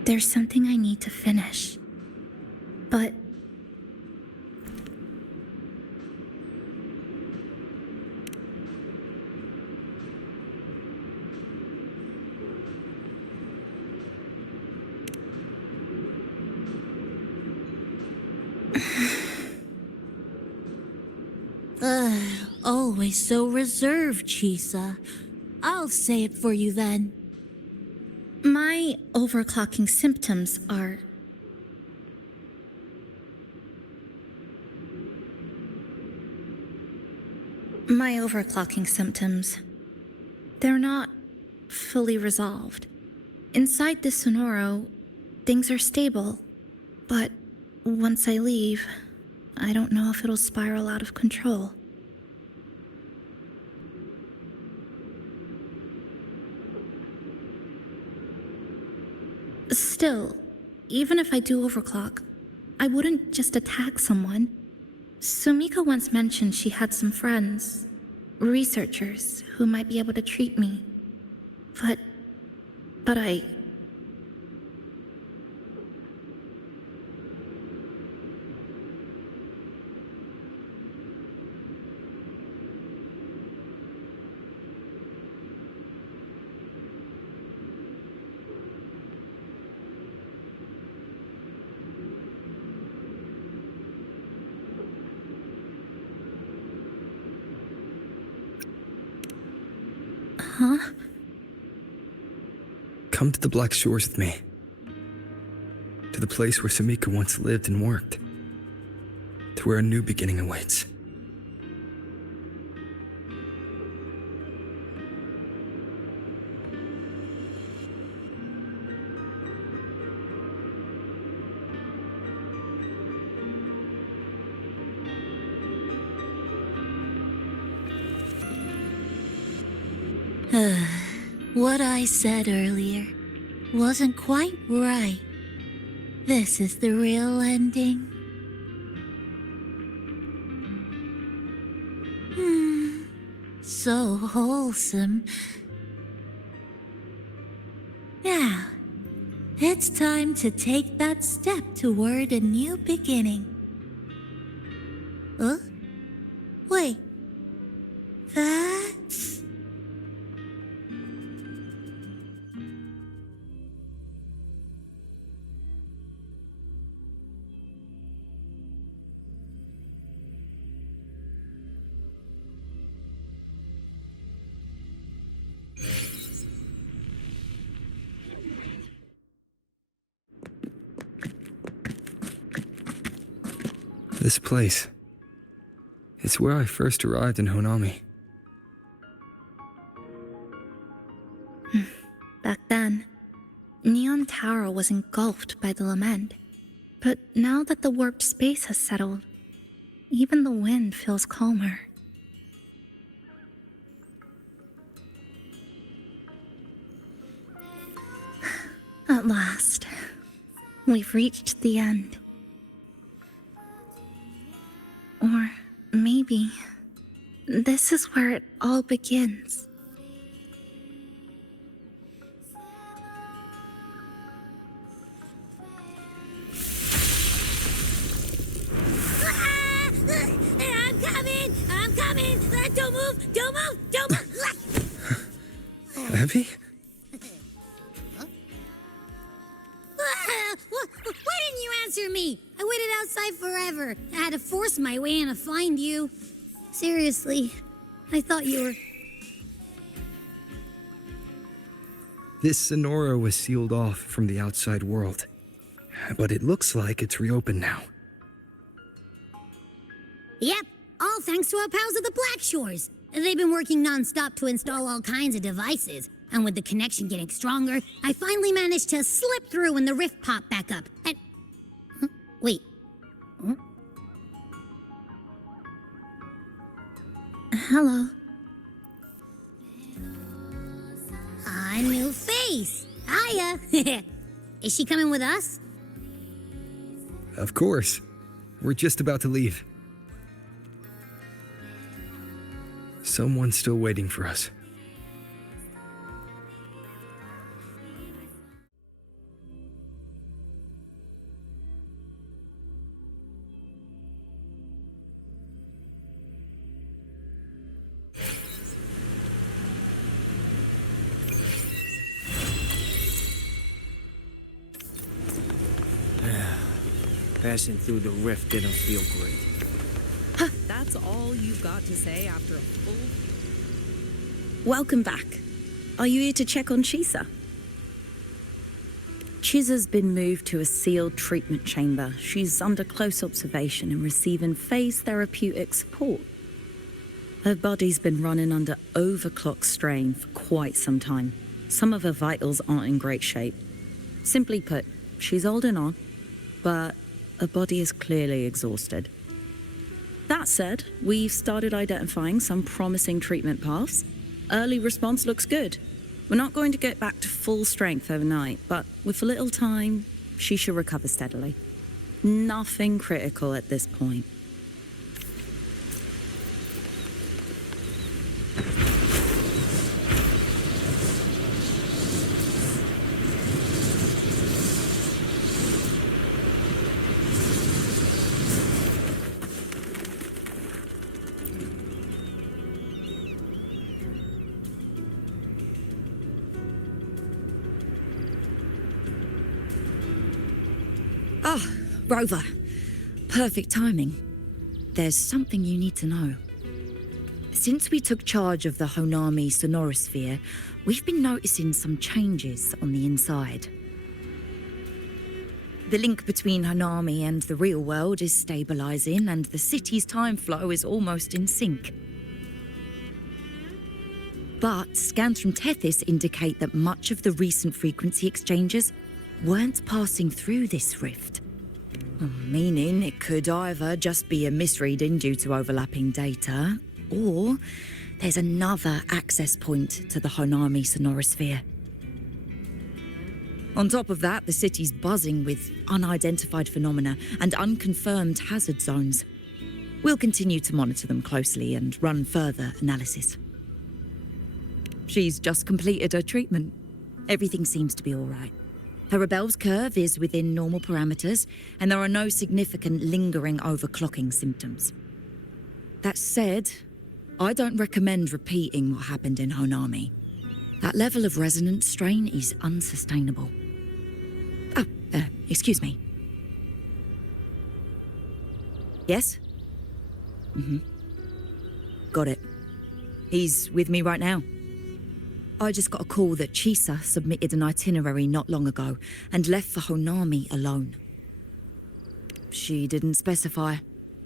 There's something I need to finish, but always so reserved, Chisa. I'll say it for you then. my overclocking symptoms are... My overclocking symptoms, they're not fully resolved. Inside the Sonoro, things are stable, but once I leave, I don't know if it'll spiral out of control. Still, even if I do overclock, I wouldn't just attack someone. Sumika once mentioned she had some friends, researchers, who might be able to treat me. But I... Huh? Come to the Black Shores with me. To the place where Sumika once lived and worked. To where a new beginning awaits. What I said earlier wasn't quite right. This is the real ending. So wholesome. Now, it's time to take that step toward a new beginning. Wait. That's... This place. It's where I first arrived in Honami. Back then, Neon Tower was engulfed by the lament. But now that the warped space has settled, even the wind feels calmer. At last, we've reached the end. Or maybe this is where it all begins. I'm coming! Don't move! Don't move! Don't move! Abby? Why didn't you answer me? I waited outside forever. I had to force my way in to find you. Seriously, I thought you were... This Sonora was sealed off from the outside world. But it looks like it's reopened now. Yep, all thanks to our pals at the Black Shores. They've been working non-stop to install all kinds of devices. And with the connection getting stronger, I finally managed to slip through when the rift popped back up. And... Huh? Wait. Huh? Hello. A new face. Hiya. Is she coming with us? Of course. We're just about to leave. Someone's still waiting for us. Passing through the rift didn't feel great. That's all you've got to say after a full... Welcome back. Are you here to check on Chisa? Chisa's been moved to a sealed treatment chamber. She's under close observation and receiving phase therapeutic support. Her body's been running under overclock strain for quite some time. Some of her vitals aren't in great shape. Simply put, she's holding on, but her body is clearly exhausted. That said, we've started identifying some promising treatment paths. Early response looks good. We're not going to get back to full strength overnight, but with a little time, she should recover steadily. Nothing critical at this point. Rover, perfect timing. There's something you need to know. Since we took charge of the Honami sonorosphere, we've been noticing some changes on the inside. The link between Honami and the real world is stabilizing, and the city's time flow is almost in sync. But scans from Tethys indicate that much of the recent frequency exchanges weren't passing through this rift. Meaning it could either just be a misreading due to overlapping data, or there's another access point to the Honami sonorosphere. On top of that, the city's buzzing with unidentified phenomena and unconfirmed hazard zones. We'll continue to monitor them closely and run further analysis. She's just completed her treatment. Everything seems to be all right. Her rebel's curve is within normal parameters, and there are no significant lingering overclocking symptoms. That said, I don't recommend repeating what happened in Honami. That level of resonance strain is unsustainable. Oh, excuse me. Yes? Got it. He's with me right now. I just got a call that Chisa submitted an itinerary not long ago and left for Honami alone. She didn't specify.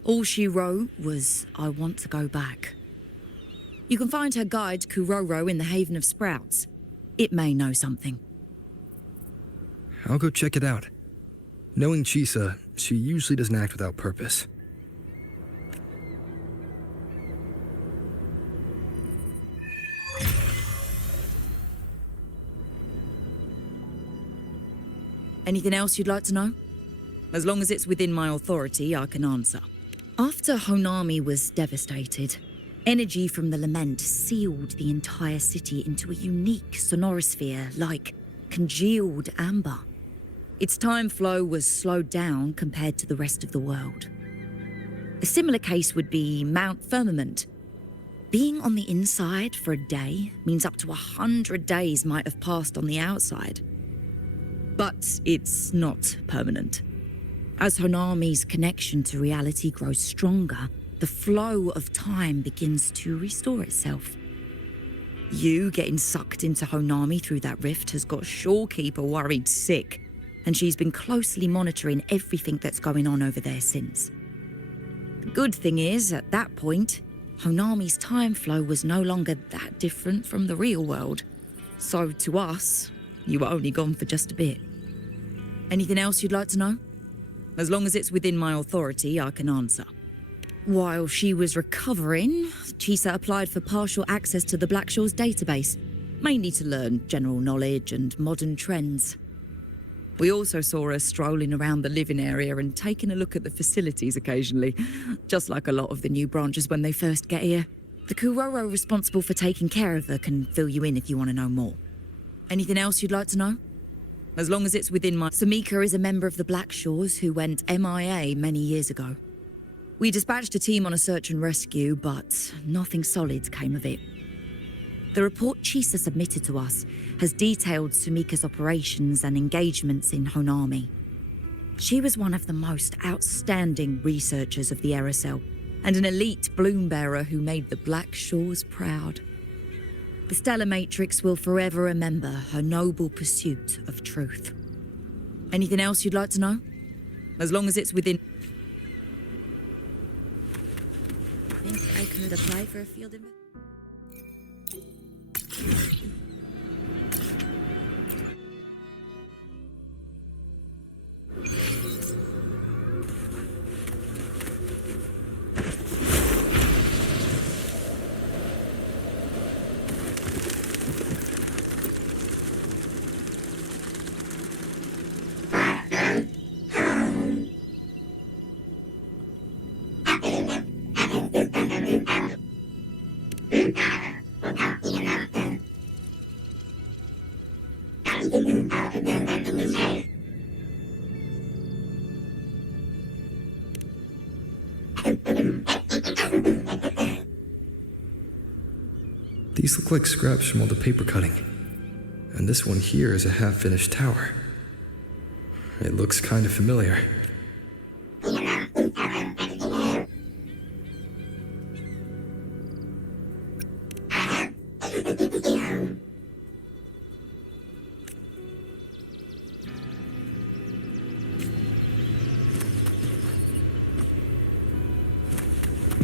All she wrote was, "I want to go back." You can find her guide, Kuroro, in the Haven of Sprouts. It may know something. I'll go check it out. Knowing Chisa, she usually doesn't act without purpose. Anything else you'd like to know? As long as it's within my authority, I can answer. After Honami was devastated, energy from the lament sealed the entire city into a unique sonorosphere like congealed amber. Its time flow was slowed down compared to the rest of the world. A similar case would be Mount Firmament. Being on the inside for a day means up to 100 days might have passed on the outside. But it's not permanent. As Honami's connection to reality grows stronger, the flow of time begins to restore itself. You getting sucked into Honami through that rift has got Shorekeeper worried sick, and she's been closely monitoring everything that's going on over there since. The good thing is, at that point, Honami's time flow was no longer that different from the real world. So to us, you were only gone for just a bit. Anything else you'd like to know? As long as it's within my authority, I can answer. While she was recovering, Chisa applied for partial access to the Black Shores database, mainly to learn general knowledge and modern trends. We also saw her strolling around the living area and taking a look at the facilities occasionally, just like a lot of the new branches when they first get here. The Kuroro responsible for taking care of her can fill you in if you want to know more. Anything else you'd like to know? As long as it's within my... Samika is a member of the Black Shores who went MIA many years ago. We dispatched a team on a search and rescue, but nothing solid came of it. The report Chisa submitted to us has detailed Sumika's operations and engagements in Honami. She was one of the most outstanding researchers of the Aerosol, and an elite bloom bearer who made the Black Shores proud. The Stellar Matrix will forever remember her noble pursuit of truth. Anything else you'd like to know? As long as it's within... I think I could apply for a field in... These look like scraps from all the paper cutting. And this one here is a half-finished tower. It looks kind of familiar.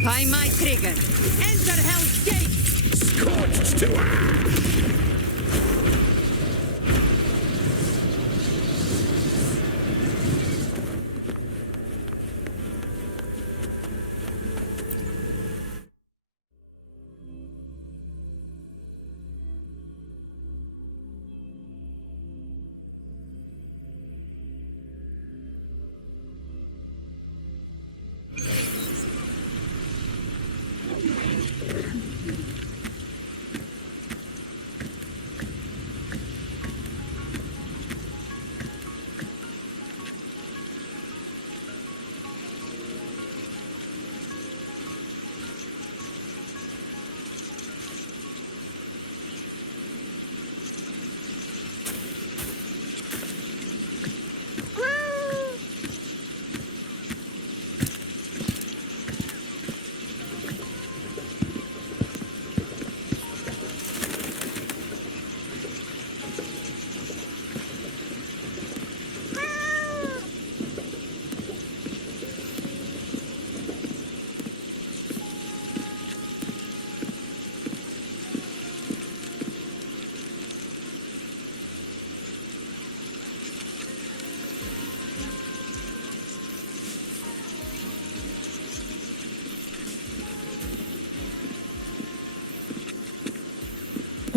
By my trigger, enter Hell's Gate! Scorched to ash!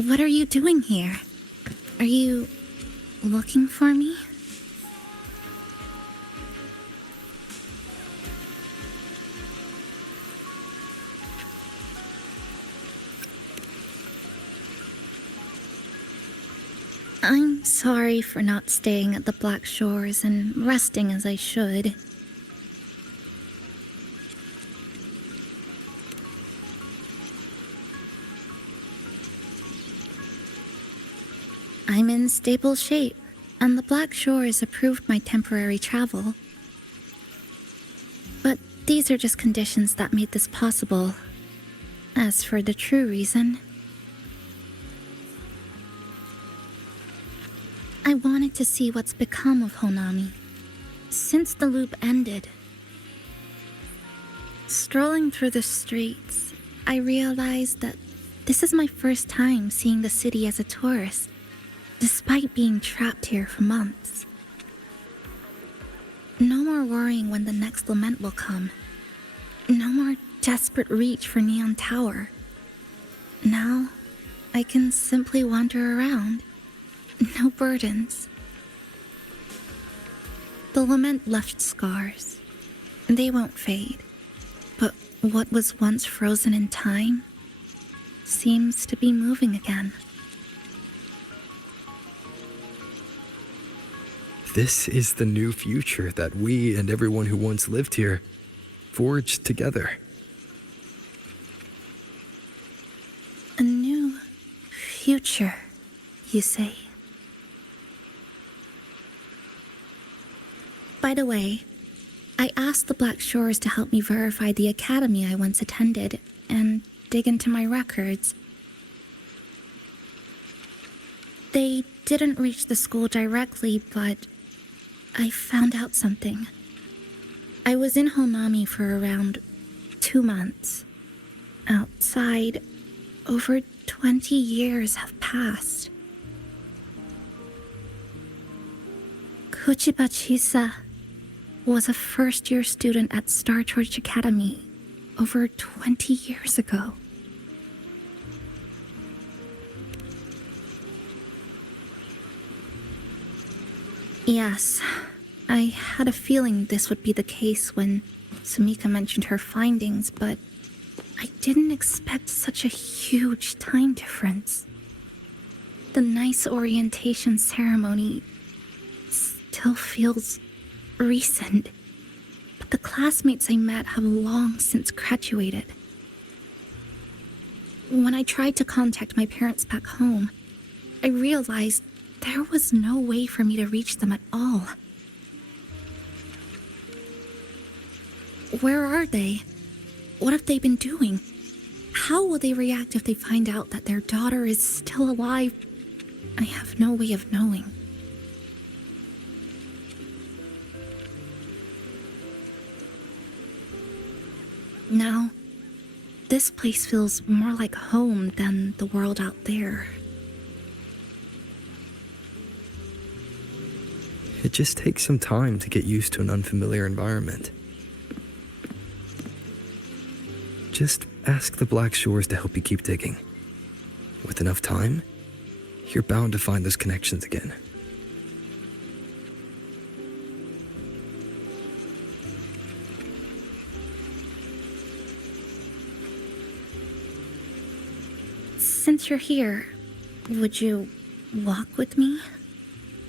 What are you doing here? Are you looking for me? I'm sorry for not staying at the Black Shores and resting as I should. I'm in stable shape, and the Black Shores approved my temporary travel. But these are just conditions that made this possible. As for the true reason, I wanted to see what's become of Honami since the loop ended. Strolling through the streets, I realized that this is my first time seeing the city as a tourist, despite being trapped here for months. No more worrying when the next lament will come. No more desperate reach for Neon Tower. Now, I can simply wander around. No burdens. The lament left scars. They won't fade. But what was once frozen in time seems to be moving again. This is the new future that we and everyone who once lived here forged together. A new future, you say? By the way, I asked the Black Shores to help me verify the academy I once attended and dig into my records. They didn't reach the school directly, but I found out something. I was in Honami for around 2 months. Outside, over 20 years have passed. Chisa was a first-year student at Star Church Academy over 20 years ago. Yes, I had a feeling this would be the case when Sumika mentioned her findings, but I didn't expect such a huge time difference. The nice orientation ceremony still feels recent, but the classmates I met have long since graduated. When I tried to contact my parents back home, I realized there was no way for me to reach them at all. Where are they? What have they been doing? How will they react if they find out that their daughter is still alive? I have no way of knowing. Now, this place feels more like home than the world out there. It just takes some time to get used to an unfamiliar environment. Just ask the Black Shores to help you keep digging. With enough time, you're bound to find those connections again. Since you're here, would you walk with me?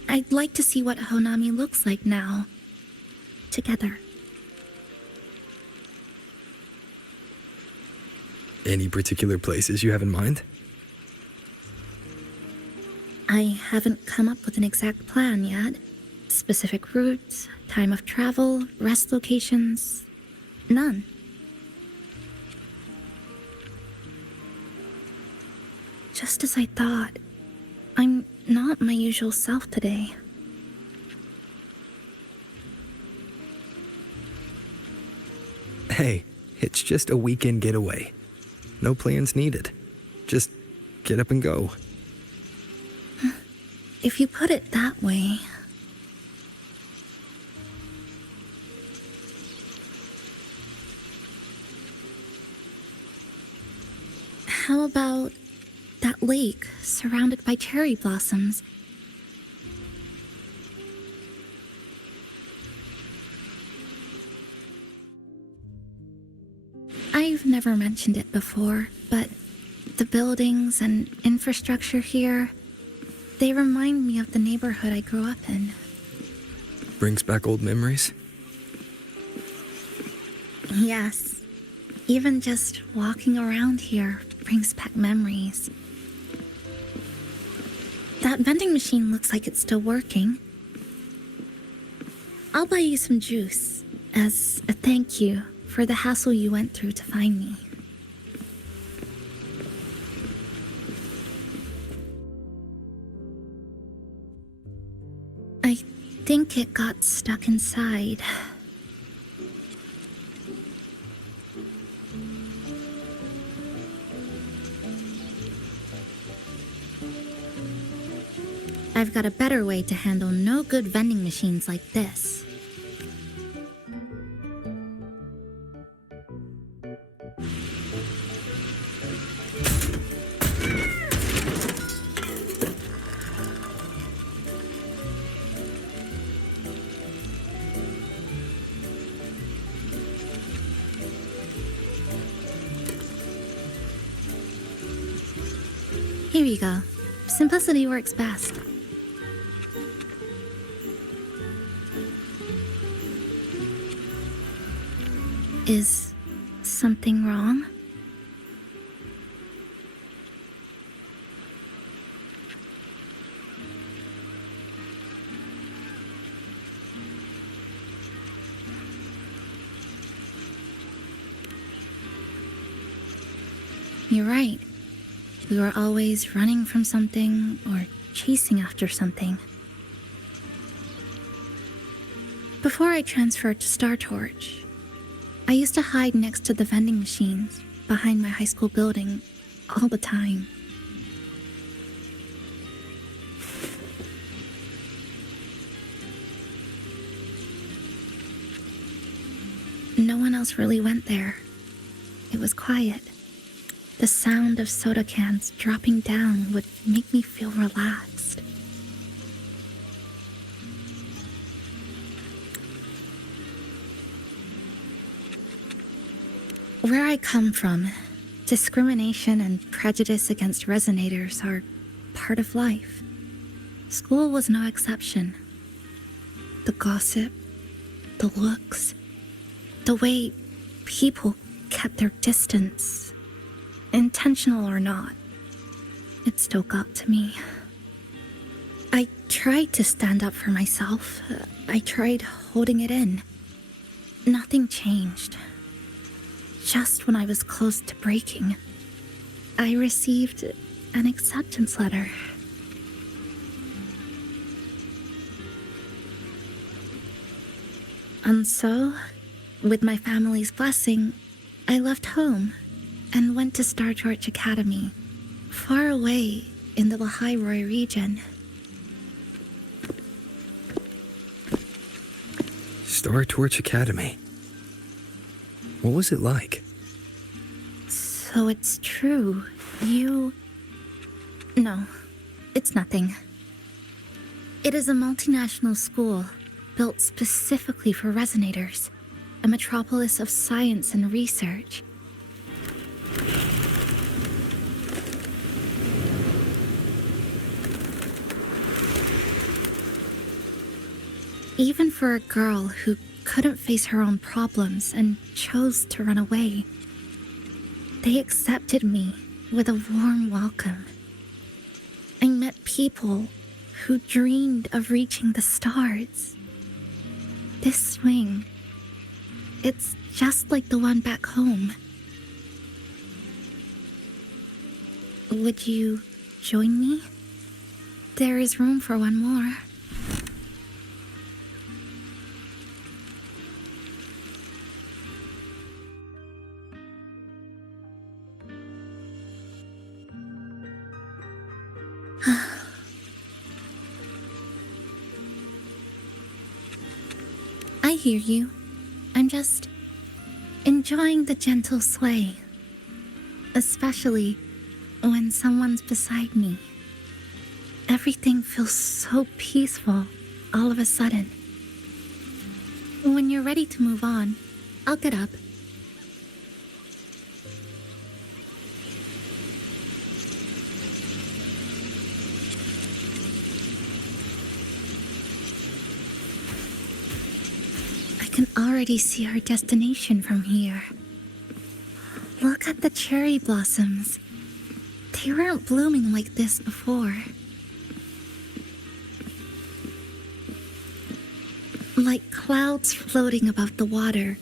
I'd like to see what Honami looks like now. Together. Any particular places you have in mind? I haven't come up with an exact plan yet. Specific routes, time of travel, rest locations, none. Just as I thought, I'm not my usual self today. Hey, it's just a weekend getaway. No plans needed. Just get up and go. If you put it that way. How about That lake, surrounded by cherry blossoms. I've never mentioned it before, but the buildings and infrastructure here, they remind me of the neighborhood I grew up in. Brings back old memories? Yes. Even just walking around here brings back memories. That vending machine looks like it's still working. I'll buy you some juice as a thank you for the hassle you went through to find me. I think it got stuck inside. I've got a better way to handle no good vending machines like this. Here you go. Simplicity works best. Is something wrong? You're right. We were always running from something or chasing after something. Before I transferred to Star Torch, I used to hide next to the vending machines behind my high school building all the time. No one else really went there. It was quiet. The sound of soda cans dropping down would make me feel relaxed. Where I come from, discrimination and prejudice against resonators are part of life. School was no exception. The gossip, the looks, the way people kept their distance, intentional or not, it still got to me. I tried to stand up for myself. I tried holding it in. Nothing changed. Just when I was close to breaking, I received an acceptance letter. And so, with my family's blessing, I left home and went to Star Torch Academy, far away in the Lahairoi region. Star Torch Academy. What was it like? So it's true. No, it's nothing. It is a multinational school built specifically for resonators, a metropolis of science and research. Even for a girl who couldn't face her own problems and chose to run away, they accepted me with a warm welcome. I met people who dreamed of reaching the stars. This swing, it's just like the one back home. Would you join me? There is room for one more. I hear you. I'm just enjoying the gentle sway. Especially when someone's beside me. Everything feels so peaceful all of a sudden. When you're ready to move on, I'll get up. I can already see our destination from here. Look at the cherry blossoms. They weren't blooming like this before. Like clouds floating above the water,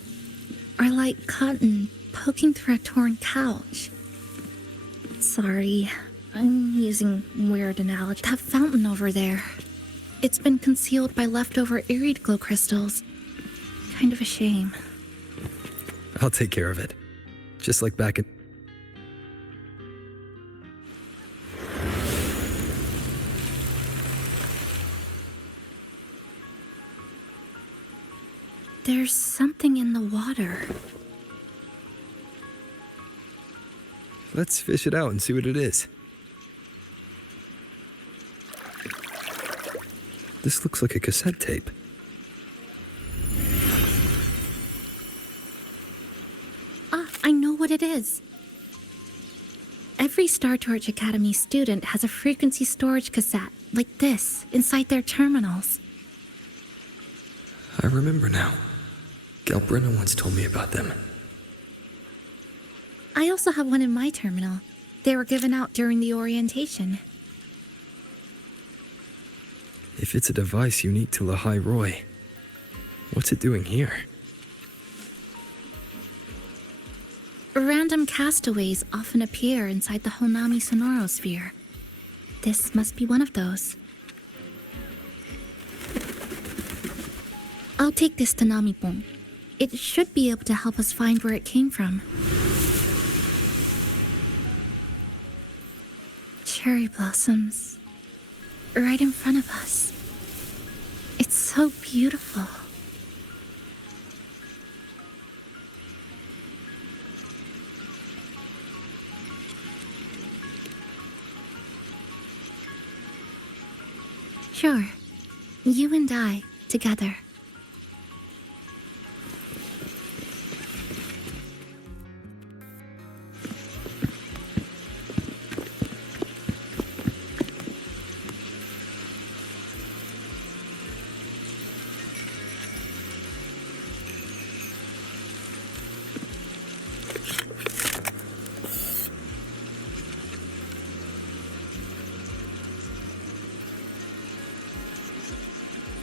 or like cotton poking through a torn couch. Sorry, I'm using weird analogy. That fountain over there, it's been concealed by leftover irid glow crystals. Kind of a shame. I'll take care of it. Just like back in... There's something in the water. Let's fish it out and see what it is. This looks like a cassette tape. I know what it is. Every Star Torch Academy student has a frequency storage cassette like this inside their terminals. I remember now. Galbrina once told me about them. I also have one in my terminal. They were given out during the orientation. If it's a device unique to Lahai Roy, what's it doing here? Random castaways often appear inside the Honami sonorosphere. This must be one of those. I'll take this to Namipon. It should be able to help us find where it came from. Cherry blossoms. Right in front of us. It's so beautiful. Sure. You and I, together.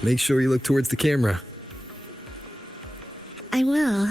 Make sure you look towards the camera. I will.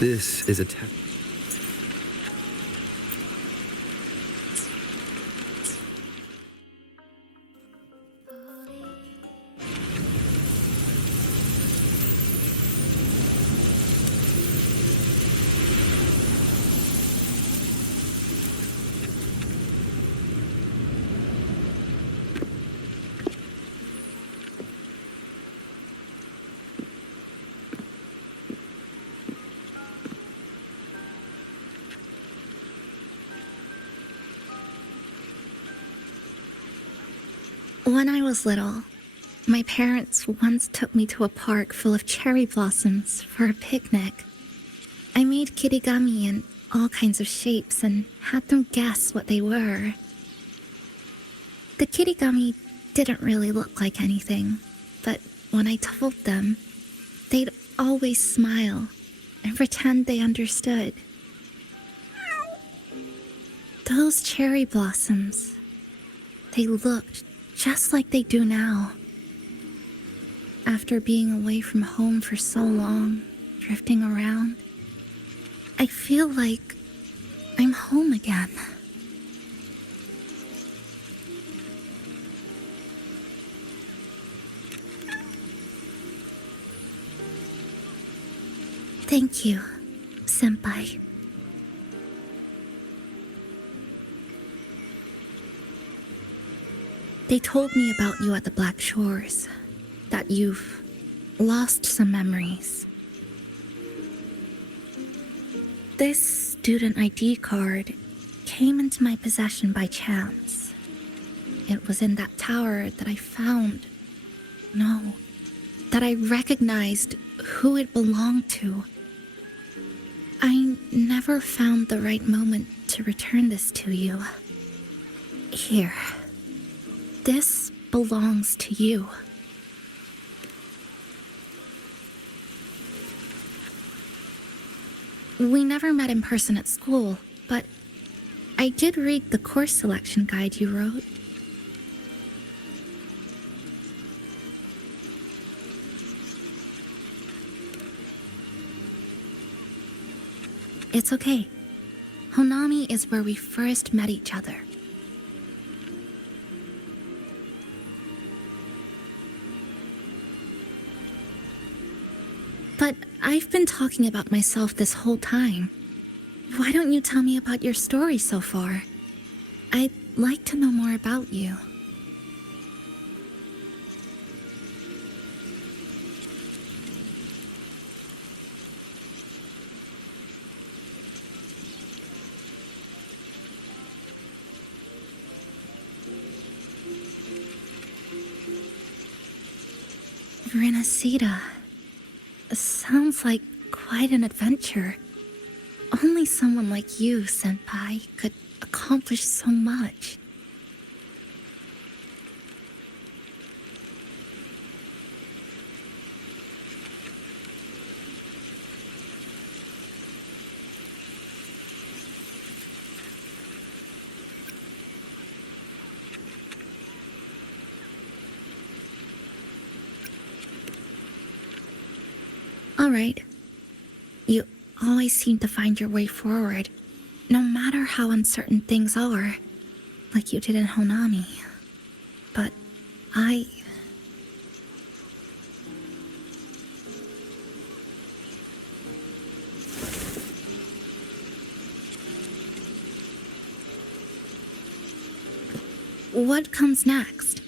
This is a tap. When I was little, my parents once took me to a park full of cherry blossoms for a picnic. I made kirigami in all kinds of shapes and had them guess what they were. The kirigami didn't really look like anything, but when I told them, they'd always smile and pretend they understood. Those cherry blossoms, they looked just like they do now. After being away from home for so long, drifting around, I feel like I'm home again. Thank you, Senpai. They told me about you at the Black Shores, that you've lost some memories. This student ID card came into my possession by chance. It was in that tower that I found. No, that I recognized who it belonged to. I never found the right moment to return this to you. Here. This belongs to you. We never met in person at school, but I did read the course selection guide you wrote. It's okay. Honami is where we first met each other. But I've been talking about myself this whole time. Why don't you tell me about your story so far? I'd like to know more about you. Renacida. Sounds like quite an adventure. Only someone like you, Senpai, could accomplish so much. All right. You always seem to find your way forward, no matter how uncertain things are, like you did in Honami. But What comes next?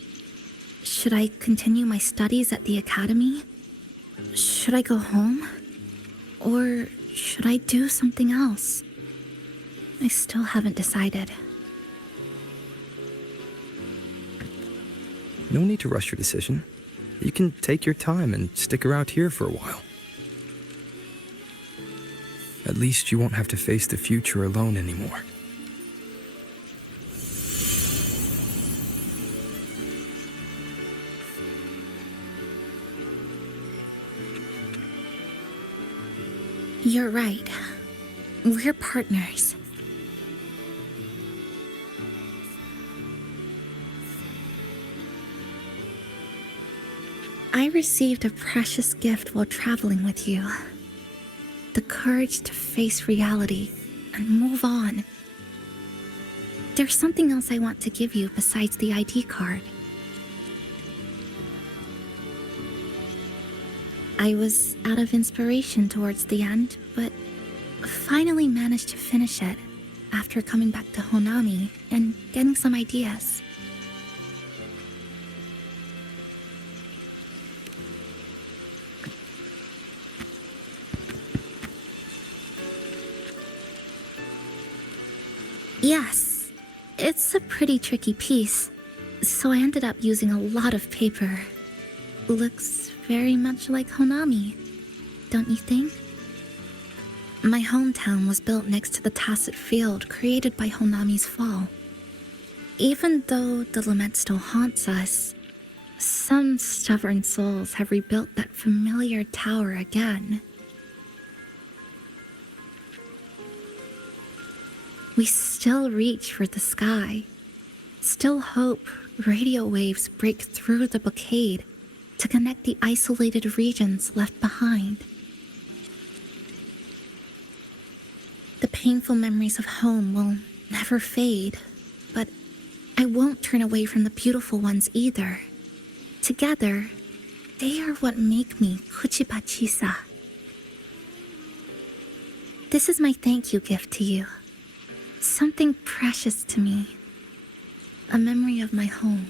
Should I continue my studies at the academy? Should I go home? Or should I do something else? I still haven't decided. No need to rush your decision. You can take your time and stick around here for a while. At least you won't have to face the future alone anymore. You're right. We're partners. I received a precious gift while traveling with you. The courage to face reality and move on. There's something else I want to give you besides the ID card. I was out of inspiration towards the end, but finally managed to finish it after coming back to Honami and getting some ideas. Yes, it's a pretty tricky piece, so I ended up using a lot of paper. Looks very much like Honami, don't you think? My hometown was built next to the tacit field created by Honami's fall. Even though the lament still haunts us, some stubborn souls have rebuilt that familiar tower again. We still reach for the sky. Still hope radio waves break through the blockade to connect the isolated regions left behind. The painful memories of home will never fade, but I won't turn away from the beautiful ones either. Together, they are what make me chisa. This is my thank you gift to you. Something precious to me. A memory of my home.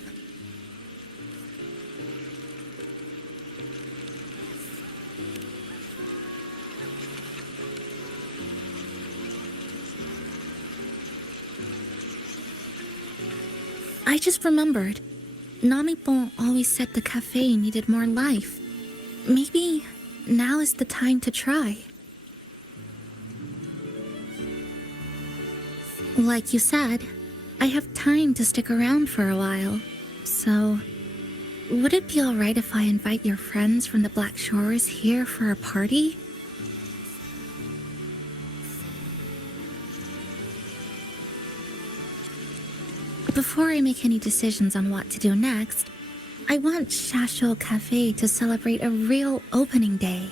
I just remembered. Namipon always said the cafe needed more life. Maybe now is the time to try. Like you said, I have time to stick around for a while, so would it be alright if I invite your friends from the Black Shores here for a party? Before I make any decisions on what to do next, I want Shasho Cafe to celebrate a real opening day.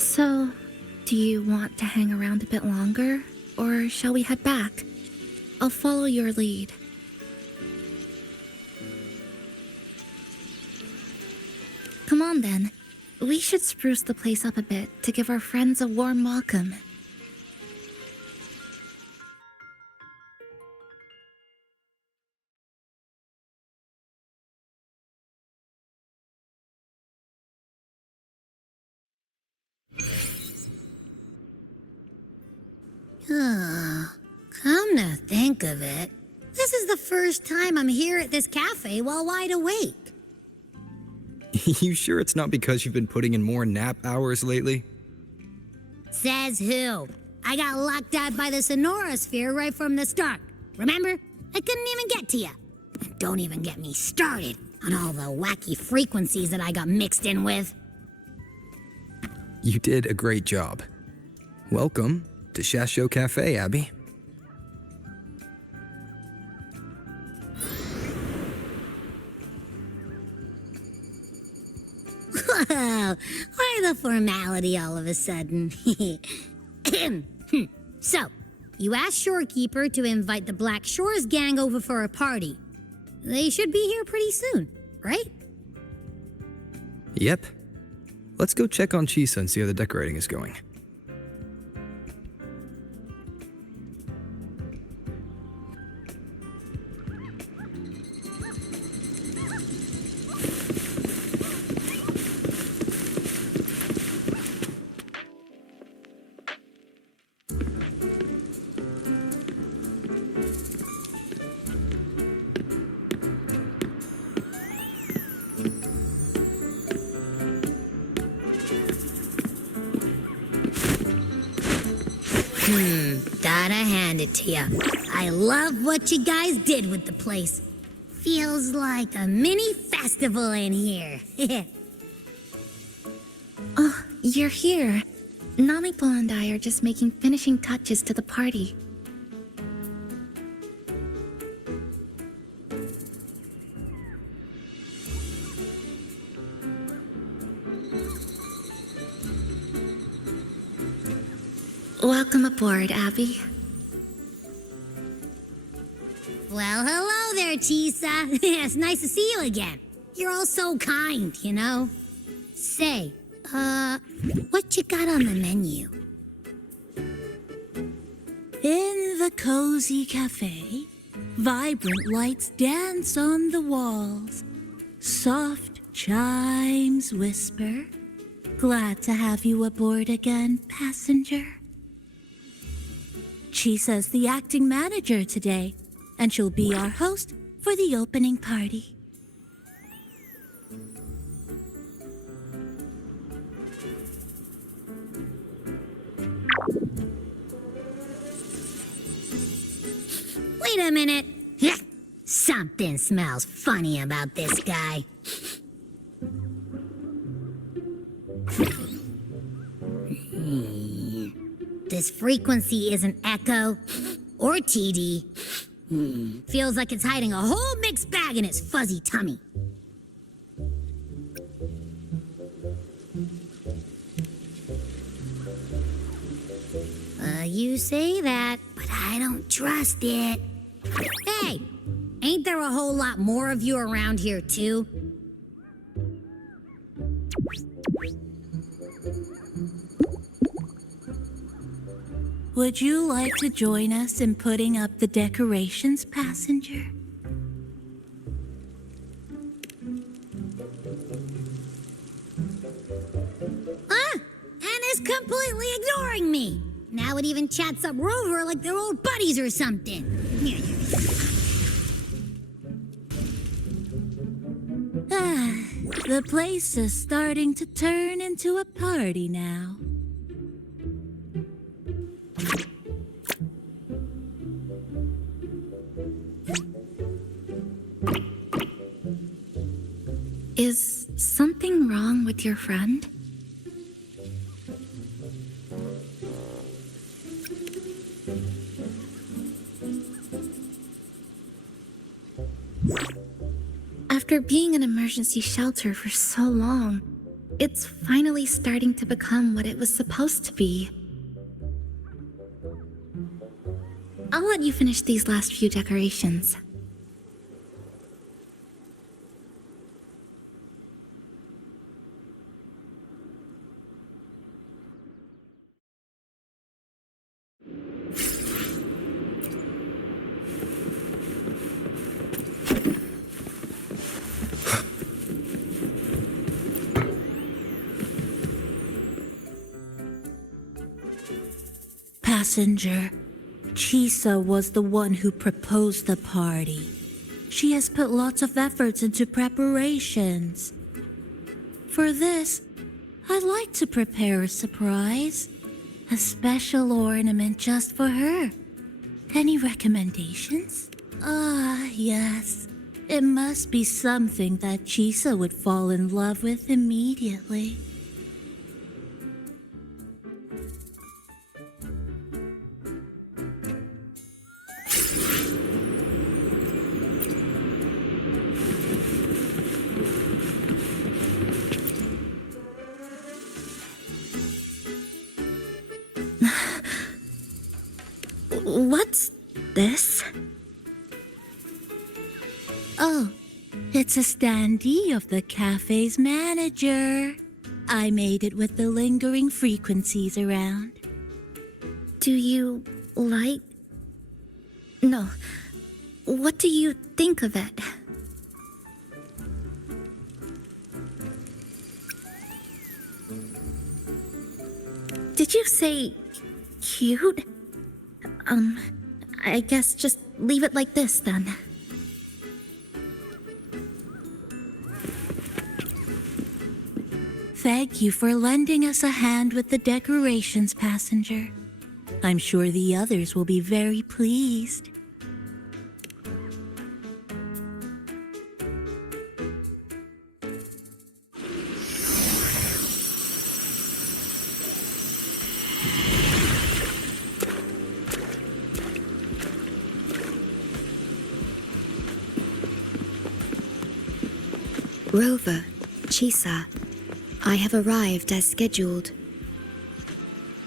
So, do you want to hang around a bit longer, or shall we head back? I'll follow your lead. Come on then. We should spruce the place up a bit to give our friends a warm welcome. Oh, come to think of it, this is the first time I'm here at this cafe while wide awake. You sure it's not because you've been putting in more nap hours lately? Says who? I got locked out by the Sonorosphere right from the start. Remember? I couldn't even get to you. And don't even get me started on all the wacky frequencies that I got mixed in with. You did a great job. Welcome to Shasho Cafe, Abby. Whoa, why the formality all of a sudden? So, you asked Shorekeeper to invite the Black Shores gang over for a party. They should be here pretty soon, right? Yep. Let's go check on Chisa and see how the decorating is going. Gotta hand it to ya. I love what you guys did with the place. Feels like a mini festival in here. Oh, you're here. Namipo and I are just making finishing touches to the party. Welcome aboard, Abby. Well, hello there, Chisa. It's nice to see you again. You're all so kind, you know? Say, what you got on the menu? In the cozy cafe, vibrant lights dance on the walls. Soft chimes whisper. Glad to have you aboard again, passenger. Chisa's the acting manager today, and she'll be our host for the opening party. Wait a minute. Something smells funny about this guy. This frequency isn't echo or TD. Feels like it's hiding a whole mixed bag in its fuzzy tummy. You say that, but I don't trust it. Hey, ain't there a whole lot more of you around here too? Would you like to join us in putting up the decorations, passenger? Anna's completely ignoring me. Now it even chats up Rover like they're old buddies or something. The place is starting to turn into a party now. Is something wrong with your friend? After being an emergency shelter for so long, it's finally starting to become what it was supposed to be. I'll let you finish these last few decorations. Passenger, Chisa was the one who proposed the party. She has put lots of efforts into preparations. For this, I'd like to prepare a surprise. A special ornament just for her. Any recommendations? Yes. It must be something that Chisa would fall in love with immediately. What's this? Oh, it's a standee of the cafe's manager. I made it with the lingering frequencies around. Do you like... No. What do you think of it? Did you say cute? I guess just leave it like this then. Thank you for lending us a hand with the decorations, passenger. I'm sure the others will be very pleased. Rover, Chisa, I have arrived as scheduled.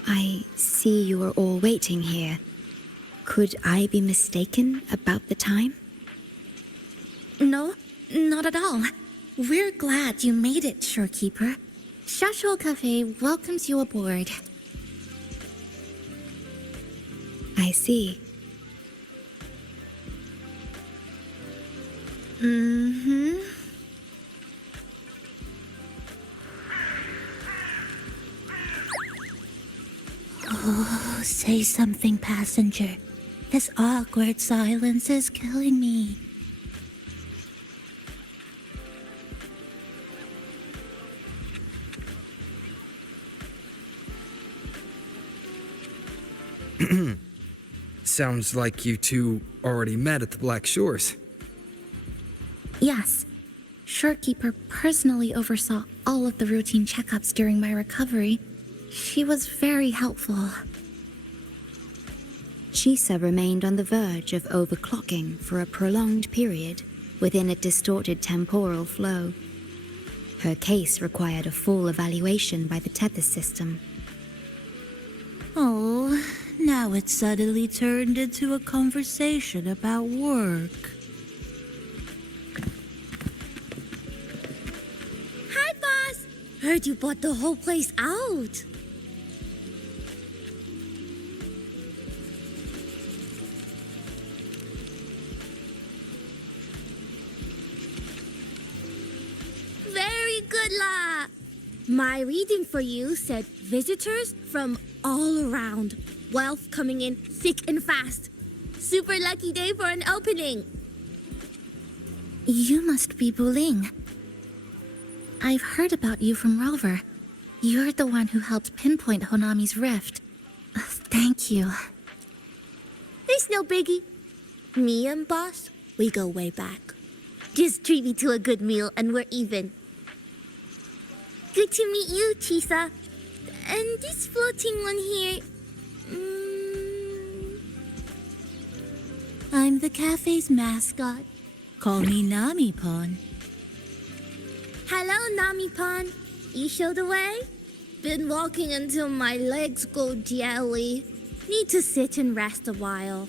I see you are all waiting here. Could I be mistaken about the time? No, not at all. We're glad you made it, Shorekeeper. Shashuo Cafe welcomes you aboard. I see. Mm-hmm. Oh, say something, passenger. This awkward silence is killing me. Sounds like you two already met at the Black Shores. Yes. Shorekeeper personally oversaw all of the routine checkups during my recovery. She was very helpful. Chisa remained on the verge of overclocking for a prolonged period within a distorted temporal flow. Her case required a full evaluation by the tether system. Oh, now it's suddenly turned into a conversation about work. Hi, boss! Heard you bought the whole place out. Very good, La. My reading for you said visitors from all around. Wealth coming in thick and fast. Super lucky day for an opening. You must be Buling. I've heard about you from Rover. You're the one who helped pinpoint Honami's rift. Thank you. It's no biggie. Me and boss, we go way back. Just treat me to a good meal and we're even. Good to meet you, Chisa. And this floating one here... I'm the cafe's mascot. Call me Nami-pon. Hello, Nami-pon. You show the way? Been walking until my legs go jelly. Need to sit and rest a while.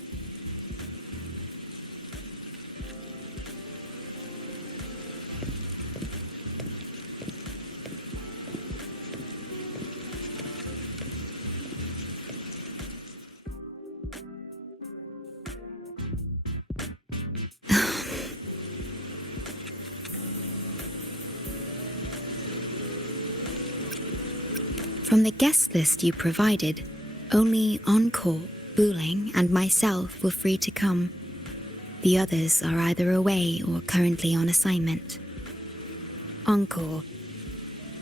From the guest list you provided, only Encore, Buling, and myself were free to come. The others are either away or currently on assignment. Encore.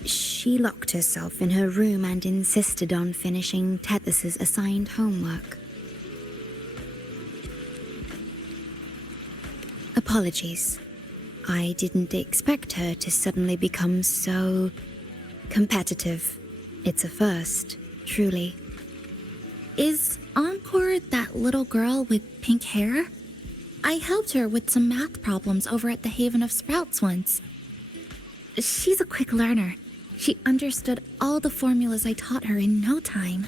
She locked herself in her room and insisted on finishing Tethys' assigned homework. Apologies. I didn't expect her to suddenly become so competitive. It's a first, truly. Is Encore that little girl with pink hair? I helped her with some math problems over at the Haven of Sprouts once. She's a quick learner. She understood all the formulas I taught her in no time.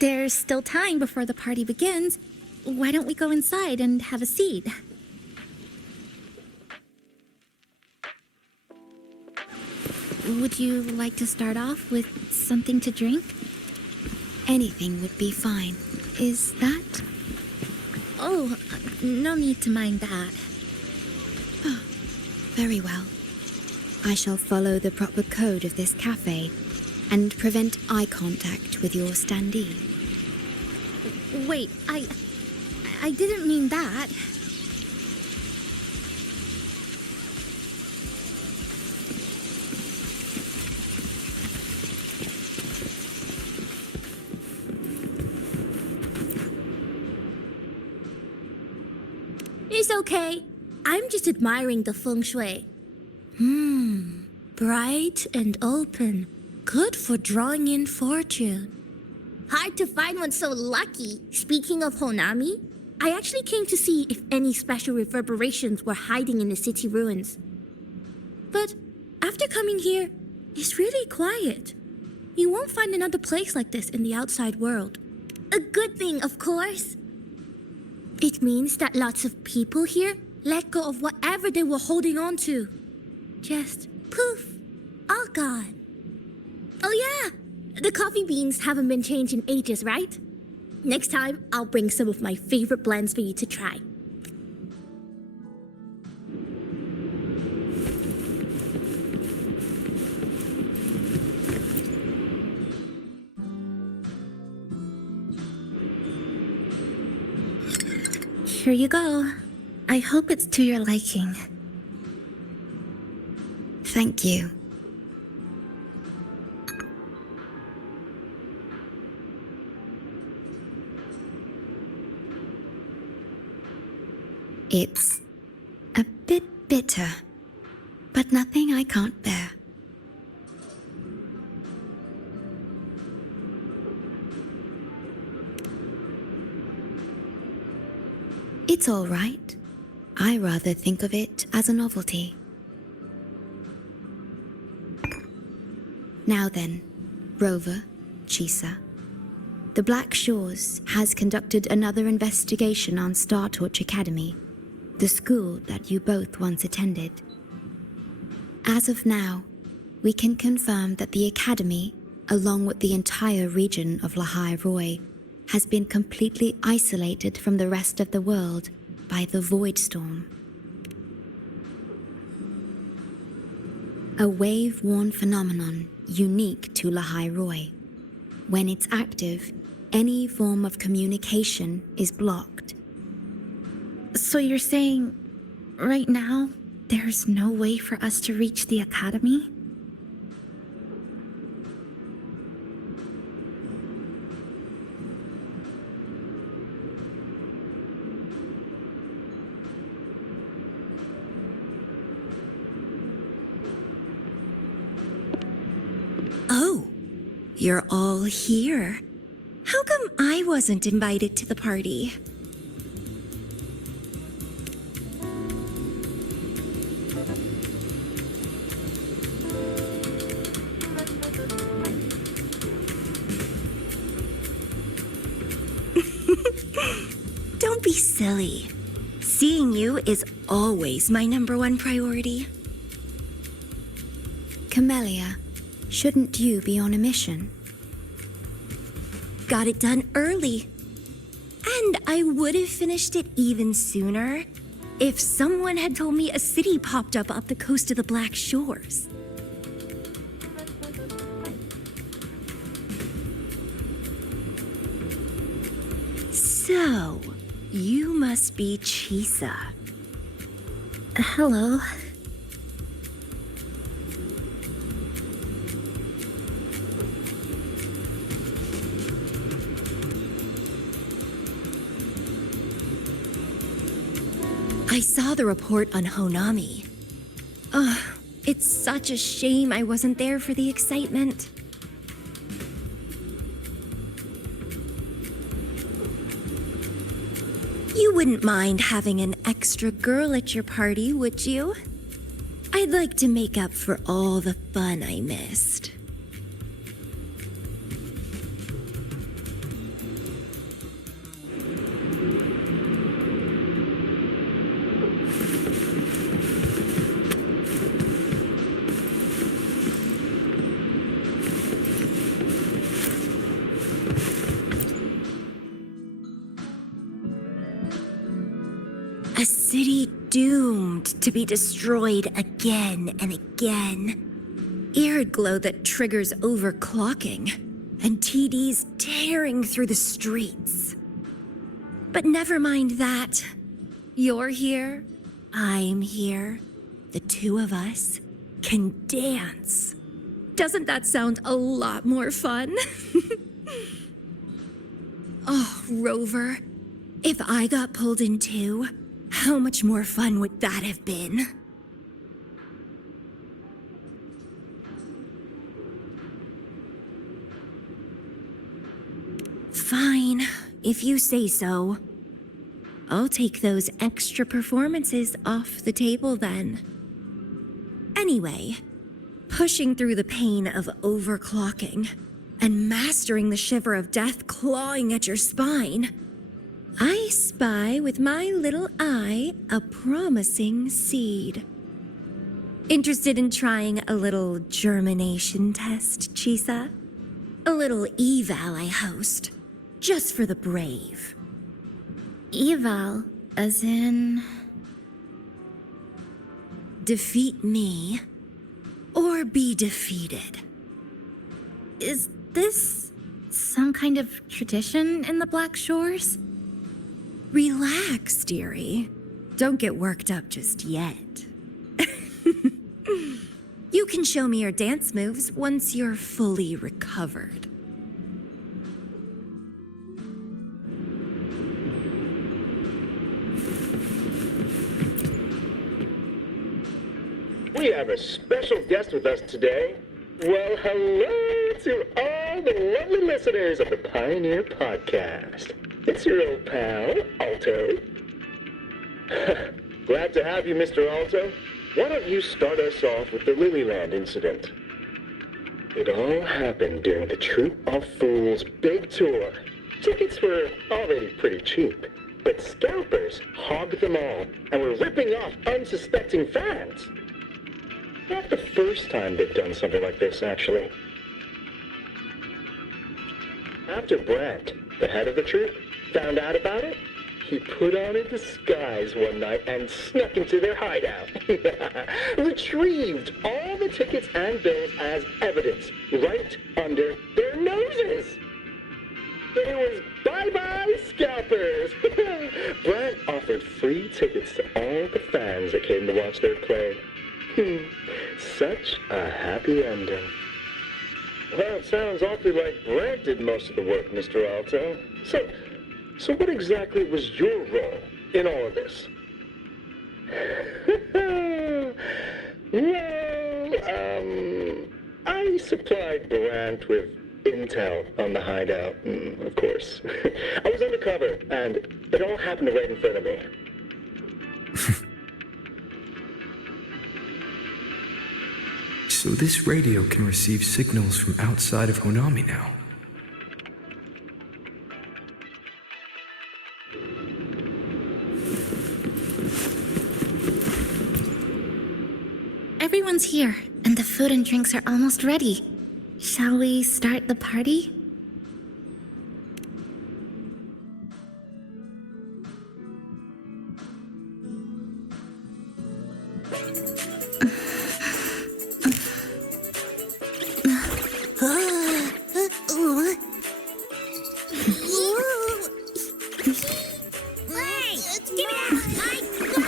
There's still time before the party begins. Why don't we go inside and have a seat? Would you like to start off with something to drink? Anything would be fine. Is that? Oh, no need to mind that. Oh, very well. I shall follow the proper code of this cafe and prevent eye contact with your standee. Wait, I didn't mean that. It's okay. I'm just admiring the feng shui. Bright and open. Good for drawing in fortune. Hard to find one so lucky. Speaking of Honami, I actually came to see if any special reverberations were hiding in the city ruins. But after coming here, it's really quiet. You won't find another place like this in the outside world. A good thing, of course. It means that lots of people here let go of whatever they were holding on to. Just poof, all gone. Oh yeah, the coffee beans haven't been changed in ages, right? Next time, I'll bring some of my favorite blends for you to try. Here you go. I hope it's to your liking. Thank you. It's a bit bitter, but nothing I can't bear. It's all right. I rather think of it as a novelty. Now then, Rover, Chisa. The Black Shores has conducted another investigation on Star Torch Academy, the school that you both once attended. As of now, we can confirm that the Academy, along with the entire region of Lahai Roi, has been completely isolated from the rest of the world by the Void Storm. A wave-worn phenomenon unique to Lahai Roi. When it's active, any form of communication is blocked. So you're saying, right now, there's no way for us to reach the Academy? Oh, you're all here. How come I wasn't invited to the party? Don't be silly. Seeing you is always my #1 priority. Camellia, shouldn't you be on a mission? Got it done early. And I would have finished it even sooner if someone had told me a city popped up the coast of the Black Shores. So, you must be Chisa. Hello. I saw the report on Honami. Ugh, it's such a shame I wasn't there for the excitement. You wouldn't mind having an extra girl at your party, would you? I'd like to make up for all the fun I missed. A city doomed to be destroyed again and again. Air glow that triggers overclocking, and TDs tearing through the streets. But never mind that. You're here, I'm here. The two of us can dance. Doesn't that sound a lot more fun? Oh, Rover, if I got pulled in too, how much more fun would that have been? Fine, if you say so. I'll take those extra performances off the table then. Anyway, pushing through the pain of overclocking and mastering the shiver of death clawing at your spine, I spy with my little eye a promising seed. Interested in trying a little germination test, Chisa? A little eval I host, just for the brave. Eval, as in... Defeat me, or be defeated. Is this some kind of tradition in the Black Shores? Relax, dearie. Don't get worked up just yet. You can show me your dance moves once you're fully recovered. We have a special guest with us today. Well, hello to all the lovely listeners of the Pioneer Podcast. It's your old pal, Alto. Glad to have you, Mr. Alto. Why don't you start us off with the Lilyland incident? It all happened during the Troop of Fools big tour. Tickets were already pretty cheap, but scalpers hogged them all and were ripping off unsuspecting fans. Not the first time they've done something like this, actually. After Brant, the head of the troop, found out about it, he put on a disguise one night and snuck into their hideout. Retrieved all the tickets and bills as evidence right under their noses. It was bye-bye scalpers. Brant offered free tickets to all the fans that came to watch their play. Such a happy ending. Well, it sounds awfully like Brant did most of the work, Mr. Alto. So what exactly was your role in all of this? Well, I supplied Brant with intel on the hideout, of course. I was undercover, and it all happened right in front of me. So this radio can receive signals from outside of Honami now. Everyone's here, and the food and drinks are almost ready. Shall we start the party?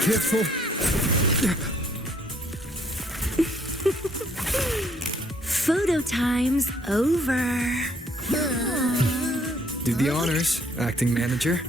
Careful. Photo time's over. Do the honors, acting manager.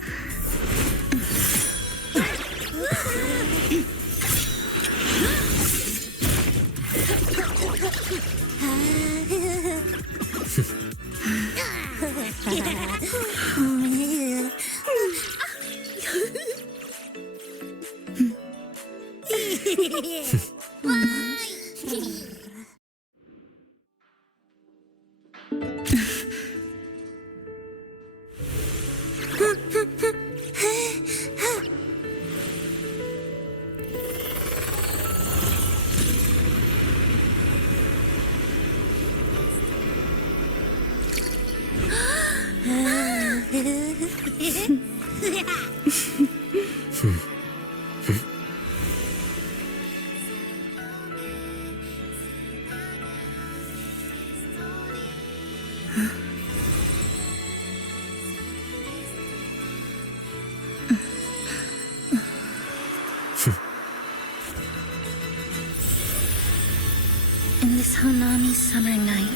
In this Honami summer night,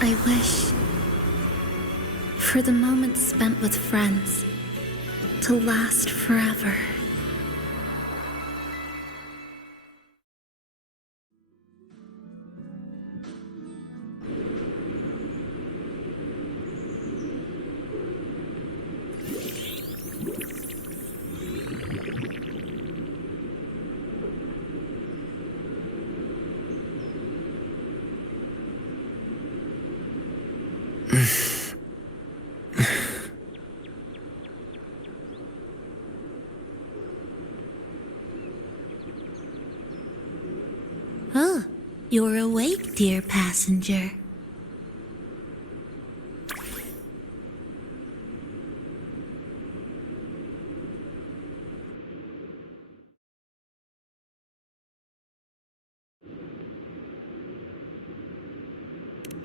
I wish for the moments spent with friends to last forever. Oh, you're awake, dear passenger.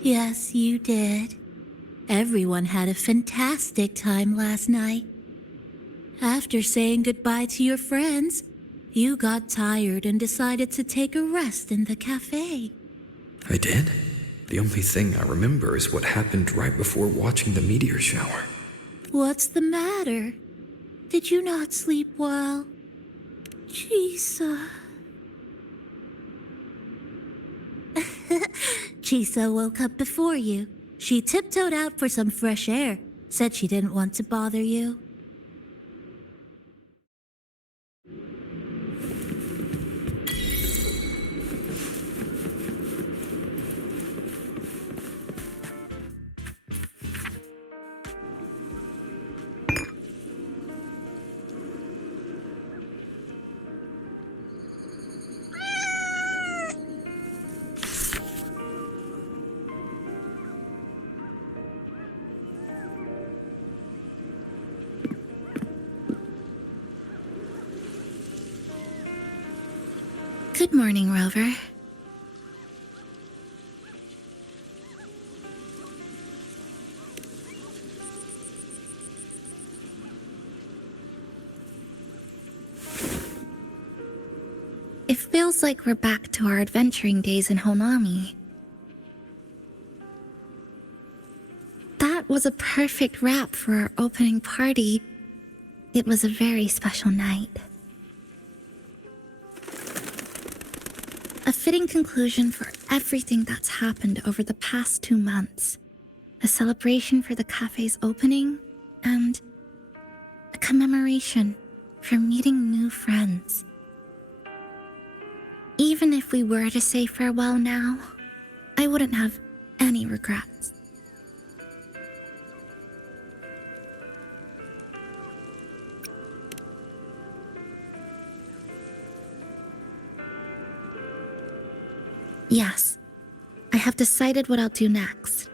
Yes, you did. Everyone had a fantastic time last night. After saying goodbye to your friends, you got tired and decided to take a rest in the cafe. I did? The only thing I remember is what happened right before watching the meteor shower. What's the matter? Did you not sleep well? Chisa. Chisa woke up before you. She tiptoed out for some fresh air. Said she didn't want to bother you. Good morning, Rover. It feels like we're back to our adventuring days in Honami. That was a perfect wrap for our opening party. It was a very special night. A fitting conclusion for everything that's happened over the past 2 months. A celebration for the cafe's opening, and a commemoration for meeting new friends. Even if we were to say farewell now, I wouldn't have any regrets. Yes, I have decided what I'll do next.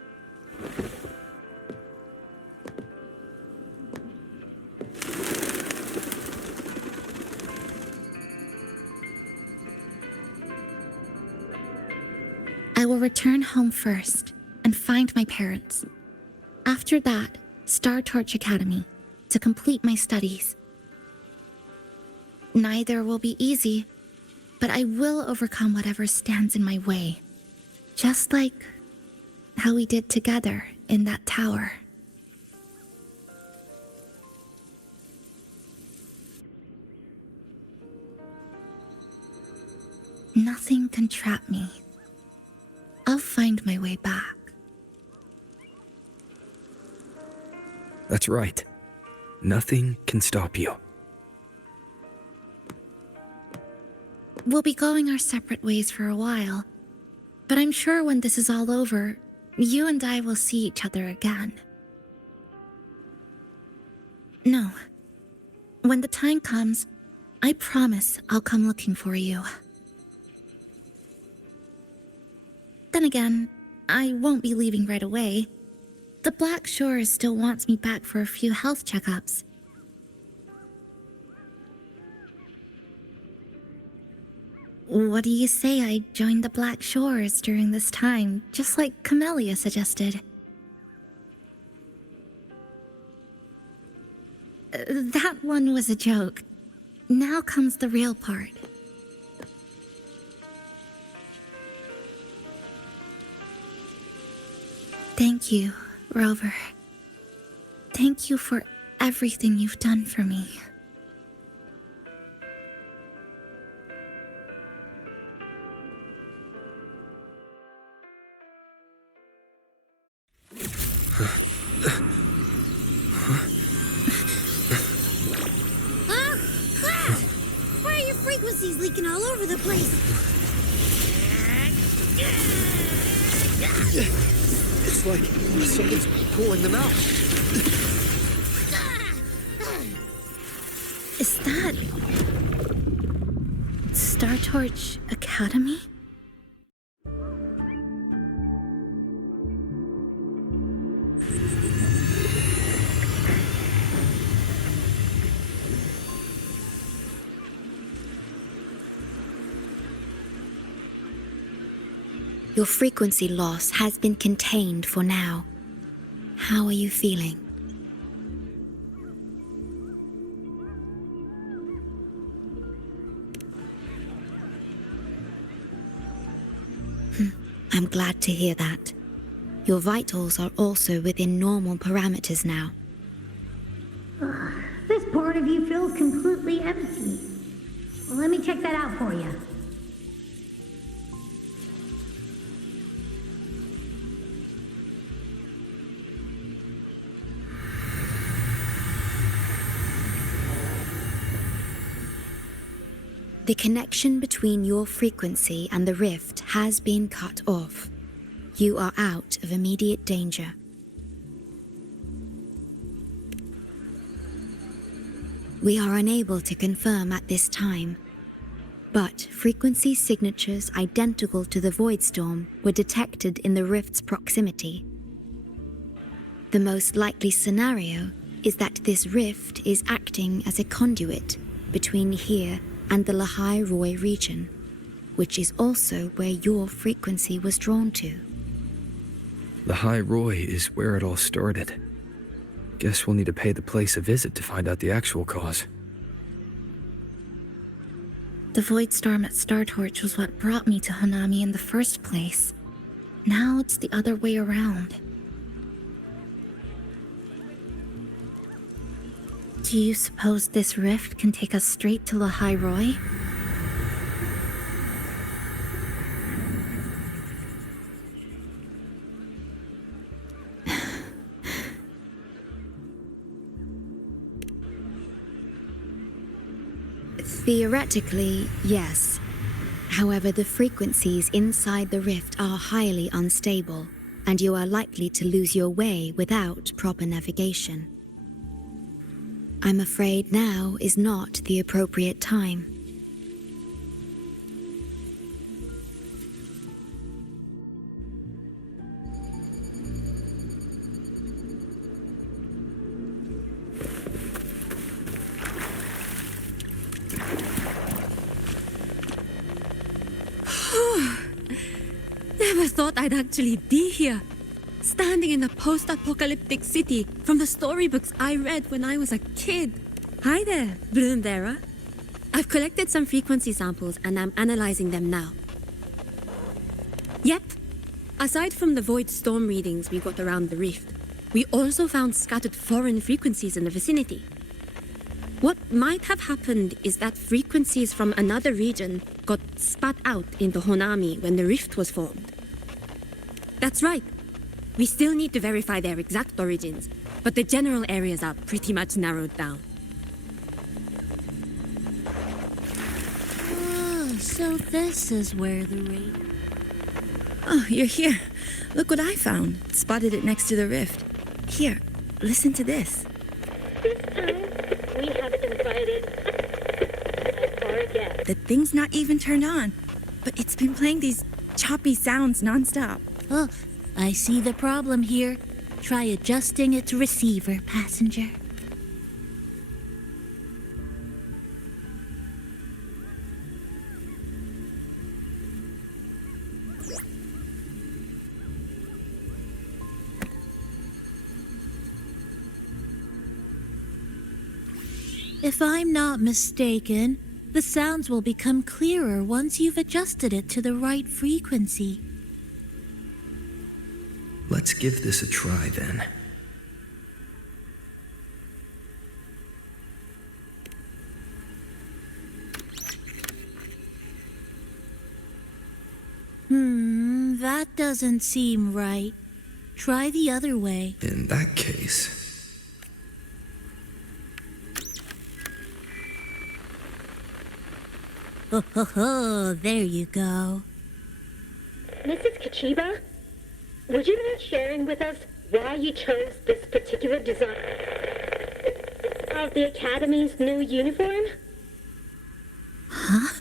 I will return home first and find my parents. After that, Star Torch Academy to complete my studies. Neither will be easy, but I will overcome whatever stands in my way. Just like how we did together in that tower. Nothing can trap me. I'll find my way back. That's right. Nothing can stop you. We'll be going our separate ways for a while, but I'm sure when this is all over, you and I will see each other again. No. When the time comes, I promise I'll come looking for you. Then again, I won't be leaving right away. The Black Shore still wants me back for a few health checkups. What do you say I join the Black Shores during this time, just like Camellia suggested? That one was a joke. Now comes the real part. Thank you, Rover. Thank you for everything you've done for me. Why are your frequencies leaking all over the place? It's like something's pulling them out. Is that Star Torch Academy? Your frequency loss has been contained for now. How are you feeling? I'm glad to hear that. Your vitals are also within normal parameters now. This part of you feels completely empty. Well, let me check that out for you. The connection between your frequency and the rift has been cut off. You are out of immediate danger. We are unable to confirm at this time, but frequency signatures identical to the void storm were detected in the rift's proximity. The most likely scenario is that this rift is acting as a conduit between here and the Lahai Roi region, which is also where your frequency was drawn to. Lahai Roi is where it all started. Guess we'll need to pay the place a visit to find out the actual cause. The void storm at Star Torch was what brought me to Hanami in the first place. Now it's the other way around. Do you suppose this rift can take us straight to Lahai Roi? Theoretically, yes. However, the frequencies inside the rift are highly unstable, and you are likely to lose your way without proper navigation. I'm afraid now is not the appropriate time. Never thought I'd actually be here, standing in a post-apocalyptic city from the storybooks I read when I was a kid. Hi there, Bloombearer. I've collected some frequency samples and I'm analyzing them now. Yep. Aside from the void storm readings we got around the rift, we also found scattered foreign frequencies in the vicinity. What might have happened is that frequencies from another region got spat out into Honami when the rift was formed. That's right. We still need to verify their exact origins, but the general areas are pretty much narrowed down. Oh, so this is where the raid... Oh, you're here. Look what I found. Spotted it next to the rift. Here, listen to this. This time, we have invited our guest. The thing's not even turned on, but it's been playing these choppy sounds nonstop. Oh, I see the problem here. Try adjusting its receiver, passenger. If I'm not mistaken, the sounds will become clearer once you've adjusted it to the right frequency. Let's give this a try then. That doesn't seem right. Try the other way. In that case... Oh, there you go. Mrs. Kachiba, would you mind sharing with us why you chose this particular design of the Academy's new uniform? Huh?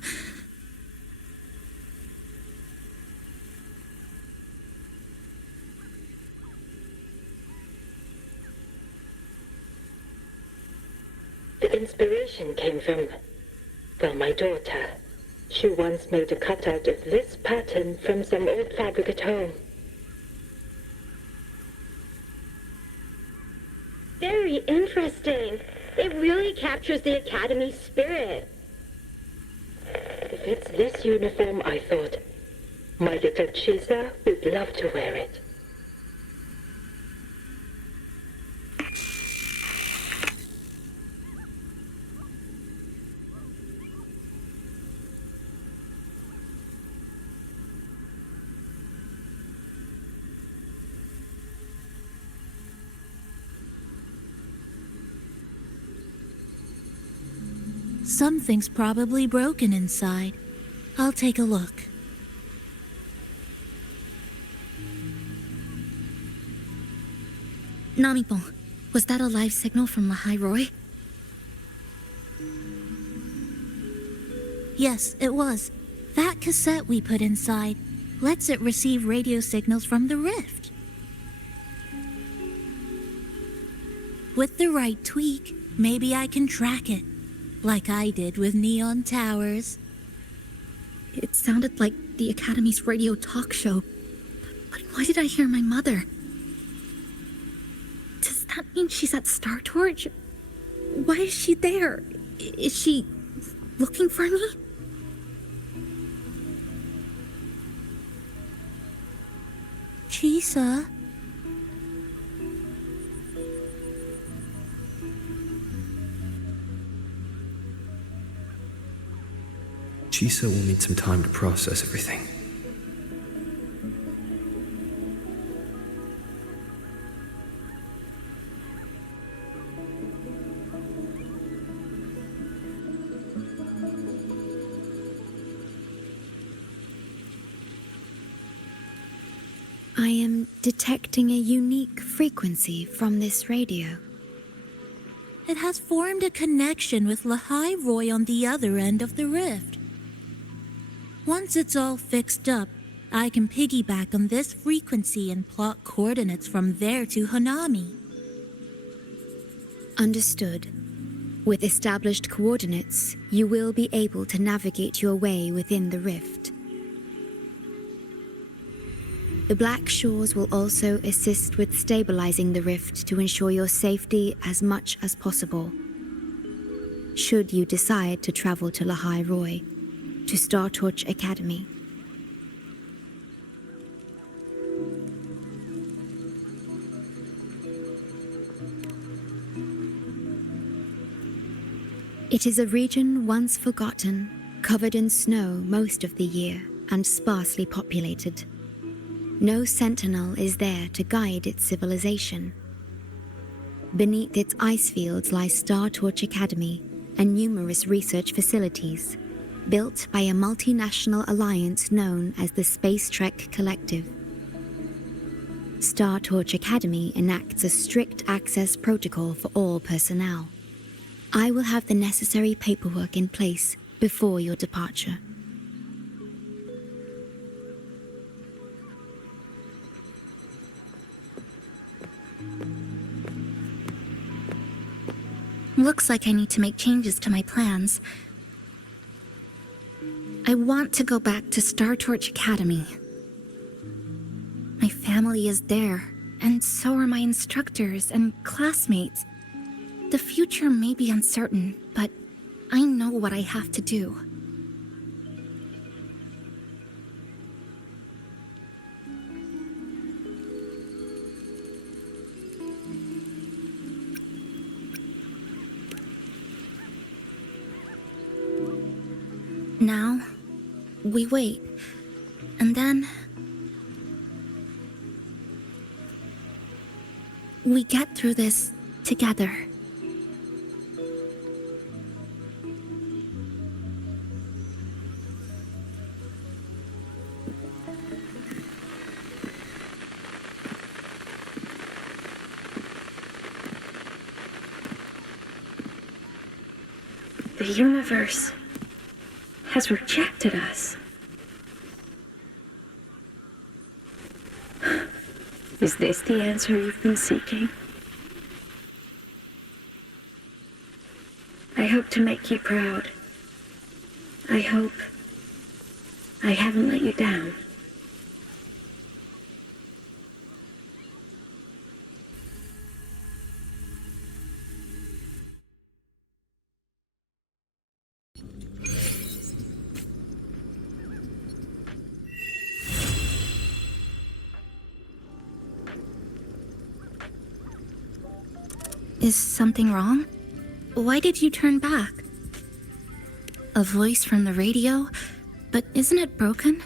The inspiration came from, well, my daughter. She once made a cutout of this pattern from some old fabric at home. Very interesting. It really captures the Academy's spirit. If it's this uniform, I thought, My little chisa would love to wear it. Something's probably broken inside. I'll take a look. Namipon, was that a live signal from Lahai Roy? Yes, it was. That cassette we put inside lets it receive radio signals from the rift. With the right tweak, maybe I can track it, like I did with Neon Towers. It sounded like the Academy's radio talk show. But why did I hear my mother? Does that mean she's at Star Torch? Why is she there? Is she looking for me? Chisa? Chisa will need some time to process everything. I am detecting a unique frequency from this radio. It has formed a connection with Lahai Roy on the other end of the rift. Once it's all fixed up, I can piggyback on this frequency and plot coordinates from there to Hanami. Understood. With established coordinates, you will be able to navigate your way within the rift. The Black Shores will also assist with stabilizing the rift to ensure your safety as much as possible. Should you decide to travel to Lahai Roy, to Star Torch Academy. It is a region once forgotten, covered in snow most of the year, and sparsely populated. No sentinel is there to guide its civilization. Beneath its ice fields lies Star Torch Academy and numerous research facilities, built by a multinational alliance known as the Space Trek Collective. Star Torch Academy enacts a strict access protocol for all personnel. I will have the necessary paperwork in place before your departure. Looks like I need to make changes to my plans. I want to go back to Star Torch Academy. My family is there, and so are my instructors and classmates. The future may be uncertain, but I know what I have to do. Now, we wait, and then we get through this together. The universe has rejected us. Is this the answer you've been seeking? I hope to make you proud. I hope I haven't let you down. Is something wrong? Why did you turn back? A voice from the radio? But isn't it broken?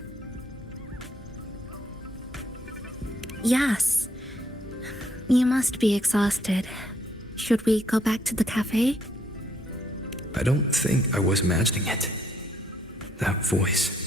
Yes. You must be exhausted. Should we go back to the cafe? I don't think I was imagining it. That voice.